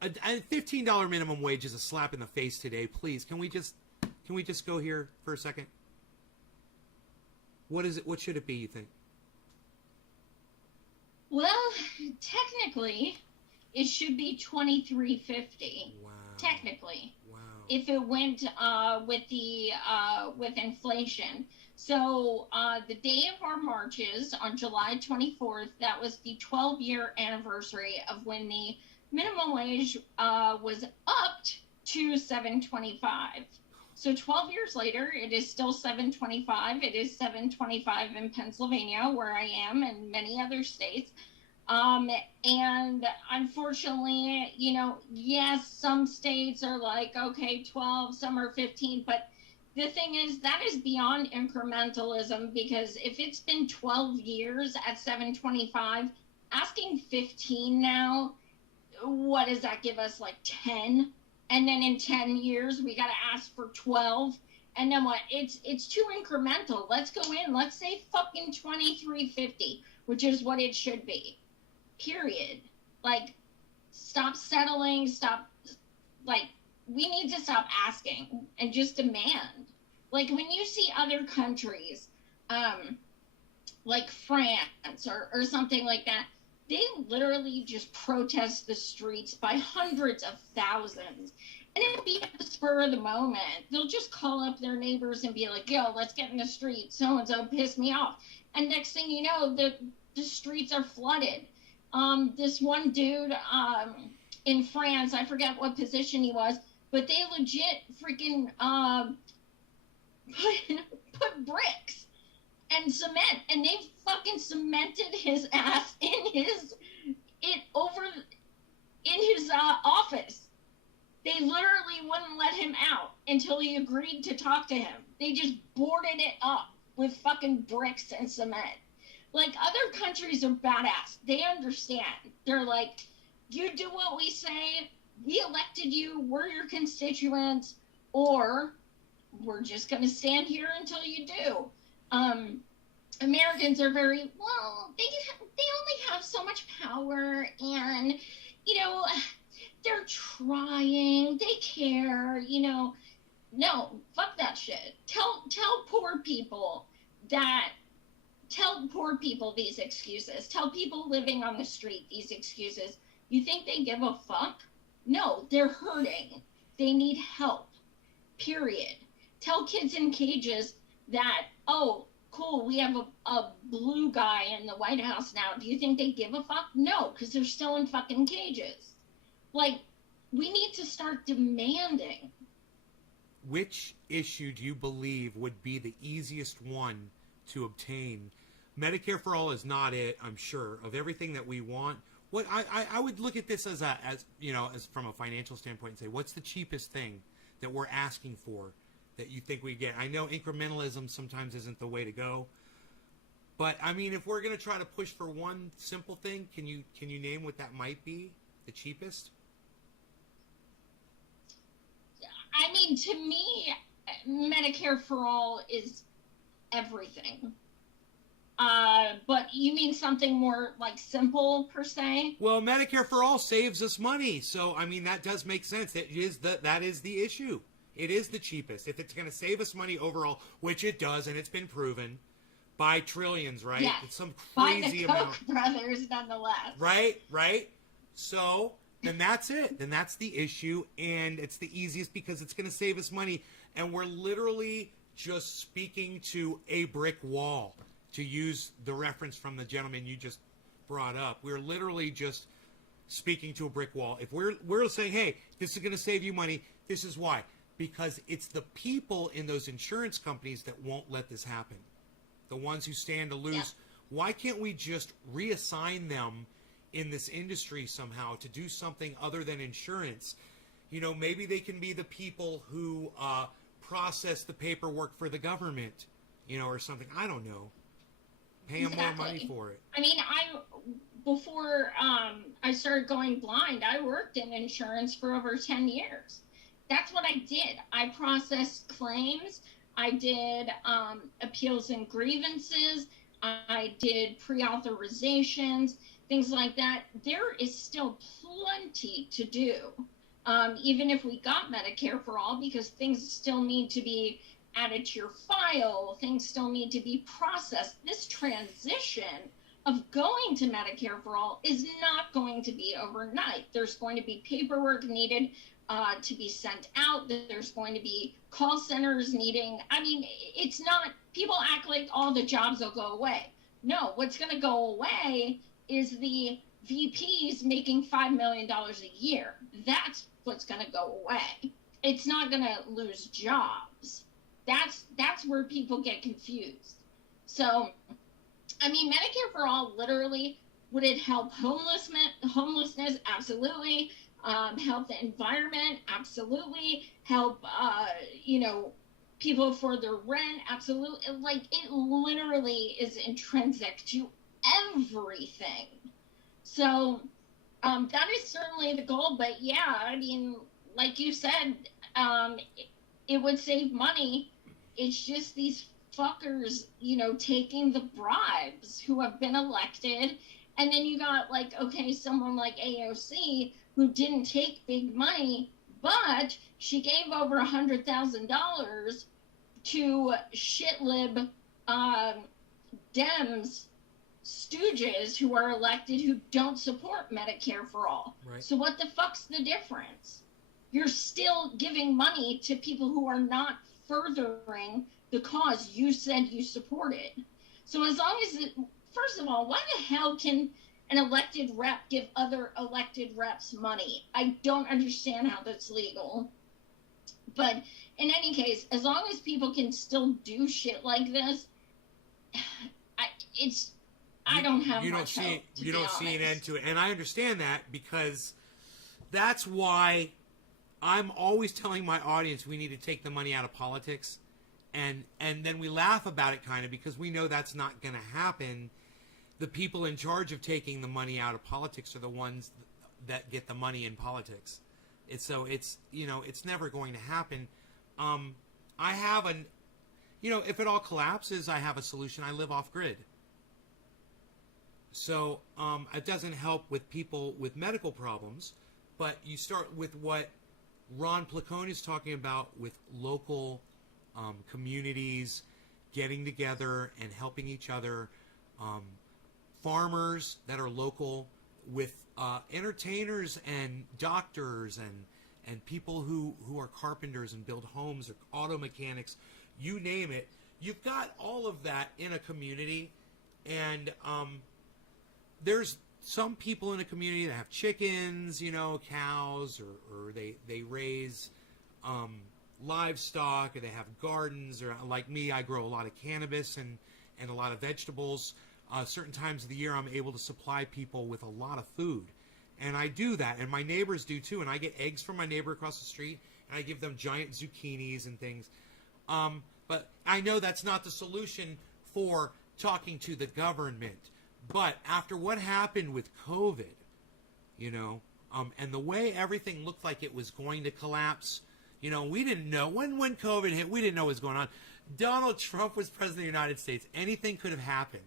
$15 minimum wage is a slap in the face today. Please, can we just Can we just go here for a second? What is it? What should it be, you think? Well, technically, it should be $23.50. Wow. Technically. Wow. If it went with inflation. So the day of our marches on July 24th, that was the 12-year anniversary of when the minimum wage was upped to $7.25. So 12 years later, it is still $7.25. It is $7.25 in Pennsylvania, where I am, and many other states. And unfortunately, you know, yes, some states are like, okay, 12, some are 15, but the thing is, that is beyond incrementalism, because if it's been 12 years at $7.25, asking 15 now, what does that give us, like 10? And then in 10 years, we got to ask for 12. And then what? It's too incremental. Let's go in. Let's say fucking $23.50, which is what it should be. Period. Like, stop settling. Stop. Like, we need to stop asking and just demand. Like, when you see other countries, like France or something like that, they literally just protest the streets by hundreds of thousands. And it'll be at the spur of the moment. They'll just call up their neighbors and be like, yo, let's get in the street. So-and-so pissed me off. And next thing you know, the streets are flooded. This one dude in France, I forget what position he was, but they legit freaking put bricks and cement, and they fucking cemented his ass in his office. They literally wouldn't let him out until he agreed to talk to him. They just boarded it up with fucking bricks and cement. Like, other countries are badass. They understand. They're like, you do what we say, we elected you, we're your constituents, or we're just going to stand here until you do. Americans are very, well, they only have so much power, and, you know, they're trying, they care, you know. No, fuck that shit. Tell poor people these excuses. Tell people living on the street these excuses. You think they give a fuck? No, they're hurting. They need help. Period. Tell kids in cages that, oh, cool, we have a blue guy in the White House now. Do you think they give a fuck? No, because they're still in fucking cages. Like, we need to start demanding. Which issue do you believe would be the easiest one to obtain? Medicare for all is not it, I'm sure. Of everything that we want, what I would look at this as you know, as from a financial standpoint and say, what's the cheapest thing that we're asking for that you think we get? I know incrementalism sometimes isn't the way to go, but I mean, if we're going to try to push for one simple thing, can you name what that might be? The cheapest? I mean, to me, Medicare for all is everything. But you mean something more like simple per se? Well, Medicare for all saves us money, so I mean that does make sense. That is the issue. It is the cheapest. If it's going to save us money overall, which it does, and it's been proven by trillions, right? Yeah. It's some crazy by the amount. Koch brothers, nonetheless. Right. So then that's it. Then that's the issue, and it's the easiest because it's going to save us money, and we're literally just speaking to a brick wall. To use the reference from the gentleman you just brought up, we're literally just speaking to a brick wall. If we're saying, hey, this is going to save you money, this is why. Because it's the people in those insurance companies that won't let this happen. The ones who stand to lose. Yeah. Why can't we just reassign them in this industry somehow to do something other than insurance? You know, maybe they can be the people who process the paperwork for the government, you know, or something. I don't know. Pay them more money for it. I mean, before I started going blind, I worked in insurance for over 10 years. That's what I did. I processed claims. I did appeals and grievances. I did pre-authorizations, things like that. There is still plenty to do. even if we got Medicare for all, because things still need to be added to your file, things still need to be processed. This transition of going to Medicare for all is not going to be overnight. There's going to be paperwork needed to be sent out. There's going to be call centers needing, I mean, it's not, people act like all the jobs will go away. No, what's going to go away is the VPs making $5 million a year. That's what's going to go away. It's not going to lose jobs. That's where people get confused. So, I mean, Medicare for all, literally, would it help homelessness? Absolutely. Help the environment? Absolutely. Help, people for their rent? Absolutely. Like, it literally is intrinsic to everything. So, that is certainly the goal. But yeah, I mean, like you said, it would save money. It's just these fuckers, taking the bribes who have been elected. And then you got, someone like AOC who didn't take big money, but she gave over $100,000 to shitlib Dems stooges who are elected who don't support Medicare for all. Right. So what the fuck's the difference? You're still giving money to people who are not furthering the cause you said you supported. So as long as first of all, why the hell can an elected rep give other elected reps money? I don't understand how that's legal. But in any case, as long as people can still do shit like this, I don't have much hope, you don't see an end to it. And I understand that, because that's why I'm always telling my audience we need to take the money out of politics. And then we laugh about it kind of, because we know that's not going to happen. The people in charge of taking the money out of politics are the ones that get the money in politics. It's never going to happen. I have if it all collapses, I have a solution. I live off grid. So it doesn't help with people with medical problems, but you start with what Ron PLACONE is talking about with local communities getting together and helping each other, farmers that are local, with entertainers and doctors and people who are carpenters and build homes, or auto mechanics, you name it. You've got all of that in a community, and there's some people in a community that have chickens, cows, or they raise livestock, or they have gardens, or like me, I grow a lot of cannabis and a lot of vegetables. Certain times of the year, I'm able to supply people with a lot of food. And I do that, and my neighbors do too. And I get eggs from my neighbor across the street, and I give them giant zucchinis and things. But I know that's not the solution for talking to the government. But after what happened with COVID, and the way everything looked like it was going to collapse, we didn't know. When COVID hit, we didn't know what was going on. Donald Trump was president of the United States. Anything could have happened,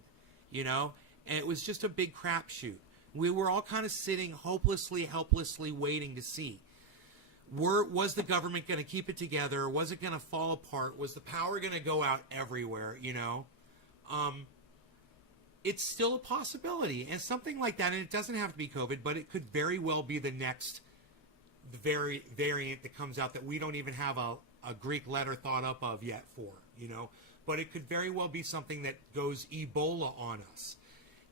and it was just a big crapshoot. We were all kind of sitting hopelessly, helplessly waiting to see. Was the government going to keep it together? Was it going to fall apart? Was the power going to go out everywhere, It's still a possibility. And something like that, and it doesn't have to be COVID, but it could very well be the next variant that comes out that we don't even have a Greek letter thought up of yet for, But it could very well be something that goes Ebola on us.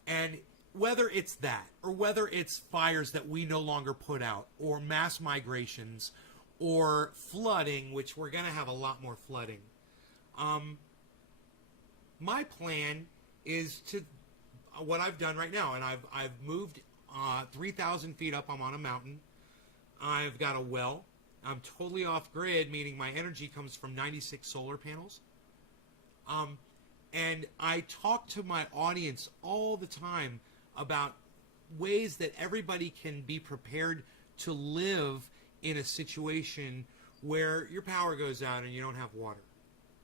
And whether it's that, or whether it's fires that we no longer put out, or mass migrations, or flooding, which we're going to have a lot more flooding. My plan is to, what I've done right now, and I've moved 3,000 feet up. I'm on a mountain. I've got a well. I'm totally off grid, meaning my energy comes from 96 solar panels. And I talk to my audience all the time about ways that everybody can be prepared to live in a situation where your power goes out and you don't have water.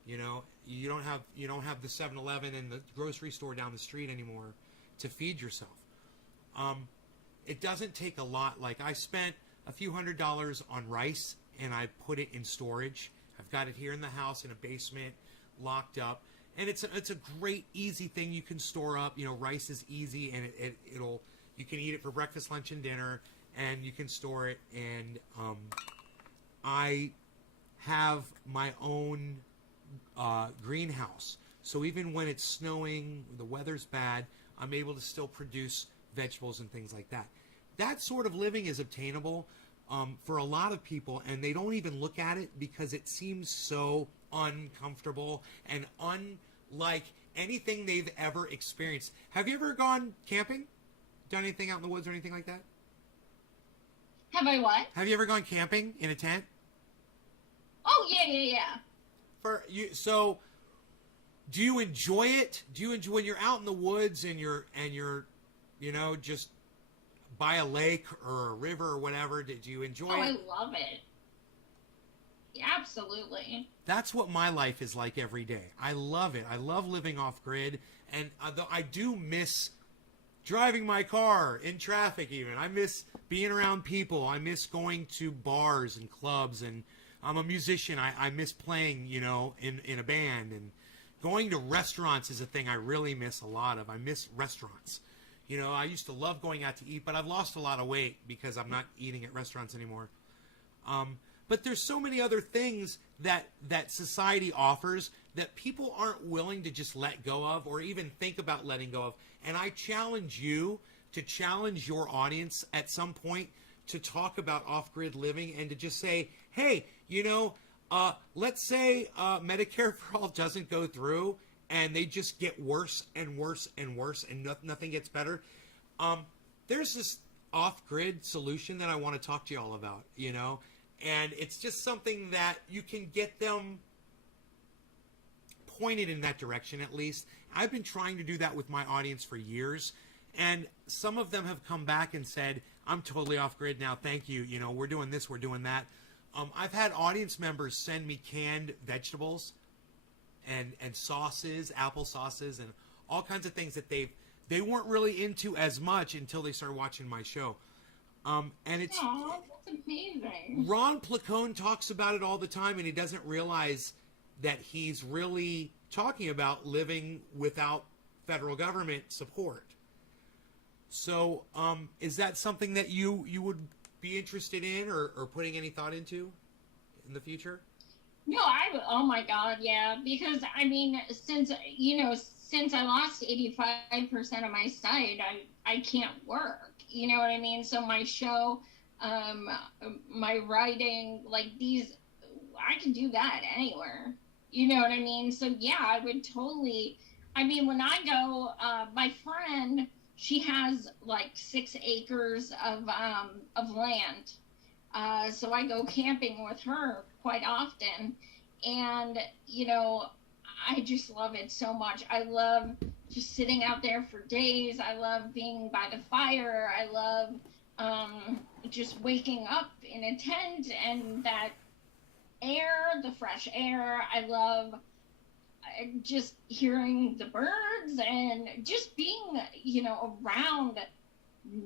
You don't have the 7-Eleven and the grocery store down the street anymore to feed yourself. It doesn't take a lot. Like, I spent a few $100s on rice, and I put it in storage. I've got it here in the house in a basement, locked up, and it's a great, easy thing you can store up. You know, rice is easy, and it'll you can eat it for breakfast, lunch, and dinner, and you can store it. And I have my own greenhouse, so even when it's snowing, the weather's bad, I'm able to still produce vegetables and things like that. That sort of living is obtainable for a lot of people, and they don't even look at it because it seems so uncomfortable and unlike anything they've ever experienced. Have you ever gone camping? Done anything out in the woods or anything like that? Have I what? Have you ever gone camping in a tent? Oh, yeah. So do you enjoy it? Do you enjoy when you're out in the woods and you're you know, just by a lake or a river or whatever? Did you enjoy it? I love it. Yeah, absolutely. That's what my life is like every day. I love it. I love living off grid, and I do miss driving my car in traffic even. I miss being around people. I miss going to bars and clubs, and I'm a musician. I miss playing, you know, in a band, and going to restaurants is a thing I really miss a lot of. I miss restaurants. You know, I used to love going out to eat, but I've lost a lot of weight because I'm not eating at restaurants anymore. But there's so many other things that society offers that people aren't willing to just let go of or even think about letting go of. And I challenge you to challenge your audience at some point to talk about off-grid living and to just say, hey, you know, let's say Medicare for All doesn't go through and they just get worse and worse and worse and nothing gets better. There's this off-grid solution that I want to talk to you all about, you know, and it's just something that you can get them pointed in that direction at least. I've been trying to do that with my audience for years, and some of them have come back and said, I'm totally off-grid now, thank you, you know, we're doing this, we're doing that. I've had audience members send me canned vegetables and sauces, apple sauces, and all kinds of things that they weren't really into as much until they started watching my show. And it's that's amazing. Ron PLACONE talks about it all the time, and he doesn't realize that he's really talking about living without federal government support. So, is that something that you would be interested in or putting any thought into in the future? No, oh my God, yeah. Because, I mean, since I lost 85% of my sight, I can't work. You know what I mean? So my show, my writing, like these, I can do that anywhere. You know what I mean? So yeah, I would totally, I mean, when I go, my friend, she has like 6 acres of land. So I go camping with her quite often. And, you know, I just love it so much. I love just sitting out there for days. I love being by the fire. I love just waking up in a tent and that air, the fresh air. I love just hearing the birds and just being, you know, around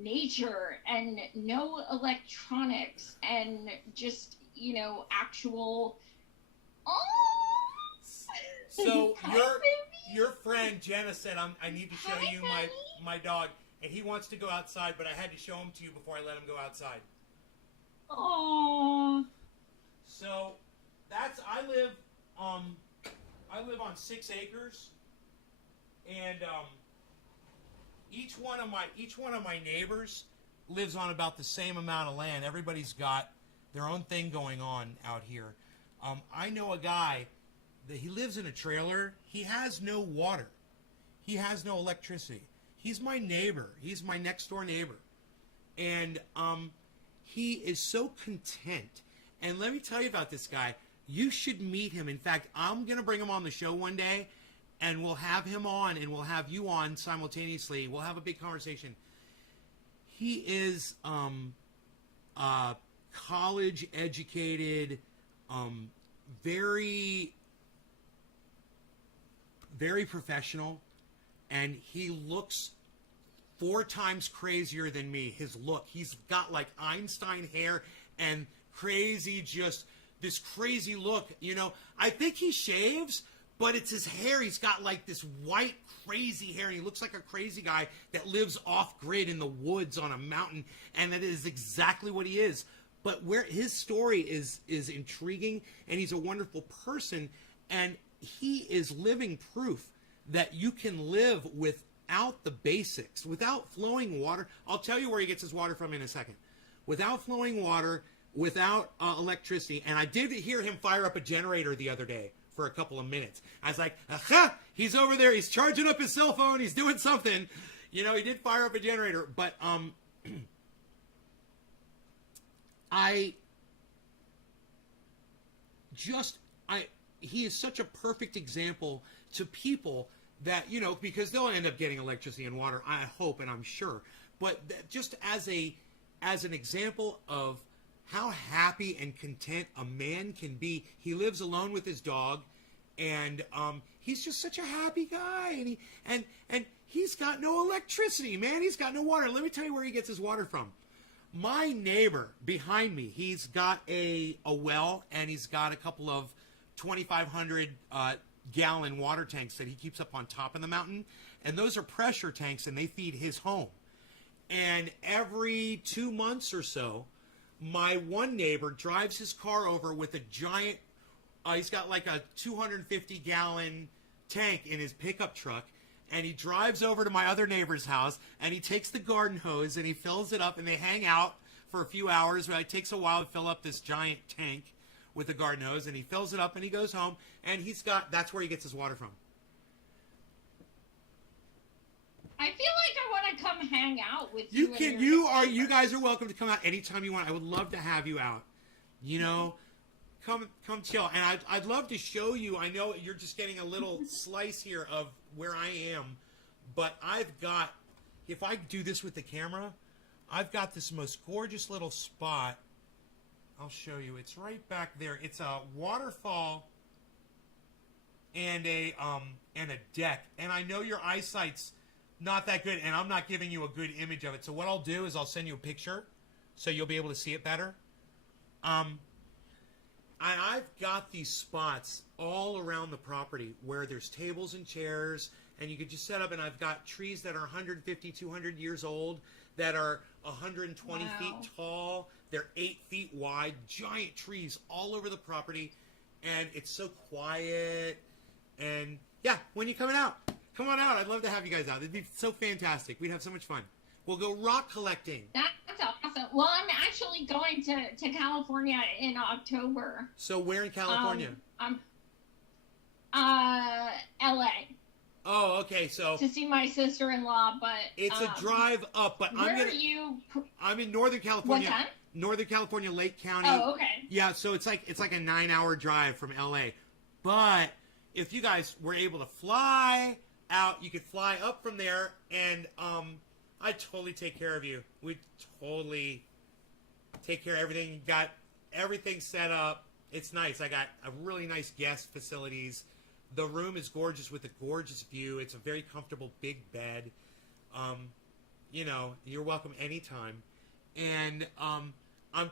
nature and no electronics and just, you know, actual... So your friend Jenna said I need to show you my dog, and he wants to go outside, but I had to show him to you before I let him go outside. Aww. So I live on 6 acres, and each one of my neighbors lives on about the same amount of land. Everybody's got their own thing going on out here. I know a guy that he lives in a trailer. He has no water. He has no electricity. He's my neighbor. He's my next door neighbor. And he is so content. And let me tell you about this guy. You should meet him. In fact, I'm going to bring him on the show one day, and we'll have him on, and we'll have you on simultaneously. We'll have a big conversation. He is college-educated, very, very professional, and he looks 4 times crazier than me. His look, he's got like Einstein hair and crazy, just this crazy look. You know, I think he shaves, but it's his hair. He's got like this white crazy hair, and he looks like a crazy guy that lives off grid in the woods on a mountain, and that is exactly what he is. But where his story is intriguing, and he's a wonderful person, and he is living proof that you can live without the basics, without flowing water. I'll tell you where he gets his water from in a second. Without flowing water, without electricity. And I did hear him fire up a generator the other day for a couple of minutes. I was like, aha, he's over there. He's charging up his cell phone. He's doing something. You know, he did fire up a generator. But he is such a perfect example to people that, you know, because they'll end up getting electricity and water, I hope, and I'm sure. But just as an example of how happy and content a man can be. He lives alone with his dog, and he's just such a happy guy. And he's got no electricity, man. He's got no water. Let me tell you where he gets his water from. My neighbor behind me, he's got a well, and he's got a couple of 2,500 gallon water tanks that he keeps up on top of the mountain, and those are pressure tanks, and they feed his home. And every 2 months or so, my one neighbor drives his car over with a giant, he's got like a 250 gallon tank in his pickup truck, and he drives over to my other neighbor's house, and he takes the garden hose and he fills it up, and they hang out for a few hours. It takes a while to fill up this giant tank with the garden hose, and he fills it up, and he goes home, and that's where he gets his water from. I feel like I want to come hang out with you. You you guys are welcome to come out anytime you want. I would love to have you out. You know, come chill. And I'd love to show you. I know you're just getting a little slice here of where I am, but if I do this with the camera, I've got this most gorgeous little spot. I'll show you. It's right back there. It's a waterfall and a deck. And I know your eyesight's not that good, and I'm not giving you a good image of it. So what I'll do is I'll send you a picture so you'll be able to see it better. I've got these spots all around the property where there's tables and chairs, and you could just set up, and I've got trees that are 150, 200 years old that are 120 feet tall. They're 8 feet wide, giant trees all over the property, and it's so quiet. And yeah, when you coming out? Come on out. I'd love to have you guys out. It'd be so fantastic. We'd have so much fun. We'll go rock collecting. That's awesome. Well, I'm actually going to California in October. So where in California? LA. Oh, okay. So to see my sister-in-law, but it's a drive up. But I'm in Northern California. What's that? Northern California, Lake County. Oh, okay. Yeah, so it's like a 9-hour drive from LA. But if you guys were able to fly out, you could fly up from there, and I'd totally take care of you. We'd totally take care of everything. You got everything set up. It's nice. I got a really nice guest facilities. The room is gorgeous with a gorgeous view. It's a very comfortable big bed. You know, you're welcome anytime. And I'm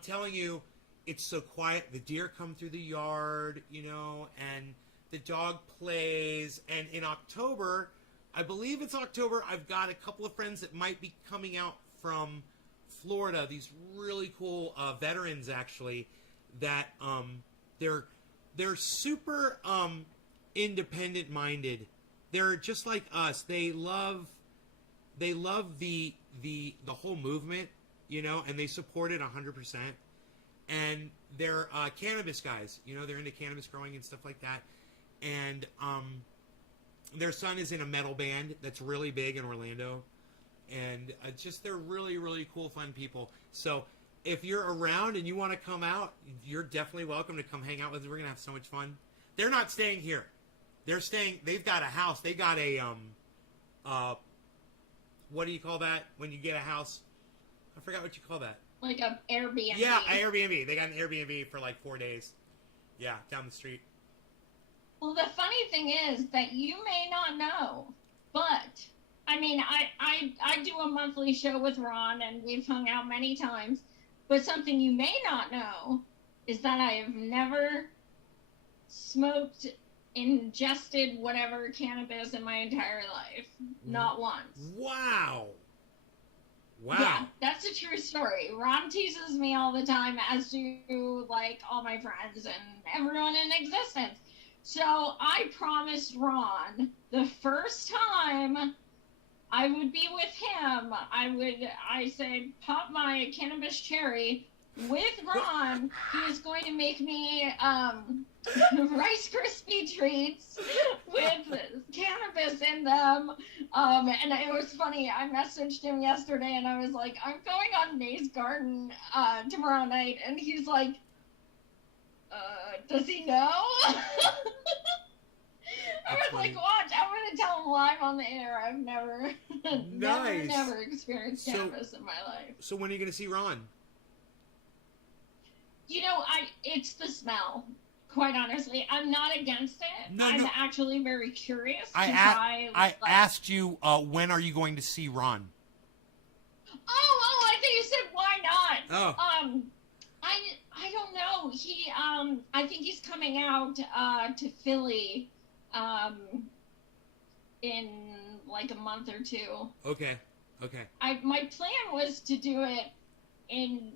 telling you, it's so quiet. The deer come through the yard, you know, and the dog plays. And in October, I believe it's October, I've got a couple of friends that might be coming out from Florida. These really cool veterans, actually, that they're super independent-minded. They're just like us. They love the whole movement, you know, and they support it 100%. And they're cannabis guys, you know, they're into cannabis growing and stuff like that. And their son is in a metal band that's really big in Orlando. And they're really, really cool, fun people. So if you're around and you want to come out, you're definitely welcome to come hang out with us. We're going to have so much fun. They're not staying here. They've got a house. They got a, what do you call that when you get a house? I forgot what you call that. Like an Airbnb. Yeah, an Airbnb. They got an Airbnb for like 4 days. Yeah, down the street. Well, the funny thing is that you may not know, but I mean, I do a monthly show with Ron, and we've hung out many times. But something you may not know is that I have never smoked, ingested whatever cannabis in my entire life. Not once. Wow. Wow. Yeah, that's a true story. Ron teases me all the time, as do, like, all my friends and everyone in existence. So I promised Ron the first time I would be with him, I said, pop my cannabis cherry with Ron. He was going to make me Rice Krispie treats with cannabis in them. And it was funny. I messaged him yesterday and I was like, I'm going on May's Garden tomorrow night. And he's like, does he know? I was like, watch, I'm going to tell him live on the air. I've never, never experienced cannabis in my life. So when are you going to see Ron? You know, it's the smell, quite honestly. I'm not against it. I'm actually very curious to try. I asked you, when are you going to see Ron? Oh, I think you said why not. Oh. I don't know. I think he's coming out to Philly in like a month or two. Okay. My plan was to do it in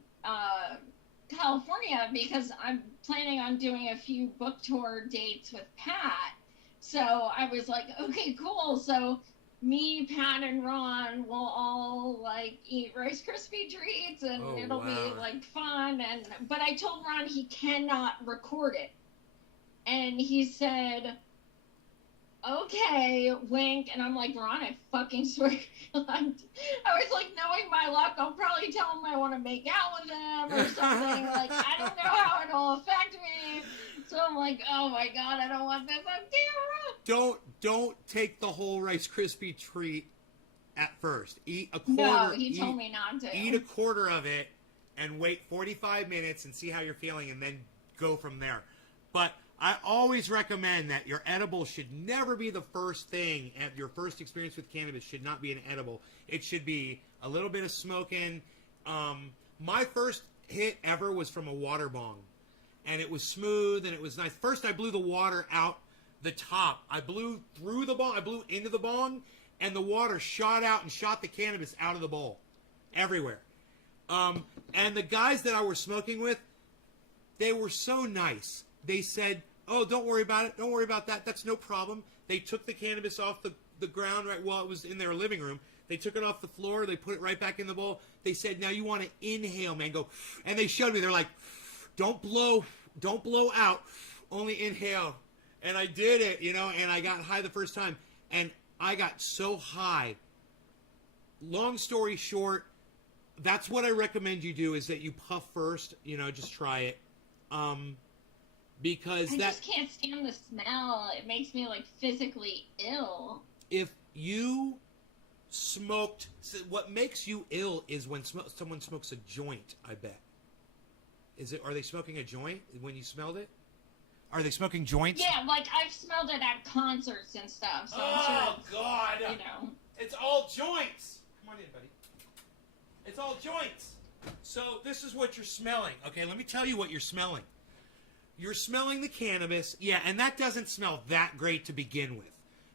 California because I'm planning on doing a few book tour dates with Pat. So I was like, okay, cool. So me, Pat, and Ron will all like eat Rice Krispie treats, and it'll be like fun. But I told Ron he cannot record it, and he said, okay, wink. And I'm like, Ron, I fucking swear to God. I was like, knowing my luck, I'll probably tell him I want to make out with him or something. Like, I don't know how it'll affect me. So I'm like, oh my God, I don't want this on camera. Don't take the whole Rice Krispie treat at first. Eat a quarter. No, he told me not to. Eat a quarter of it and wait 45 minutes and see how you're feeling, and then go from there. But I always recommend that your edible should never be the first thing. At your first experience with cannabis should not be an edible. It should be a little bit of smoking. My first hit ever was from a water bong, and it was smooth and it was nice. First, I blew the water out the top. I blew through the bong. I blew into the bong, and the water shot out and shot the cannabis out of the bowl everywhere. And the guys that I was smoking with, they were so nice. They said, oh, don't worry about it. Don't worry about that. That's no problem. They took the cannabis off the ground right while it was in their living room. They took it off the floor. They put it right back in the bowl. They said, now you want to inhale, man. Go. And they showed me. They're like, don't blow out. Only inhale. And I did it, and I got high the first time. And I got so high. Long story short, that's what I recommend you do, is that you puff first. Just try it. Because I just can't stand the smell. It makes me like physically ill. If you smoked, what makes you ill is when someone smokes a joint. I bet. Are they smoking a joint when you smelled it? Are they smoking joints? Yeah, like I've smelled it at concerts and stuff. So I'm sure God! It's all joints. Come on in, buddy. It's all joints. So this is what you're smelling. Okay, let me tell you what you're smelling. You're smelling the cannabis, yeah, and that doesn't smell that great to begin with.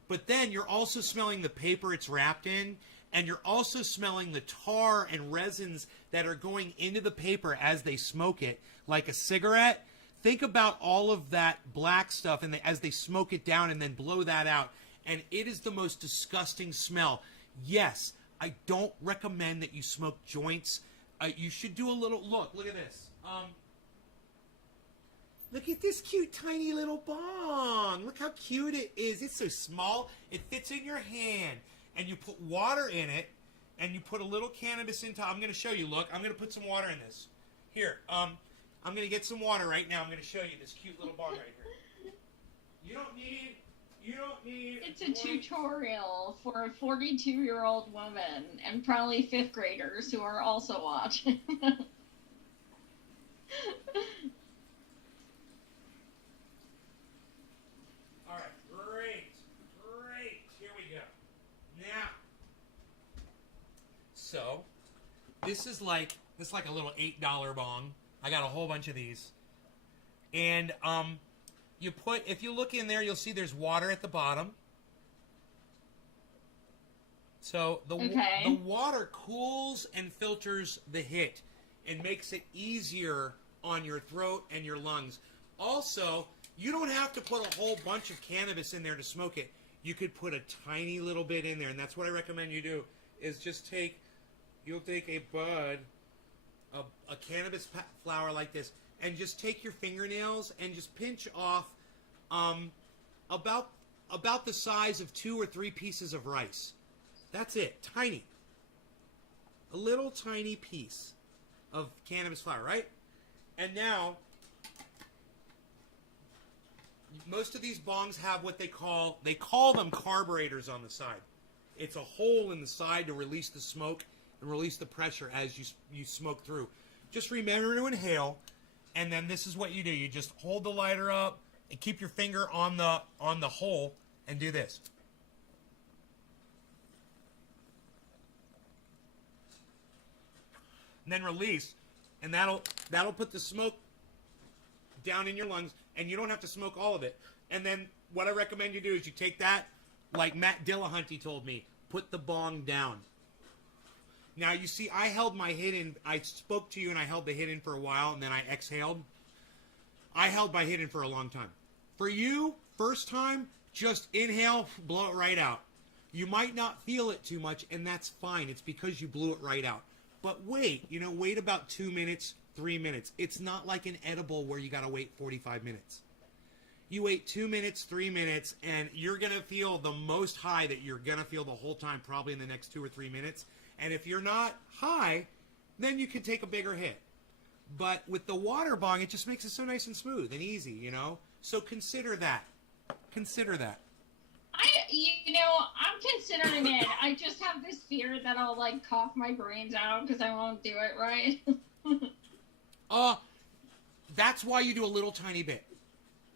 But then you're also smelling the paper it's wrapped in, and you're also smelling the tar and resins that are going into the paper as they smoke it, like a cigarette. Think about all of that black stuff as they smoke it down and then blow that out, and it is the most disgusting smell. Yes, I don't recommend that you smoke joints. You should do a little, look at this. Look at this cute, tiny little bong. Look how cute it is. It's so small. It fits in your hand. And you put water in it, and you put a little cannabis in top. I'm going to show you. Look, I'm going to put some water in this. Here, I'm going to get some water right now. I'm going to show you this cute little bong right here. You don't need... It's a tutorial for a 42-year-old woman and probably 5th graders who are also watching. This is like a little $8 bong. I got a whole bunch of these. And if you look in there, you'll see there's water at the bottom. So the water cools and filters the hit and makes it easier on your throat and your lungs. Also, you don't have to put a whole bunch of cannabis in there to smoke it. You could put a tiny little bit in there, and that's what I recommend you do, is just you'll take a bud, a cannabis flower like this, and just take your fingernails and just pinch off about the size of 2 or 3 pieces of rice. That's it. Tiny. A little tiny piece of cannabis flower, right? And now, most of these bongs have what they call them carburetors on the side. It's a hole in the side to release the smoke and release the pressure as you smoke through. Just remember to inhale, and then this is what you do. You just hold the lighter up and keep your finger on the hole and do this. And then release, and that'll put the smoke down in your lungs, and you don't have to smoke all of it. And then what I recommend you do is you take that, like Matt Dillahunty told me, put the bong down. Now you see, I held my hit in. I spoke to you and I held the hit in for a while, and then I exhaled. I held my hit in for a long time. For you, first time, just inhale, blow it right out. You might not feel it too much, and that's fine. It's because you blew it right out. But wait about 2 minutes, 3 minutes. It's not like an edible where you got to wait 45 minutes. You wait 2 minutes, 3 minutes, and you're going to feel the most high that you're going to feel the whole time, probably in the next 2 or 3 minutes. And if you're not high, then you can take a bigger hit. But with the water bong, it just makes it so nice and smooth and easy, So consider that. Consider that. I'm considering it. I just have this fear that I'll cough my brains out because I won't do it right. That's why you do a little tiny bit.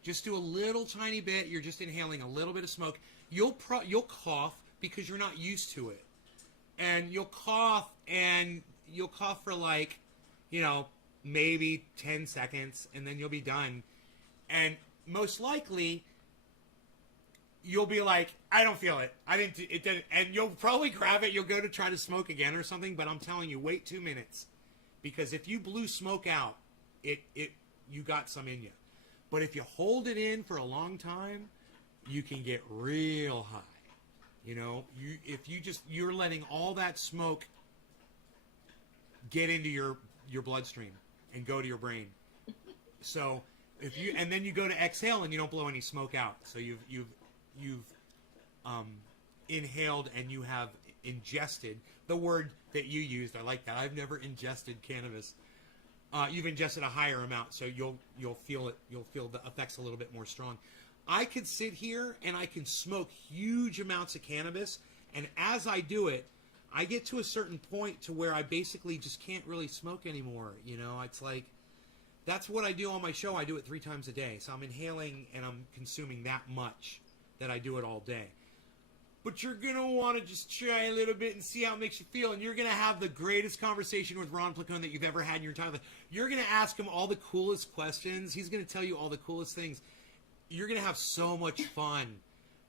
Just do a little tiny bit. You're just inhaling a little bit of smoke. You'll cough because you're not used to it, and you'll cough for maybe 10 seconds, and then you'll be done. And most likely, you'll be like, I don't feel it. It didn't. And you'll probably grab it. You'll go to try to smoke again or something. But I'm telling you, wait 2 minutes, because if you blew smoke out, you got some in you. But if you hold it in for a long time, you can get real high. You're letting all that smoke get into your bloodstream and go to your brain. So and then you go to exhale and you don't blow any smoke out. So you've inhaled and you have ingested, the word that you used. I like that. I've never ingested cannabis. You've ingested a higher amount, so you'll feel it. You'll feel the effects a little bit more strong. I could sit here and I can smoke huge amounts of cannabis, and as I do it, I get to a certain point to where I basically just can't really smoke anymore. It's like, that's what I do on my show. I do it 3 times a day, so I'm inhaling and I'm consuming that much that I do it all day. But you're going to want to just try a little bit and see how it makes you feel, and you're going to have the greatest conversation with Ron PLACONE that you've ever had in your entire life. You're going to ask him all the coolest questions. He's going to tell you all the coolest things. You're going to have so much fun.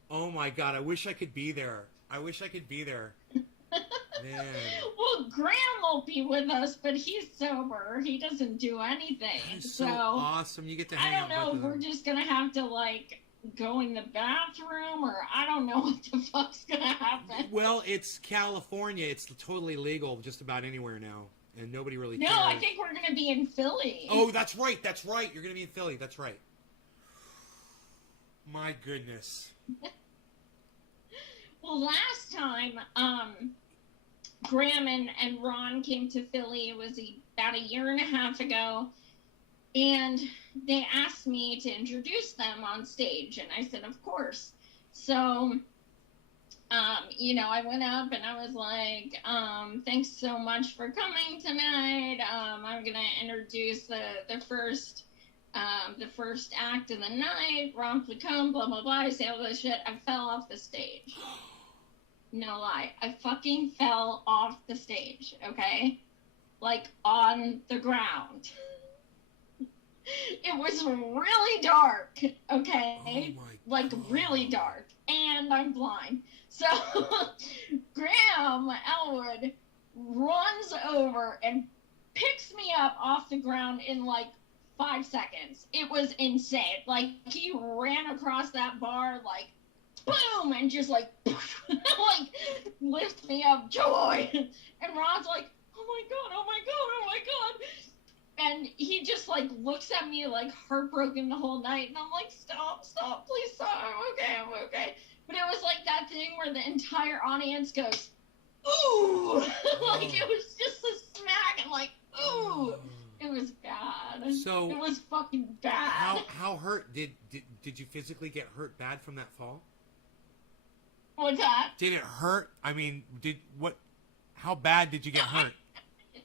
Oh, my God. I wish I could be there. Man. Well, Graham will be with us, but he's sober. He doesn't do anything. He's so awesome. You get to hang out with him. I don't know if we're just going to have to, go in the bathroom, or I don't know what the fuck's going to happen. Well, it's California. It's totally legal just about anywhere now, and nobody really cares. No, I think we're going to be in Philly. Oh, that's right. You're going to be in Philly. That's right. My goodness. Well, last time, Graham and Ron came to Philly. It was about a year and a half ago. And they asked me to introduce them on stage. And I said, of course. So, I went up and I was like, thanks so much for coming tonight. I'm going to introduce the first act of the night, Ron PLACONE, blah, blah, blah. I say all this shit. I fell off the stage. No lie. I fucking fell off the stage, okay? like on the ground. It was really dark, okay? Like really dark, and I'm blind. So Graham Elwood runs over and picks me up off the ground in like 5 seconds. It was insane. Like, he ran across that bar, like, boom, and just like, like, lift me up, joy. And Ron's like, oh my God, oh my God, oh my God. And he just like looks at me like heartbroken the whole night. And I'm like, stop, please stop. I'm okay. But it was like that thing where the entire audience goes, ooh. Like, it was just a smack and like, ooh. It was bad. So it was fucking bad. How hurt did you physically get hurt bad from that fall? What's that? Did it hurt? I mean, how bad did you get hurt?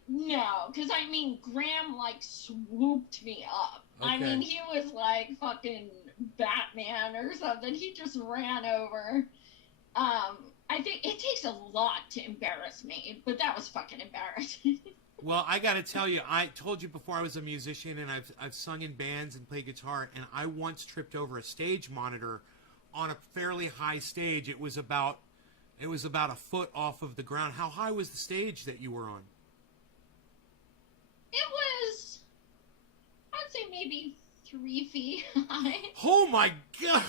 No, because I mean, Graham like swooped me up. Okay. I mean, he was like fucking Batman or something. He just ran over. I think it takes a lot to embarrass me, but that was fucking embarrassing. Well, I got to tell you, I told you before I was a musician, and I've sung in bands and played guitar, and I once tripped over a stage monitor on a fairly high stage. It was about a foot off of the ground. How high was the stage that you were on? It was, I'd say maybe 3 feet high. Oh my God!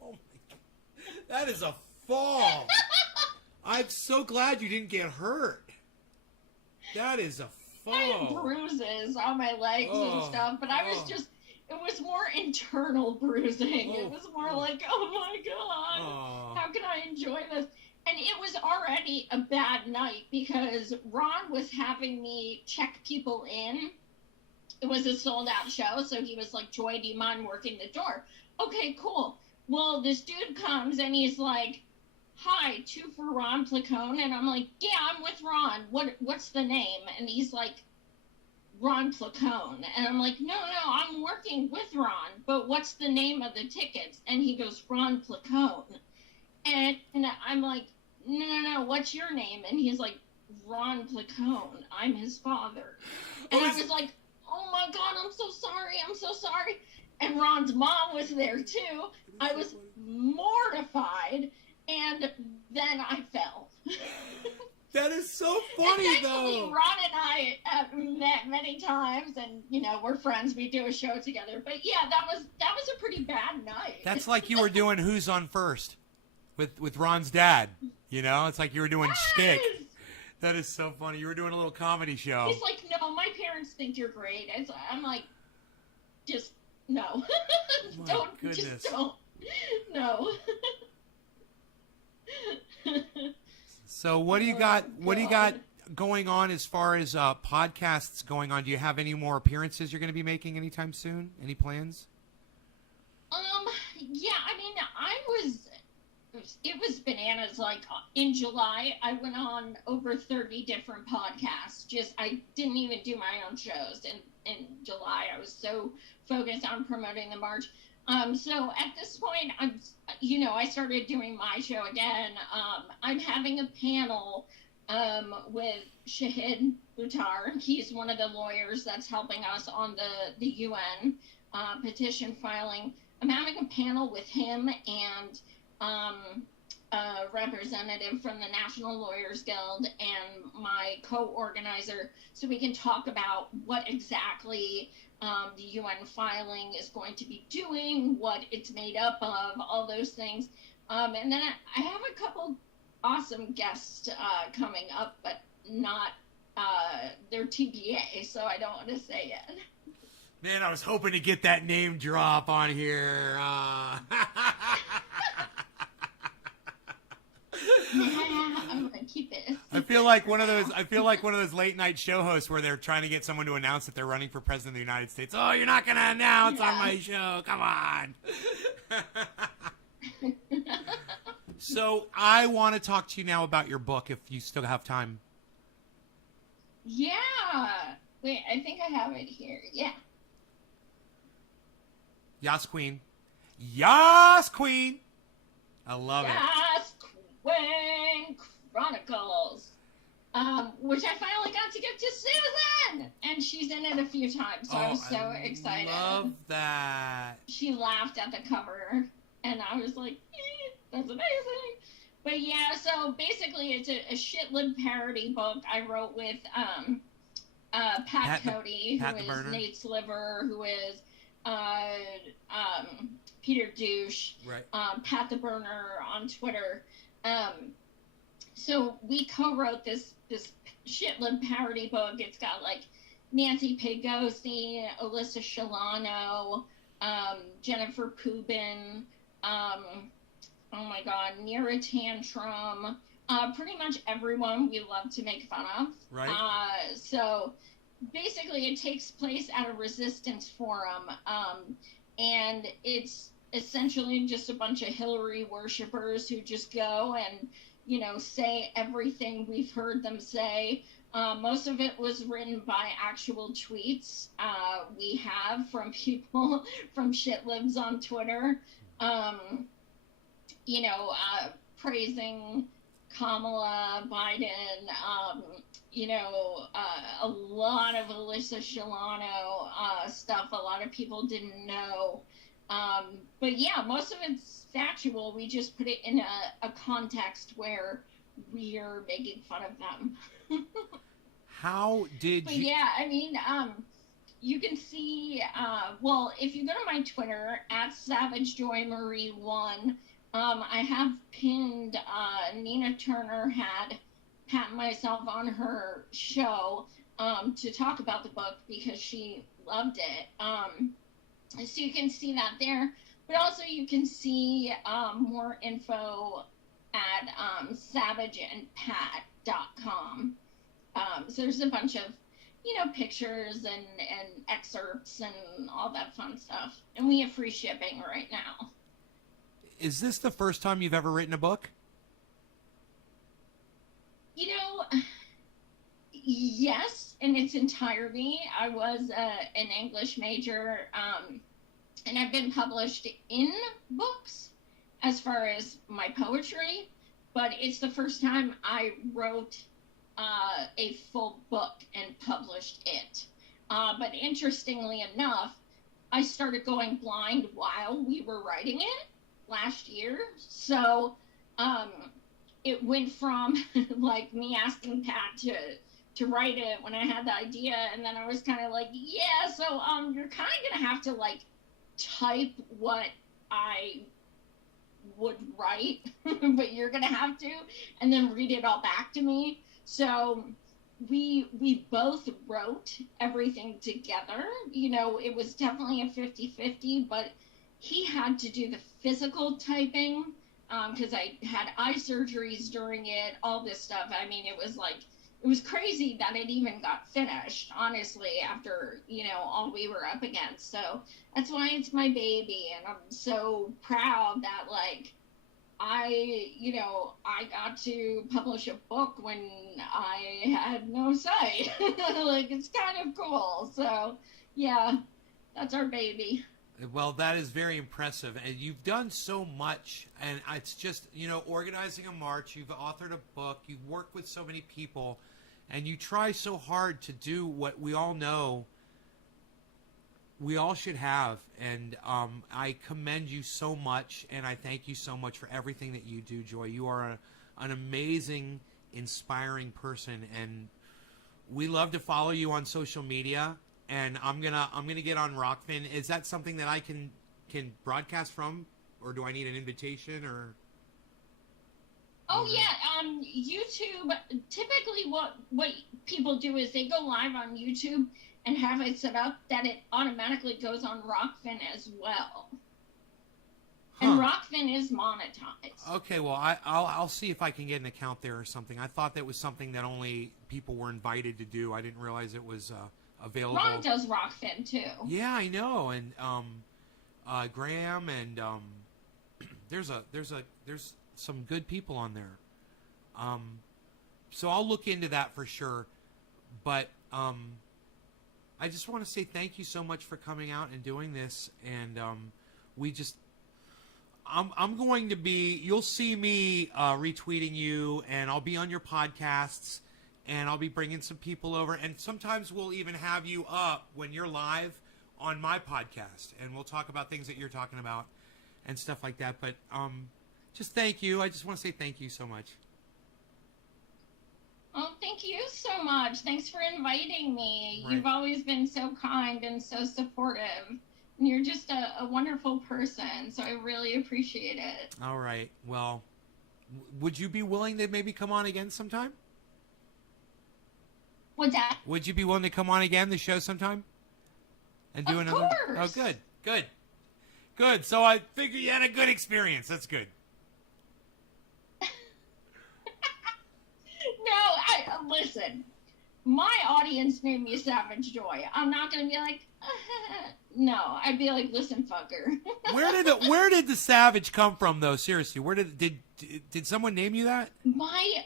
Oh my God! That is a fall. I'm so glad you didn't get hurt. That is a fall. I had bruises on my legs and stuff, but I was just, it was more internal bruising. It was more like, oh my God, how can I enjoy this? And it was already a bad night because Ron was having me check people in. It was a sold out show, so he was like, Joy, do you mind working the door? Okay, cool. Well, this dude comes and he's like, hi, 2 for Ron PLACONE. And I'm like, yeah, I'm with Ron. What's the name? And he's like, Ron PLACONE. And I'm like, no, I'm working with Ron, but what's the name of the tickets? And he goes, Ron PLACONE. And I'm like, no, what's your name? And he's like, Ron PLACONE. I'm his father. And I was like, oh my God, I'm so sorry. And Ron's mom was there too. I was mortified. And then I fell. That is so funny, and though. Ron and I have met many times, and we're friends. We do a show together. But yeah, that was a pretty bad night. That's like you were doing Who's on First with Ron's dad. It's like you were doing shtick. That is so funny. You were doing a little comedy show. He's like, no, my parents think you're great. I'm like, just no. Just don't. No. So what do you got? What do you got going on as far as podcasts going on? Do you have any more appearances you're going to be making anytime soon? Any plans? Yeah. I mean, it was bananas. Like in July, I went on over 30 different podcasts. I didn't even do my own shows in July. I was so focused on promoting the march. So at this point, I started doing my show again. I'm having a panel, with Shahid Buttar. He's one of the lawyers that's helping us on the UN, petition filing. I'm having a panel with him and, a representative from the National Lawyers Guild and my co-organizer, so we can talk about what exactly the UN filing is going to be doing, what it's made up of, all those things. And then I have a couple awesome guests coming up, but not they're TBA, so I don't want to say yet. Man, I was hoping to get that name drop on here. I'm gonna keep it. I feel like one of those late night show hosts where they're trying to get someone to announce that they're running for president of the United States. Oh, you're not gonna announce on my show. Come on. So I want to talk to you now about your book, if you still have time. Yeah. Wait, I think I have it here. Yeah. Yas Queen. Yas Queen. I love it. Yas Queen Chronicles. which I finally got to give to Susan, and she's in it a few times, so I was so excited. Love that. She laughed at the cover, and I was like, that's amazing. But yeah, so basically it's a shit-lib parody book I wrote with Pat Cody, who is Nate Sliver, who is Peter Douche, right. Pat the Burner on Twitter. So we co-wrote this shit-lib parody book. It's got like Nancy Pigosi, Alyssa Shalano, Jennifer Poubin, oh my God, Nira Tantrum, pretty much everyone we love to make fun of. Right. So basically it takes place at a resistance forum, and it's essentially just a bunch of Hillary worshipers who just go and, you know, say everything we've heard them say. Most of it was written by actual tweets we have from people, from shitlibs on Twitter, you know, praising Kamala Biden, you know, a lot of Alyssa Shalano stuff a lot of people didn't know. But yeah, most of it's factual. We just put it in a context where we're making fun of them. How did you... Yeah, I mean, you can see, well, if you go to my Twitter, @SavageJoyMarie1, I have pinned, Nina Turner had Pat and myself on her show to talk about the book because she loved it. So you can see that there. But also you can see more info at savageandpat.com. So there's a bunch of, you know, pictures and excerpts and all that fun stuff. And we have free shipping right now. Is this the first time you've ever written a book? You know, yes, in its entirety. I was an English major, and I've been published in books as far as my poetry, but it's the first time I wrote a full book and published it. But interestingly enough, I started going blind while we were writing it last year. So it went from like me asking Pat to write it when I had the idea, and then I was kind of like, yeah, so you're kind of gonna have to like type what I would write, but you're gonna have to, and then read it all back to me. So we both wrote everything together. You know, it was definitely a 50-50, but he had to do the physical typing because I had eye surgeries during it, all this stuff. I mean, it was crazy that it even got finished, honestly, after, you know, all we were up against. So that's why it's my baby, and I'm so proud that, like, I got to publish a book when I had no say. Like, it's kind of cool. So, yeah, that's our baby. Well, that is very impressive. And you've done so much. And it's just, you know, organizing a march. You've authored a book. You've worked with so many people. And you try so hard to do what we all know we all should have. And I commend you so much. And I thank you so much for everything that you do, Joy. You are an amazing, inspiring person. And we love to follow you on social media. And I'm gonna get on Rockfin. Is that something that I can broadcast from, or do I need an invitation, or? Oh yeah, YouTube. Typically, what people do is they go live on YouTube and have it set up that it automatically goes on Rockfin as well. Huh. And Rockfin is monetized. Okay, well I'll see if I can get an account there or something. I thought that was something that only people were invited to do. I didn't realize it was available. Ron does Rockfin too. Yeah, I know, and Graham, and there's some good people on there. So I'll look into that for sure. But I just want to say thank you so much for coming out and doing this. And I'm going to be. You'll see me retweeting you, and I'll be on your podcasts. and I'll be bringing some people over, and sometimes we'll even have you up when you're live on my podcast, and we'll talk about things that you're talking about and stuff like that. But just thank you. I just want to say thank you so much. Oh, thank you so much. Thanks for inviting me. Right. You've always been so kind and so supportive. And you're just a wonderful person, so I really appreciate it. All right. Well, would you be willing to maybe come on again sometime? What's that? Would you be willing to come on again, the show sometime? And do Of another? course. Oh, good. Good. Good. So I figure you had a good experience. That's good. No, listen. My audience named me Savage Joy. I'm not going to be like, no. I'd be like, listen, fucker. Where did the Savage come from, though? Seriously, where did someone name you that? I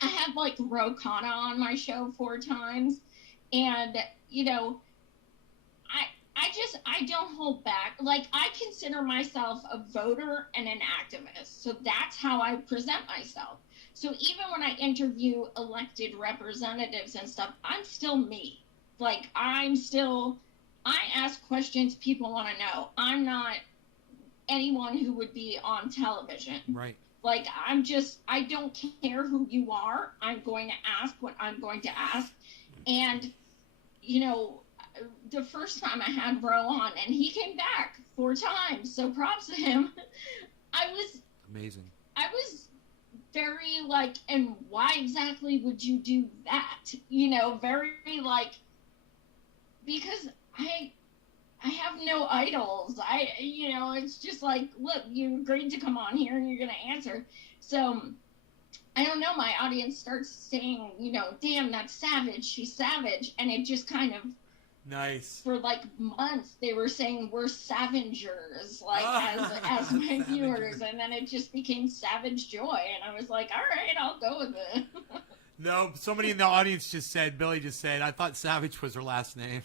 had like Ro Khanna on my show 4 times, and I don't hold back. Like, I consider myself a voter and an activist, so that's how I present myself. So even when I interview elected representatives and stuff, I'm still me. Like, I ask questions people want to know. I'm not anyone who would be on television. Right. Like, I don't care who you are. I'm going to ask what I'm going to ask. And, the first time I had Ro on, and he came back 4 times, so props to him. Amazing. I was very like, and why exactly would you do that? Very like, because I have no idols. It's just like, look, you agreed to come on here and you're going to answer. So I don't know, my audience starts saying, damn, that's Savage. She's savage. And it just kind of, nice. For like months, they were saying we're Savengers, like as my viewers, and then it just became Savage Joy, and I was like, all right, I'll go with it. No, somebody in the audience Billy just said, I thought Savage was her last name.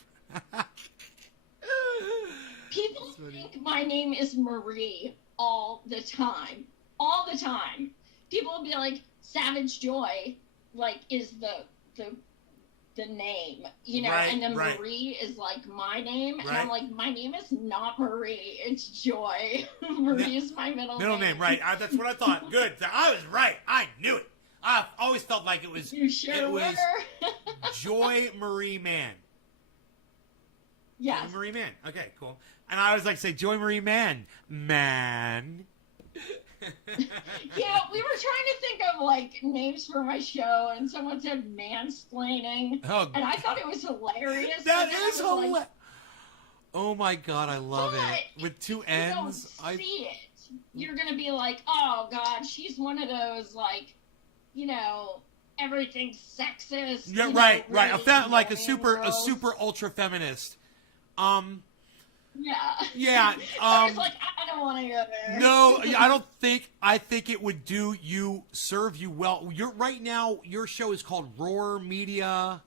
People think my name is Marie all the time. All the time. People will be like, Savage Joy, like, is the name, right, and then right. Marie is like my name, and right. I'm like, my name is not Marie, it's Joy. Marie is my middle name. Right. That's what I thought. Good. I was right. I knew it. I always felt like it was. You sure it was were? Joy Marie Mann. Yes. Joy Marie Mann. Okay, cool. And I was like, say Joy Marie Mann. Man. Yeah, we were trying to think of like names for my show, and someone said mansplaining, and I thought it was hilarious. That is hilarious. Like, oh my god, I love it. With 2 N's. You don't see it. You're gonna be like, oh god, she's one of those like, everything's sexist. Yeah, right. Really I felt like a girls. super ultra feminist. Yeah. Yeah. I was like, I don't want to go there. No, I don't think. I think it would serve you well. You're right now. Your show is called Roar Media.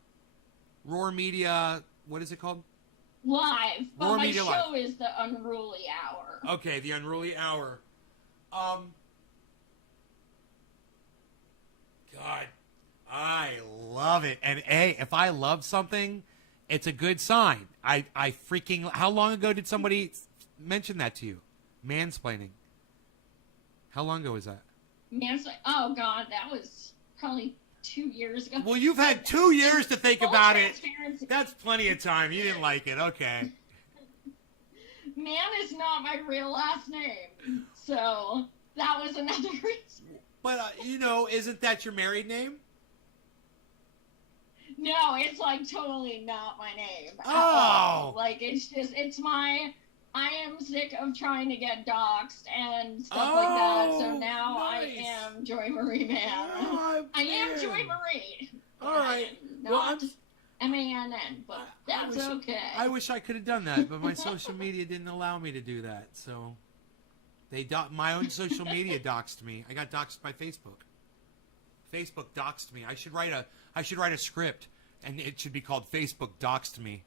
Roar Media. What is it called? Live. But Roar my Media show Live. is the Unruly Hour. Okay, the Unruly Hour. God, I love it. And hey, if I love something, it's a good sign. I freaking. How long ago did somebody mention that to you? Mansplaining. How long ago was that? Oh god, that was probably 2 years ago. Well, you've had 2 years to think about it. Transparency. That's plenty of time. You didn't like it. Okay. Mann is not my real last name. So that was another reason. But, isn't that your married name? No, it's like totally not my name. Oh! Like, I am sick of trying to get doxxed and stuff like that. So now nice. I am Joy Marie Mann. Oh, I am Joy Marie. All right. Not M-A-N-N, but that's okay. I wish I could have done that, but my social media didn't allow me to do that. So my own social media doxed me. I got doxed by Facebook. Facebook doxed me. I should write a script, and it should be called Facebook Doxed Me.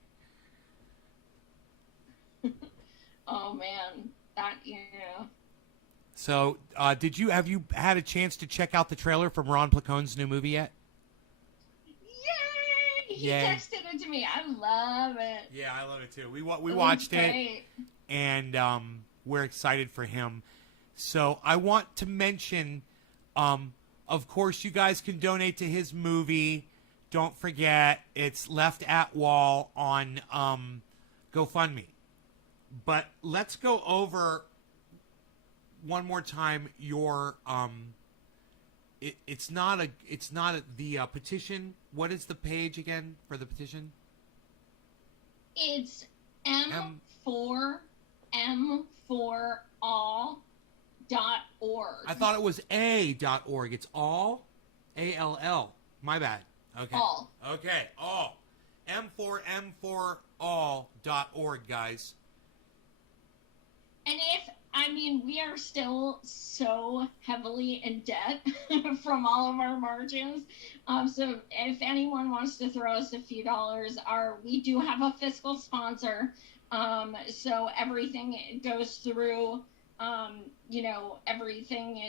Oh man, that So, have you had a chance to check out the trailer from Ron Placone's new movie yet? Yay! He Yay. texted it to me. I love it. Yeah, I love it too. We watched it, and we're excited for him. So I want to mention, of course, you guys can donate to his movie. Don't forget, it's Left at Wall on GoFundMe. But let's go over one more time your it's not the petition. What is the page again for the petition? It's m4all.org. I thought it was a.org. It's all all. My bad. Okay. All. Okay. All. m4all.org, guys. And we are still so heavily in debt from all of our margins. So if anyone wants to throw us a few dollars, we do have a fiscal sponsor. So everything goes through, everything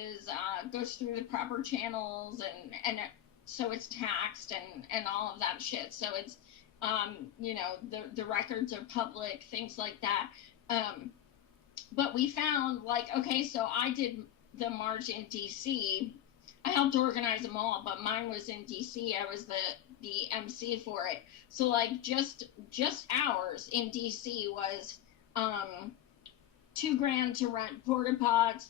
goes through the proper channels and so it's taxed and all of that shit. So it's, the records are public, things like that. But we found, so I did the march in D.C. I helped organize them all, but mine was in D.C. I was the MC for it. So, just ours in D.C. was $2,000 to rent porta pots,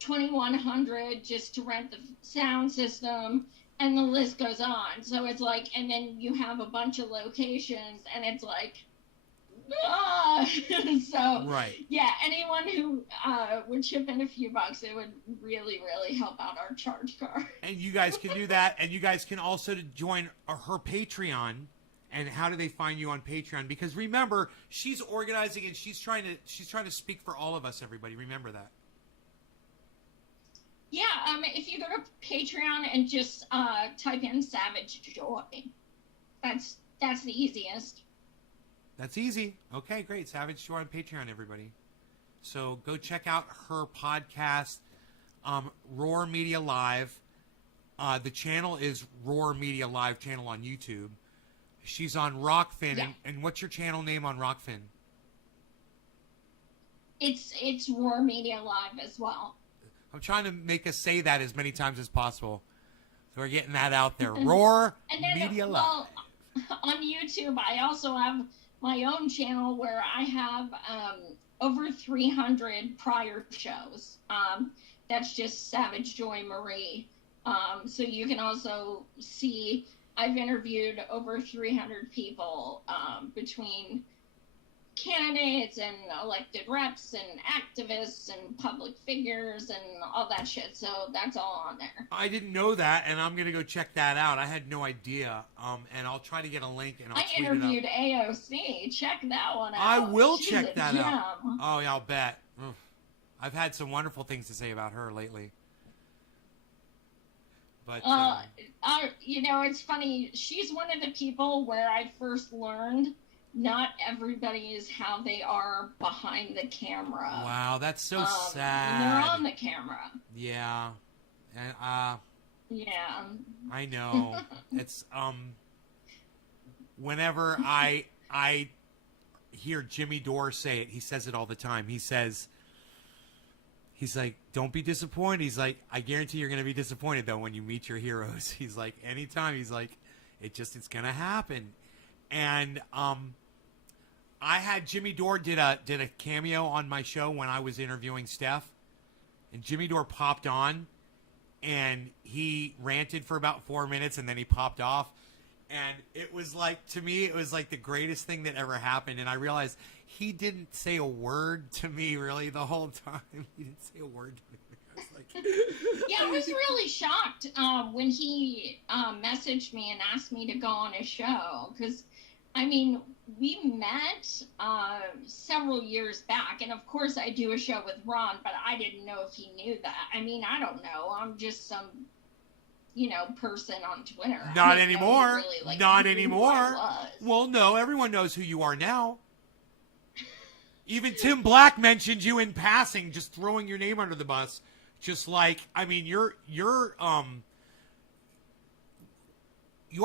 $2,100 just to rent the sound system, and the list goes on. So it's and then you have a bunch of locations, and it's so right. Yeah, anyone who would chip in a few bucks, it would really, really help out our charge card. And you guys can do that, and you guys can also join her Patreon. And how do they find you on Patreon? Because remember, she's organizing and she's trying to speak for all of us. Everybody, remember that. Yeah, if you go to Patreon and just type in Savage Joy, that's the easiest. That's easy. Okay, great. Savage Joy on Patreon, everybody. So go check out her podcast, Roar Media Live. The channel is Roar Media Live channel on YouTube. She's on Rockfin. Yeah. And what's your channel name on Rockfin? It's Roar Media Live as well. I'm trying to make us say that as many times as possible. So we're getting that out there. Roar Media Live. Well, on YouTube, I also have my own channel where I have over 300 prior shows. That's just Savage Joy Marie. So you can also see I've interviewed over 300 people between candidates and elected reps and activists and public figures and all that shit. So that's all on there. I didn't know that, and I'm going to go check that out. I had no idea. And I'll try to get a link and I'll tweet interviewed it up. AOC. Check that one out. I will She's check a that gem. out. Oh, yeah, I'll bet. Ugh. I've had some wonderful things to say about her lately. But it's funny. She's one of the people where I first learned not everybody is how they are behind the camera. Wow, that's so sad. When they're on the camera. Yeah. And yeah. I know. It's whenever I hear Jimmy Dore say it, he says it all the time. He's like, don't be disappointed. He's like, I guarantee you're going to be disappointed, though, when you meet your heroes. He's like, anytime. He's like, it's going to happen. And I had Jimmy Dore did a cameo on my show when I was interviewing Steph. And Jimmy Dore popped on, and he ranted for about 4 minutes, and then he popped off. And it was like, to me, it was like the greatest thing that ever happened. And I realized he didn't say a word to me really the whole time. He didn't say a word to me. I was like, yeah, I was really shocked when he messaged me and asked me to go on his show. Because, I mean, we met several years back. And, of course, I do a show with Ron, but I didn't know if he knew that. I mean, I don't know. I'm just some person on Twitter. Not anymore. Really, Not anymore. Well, no, everyone knows who you are now. Even Tim Black mentioned you in passing, just throwing your name under the bus. Just like, I mean, you're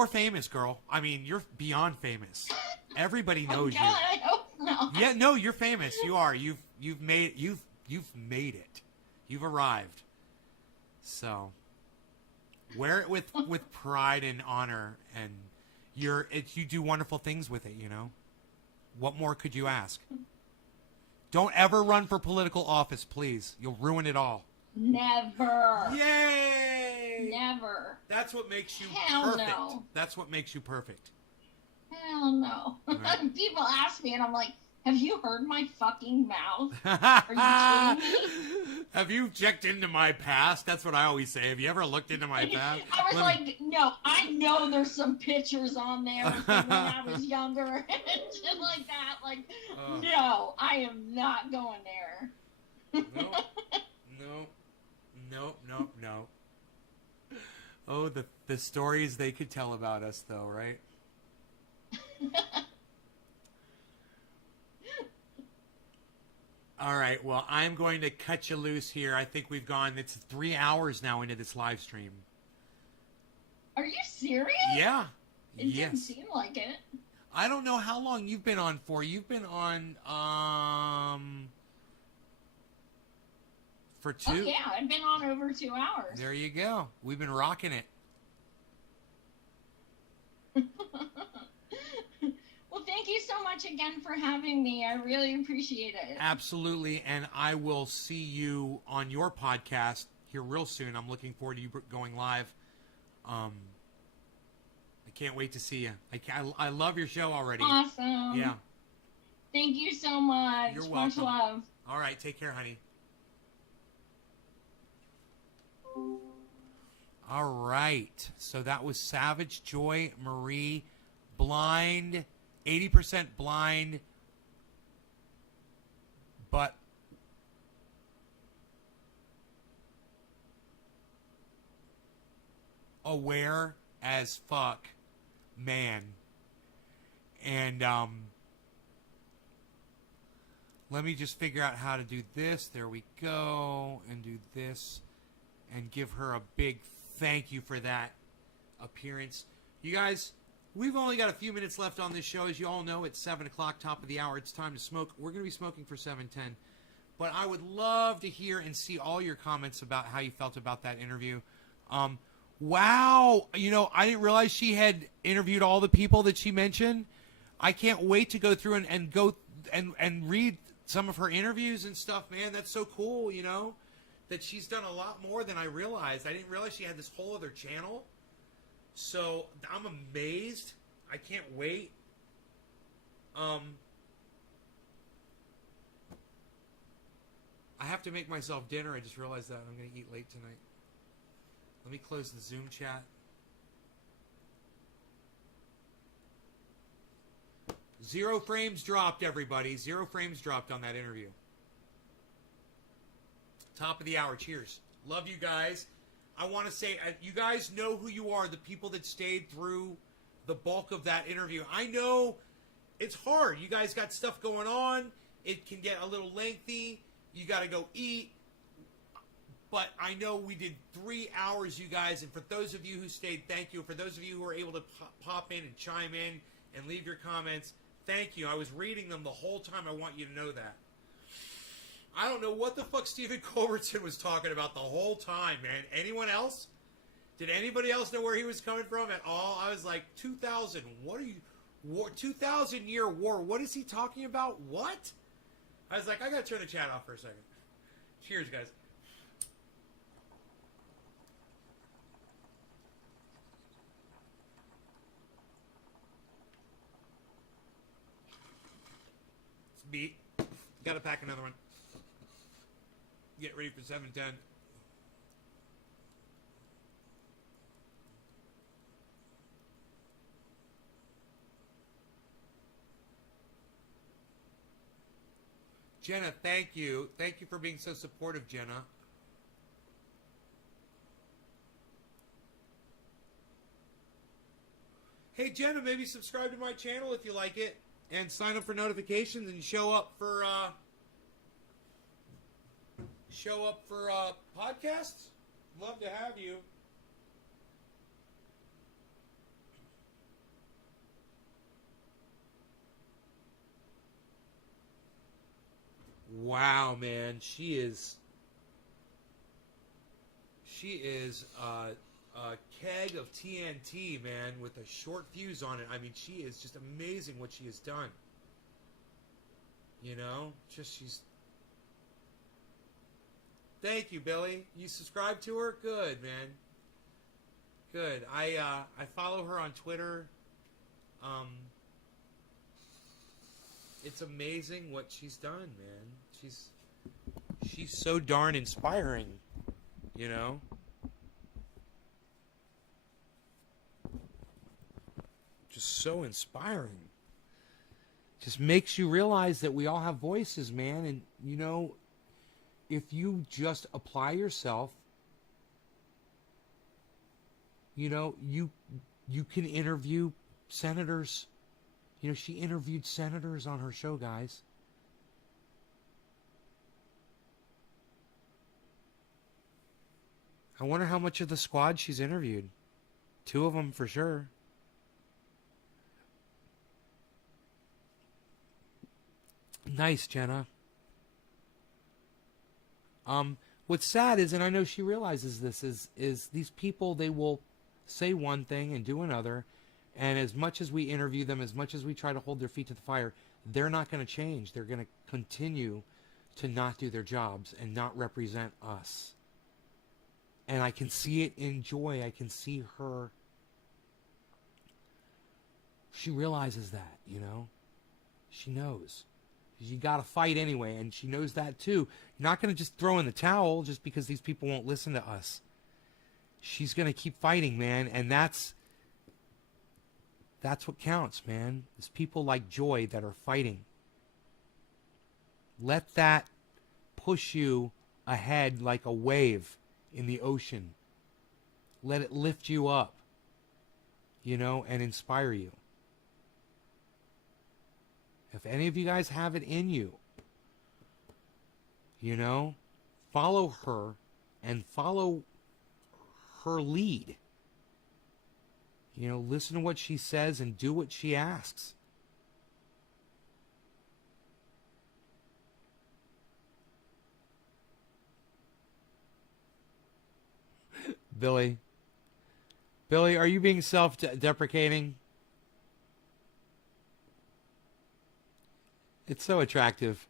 famous, girl. I mean, you're beyond famous. Everybody knows God, I hope not. you. Yeah, no, you're famous. You are. You've made it. You've arrived. So wear it with pride and honor, and you do wonderful things with it, you know. What more could you ask? Don't ever run for political office, please. You'll ruin it all. Never. Yay! Never. That's what makes you Hell perfect. no. That's what makes you perfect. Hell no. Right. People ask me, and I'm like, have you heard my fucking mouth? Are you kidding me? Have you checked into my past? That's what I always say. Have you ever looked into my past? I was like, no, I know there's some pictures on there from when I was younger and shit like that. Like, no, I am not going there. No. Oh, the stories they could tell about us, though, right? All right, well, I'm going to cut you loose here. I think it's 3 hours now into this live stream. Are you serious? Yeah. It didn't seem like it. I don't know how long you've been on for. You've been on, for 2. Oh, yeah, I've been on over 2 hours. There you go. We've been rocking it. Well, thank you so much again for having me. I really appreciate it. Absolutely, and I will see you on your podcast here real soon. I'm looking forward to you going live. I can't wait to see you. I love your show already. Awesome. Yeah. Thank you so much. You're welcome. Much love. All right, take care, honey. All right, so that was Savage Joy Marie, blind, 80% blind, but aware as fuck, man. And let me just figure out how to do this. There we go. And do this. And give her a big thank you for that appearance. You guys, we've only got a few minutes left on this show. As you all know, it's 7 o'clock, top of the hour. It's time to smoke. We're going to be smoking for 7:10. But I would love to hear and see all your comments about how you felt about that interview. Wow. You know, I didn't realize she had interviewed all the people that she mentioned. I can't wait to go through and go and read some of her interviews and stuff, man. That's so cool, you know, that she's done a lot more than I realized. I didn't realize she had this whole other channel. So I'm amazed. I can't wait. I have to make myself dinner. I just realized that. I'm going to eat late tonight. Let me close the Zoom chat. 0 frames dropped, everybody. 0 frames dropped on that interview. Top of the hour. Cheers. Love you guys. I want to say, you guys know who you are, the people that stayed through the bulk of that interview. I know it's hard. You guys got stuff going on. It can get a little lengthy. You got to go eat. But I know we did 3 hours, you guys. And for those of you who stayed, thank you. For those of you who were able to pop in and chime in and leave your comments, thank you. I was reading them the whole time. I want you to know that. I don't know what the fuck Stephen Culbertson was talking about the whole time, man. Anyone else? Did anybody else know where he was coming from at all? I was like, 2000. What are you... 2,000 year war. What is he talking about? What? I was like, I gotta turn the chat off for a second. Cheers, guys. It's beat. Gotta pack another one. Get ready for 7:10. Jenna, thank you. Thank you for being so supportive, Jenna. Hey, Jenna, maybe subscribe to my channel if you like it. and sign up for notifications and show up for podcasts. Love to have you. Wow, man, she is a keg of TNT, man, with a short fuse on it. I mean, she is just amazing what she has done. You know, she's. Thank you, Billy. You subscribe to her? Good, man. Good. I follow her on Twitter. It's amazing what she's done, man. She's so darn inspiring, you know? Just so inspiring. Just makes you realize that we all have voices, man. And, you know, if you just apply yourself, you know, you can interview senators. You know, she interviewed senators on her show, guys. I wonder how much of the squad she's interviewed. 2 of them for sure. Nice, Jenna. What's sad is, and I know she realizes this, is these people, they will say one thing and do another, and as much as we interview them, as much as we try to hold their feet to the fire, they're not going to change. They're going to continue to not do their jobs and not represent us. And I can see it in Joy. I can see her. She realizes that, you know. She knows. You got to fight anyway, and she knows that too. You're not going to just throw in the towel just because these people won't listen to us. She's going to keep fighting, man, and that's what counts, man. It's people like Joy that are fighting. Let that push you ahead like a wave in the ocean. Let it lift you up, you know, and inspire you. If any of you guys have it in you, you know, follow her and follow her lead. You know, listen to what she says and do what she asks. Billy, are you being self-deprecating? It's so attractive.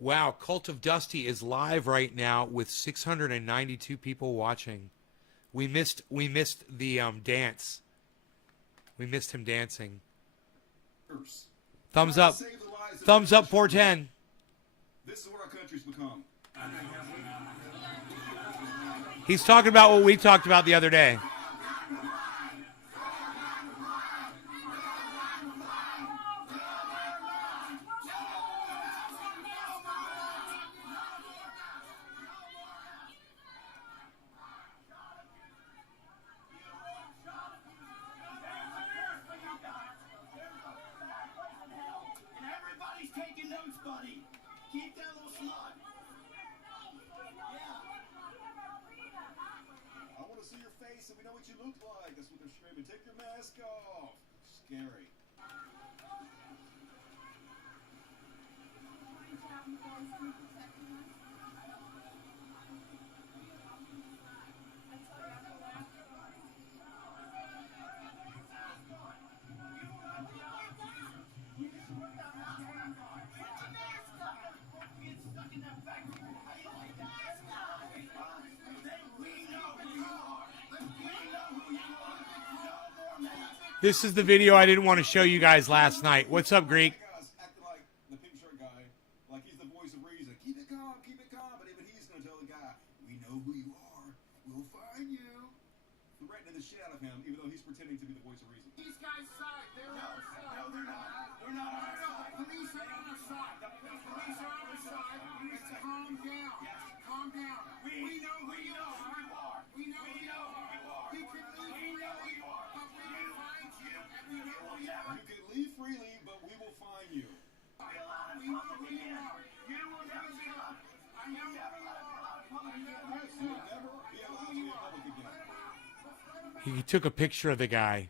Wow, Cult of Dusty is live right now with 692 people watching. We missed the dance. We missed him dancing. Thumbs up. Thumbs up 410. This is what our country's become. He's talking about what we talked about the other day. Take your mask off. Scary. This is the video I didn't want to show you guys last night. What's up, Greek? Acting like the pink shirt guy, like he's the voice of reason. Keep it calm, but even he's gonna tell the guy, we know shit out of him, even though he's pretending to be the voice of reason. These guys' side. They're on our side. No, they're not. They're not on our side. The police are on our side. The police are on our side. Please calm down. Calm down. We know who you are. We know who you are. You can leave freely, but we will find you, and we know who you are. You can leave freely, but we will find you. We know who you are. You will never be allowed. I know who you are. You will never be allowed to be in public again. He took a picture of the guy.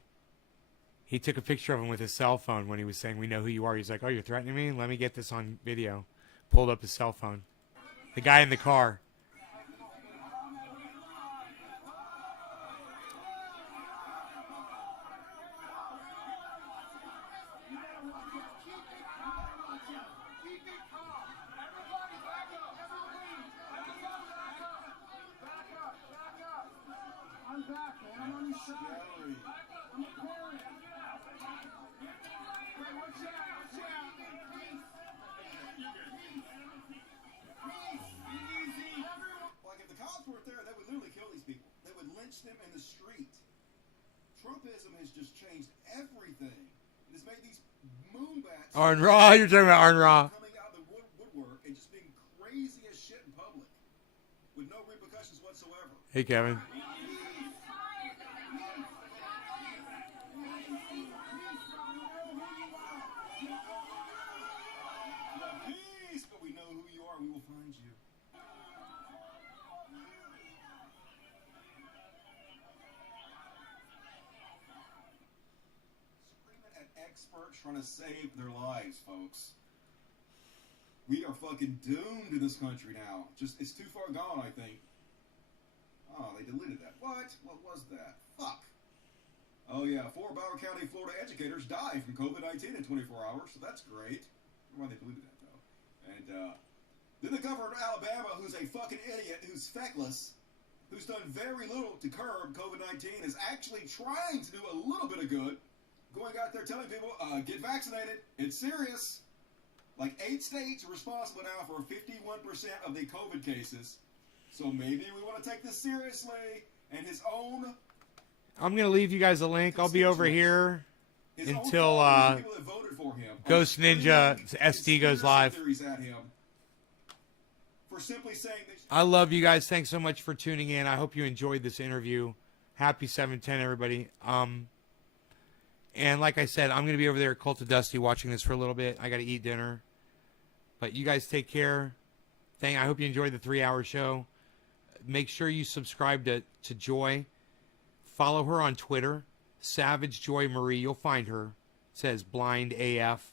He took a picture of him with his cell phone when he was saying, "We know who you are." He's like, "Oh, you're threatening me? Let me get this on video." Pulled up his cell phone. The guy in the car. I'm back, man. I'm on your side. I'm a parent. Wait, watch out. Watch out. Peace. Easy. Like, if the cops weren't there, they would literally kill these people. They would lynch them in the street. Trumpism has just changed everything. It has made these moonbats... Arn Ra, you're talking about Arn Ra. ...coming out of the woodwork and just being crazy as shit in public. With no repercussions whatsoever. Hey, Kevin. Peace, but we know who you are. We will find you. Screaming at experts trying to save their lives, folks. We are fucking doomed in this country now. Just, it's too far gone, I think. Oh, they deleted that. What? What was that? Fuck. Oh, yeah. 4 Broward County, Florida educators died from COVID-19 in 24 hours, so that's great. I don't know why they deleted that, though. And, then the governor of Alabama, who's a fucking idiot, who's feckless, who's done very little to curb COVID-19, is actually trying to do a little bit of good, going out there telling people, get vaccinated. It's serious. Like, 8 states are responsible now for 51% of the COVID cases. So maybe we want to take this seriously. And his own... I'm going to leave you guys a link. I'll be over here until Ghost Ninja SD goes live. For simply saying that I love you guys. Thanks so much for tuning in. I hope you enjoyed this interview. Happy 710, everybody. And like I said, I'm going to be over there at Cult of Dusty watching this for a little bit. I got to eat dinner. But you guys take care. I hope you enjoyed the 3-hour show. Make sure you subscribe to Joy. Follow her on Twitter. Savage Joy Marie. You'll find her. It says blind AF.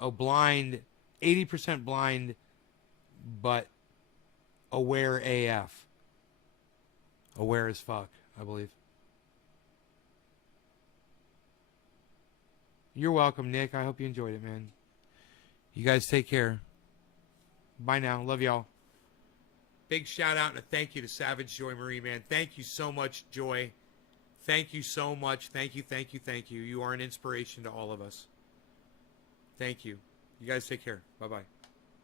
Oh, blind. 80% blind, but aware AF. Aware as fuck, I believe. You're welcome, Nick. I hope you enjoyed it, man. You guys take care. Bye now. Love y'all. Big shout out and a thank you to Savage Joy Marie, man. Thank you so much, Joy. Thank you so much. Thank you, thank you, thank you. You are an inspiration to all of us. Thank you. You guys take care. Bye-bye.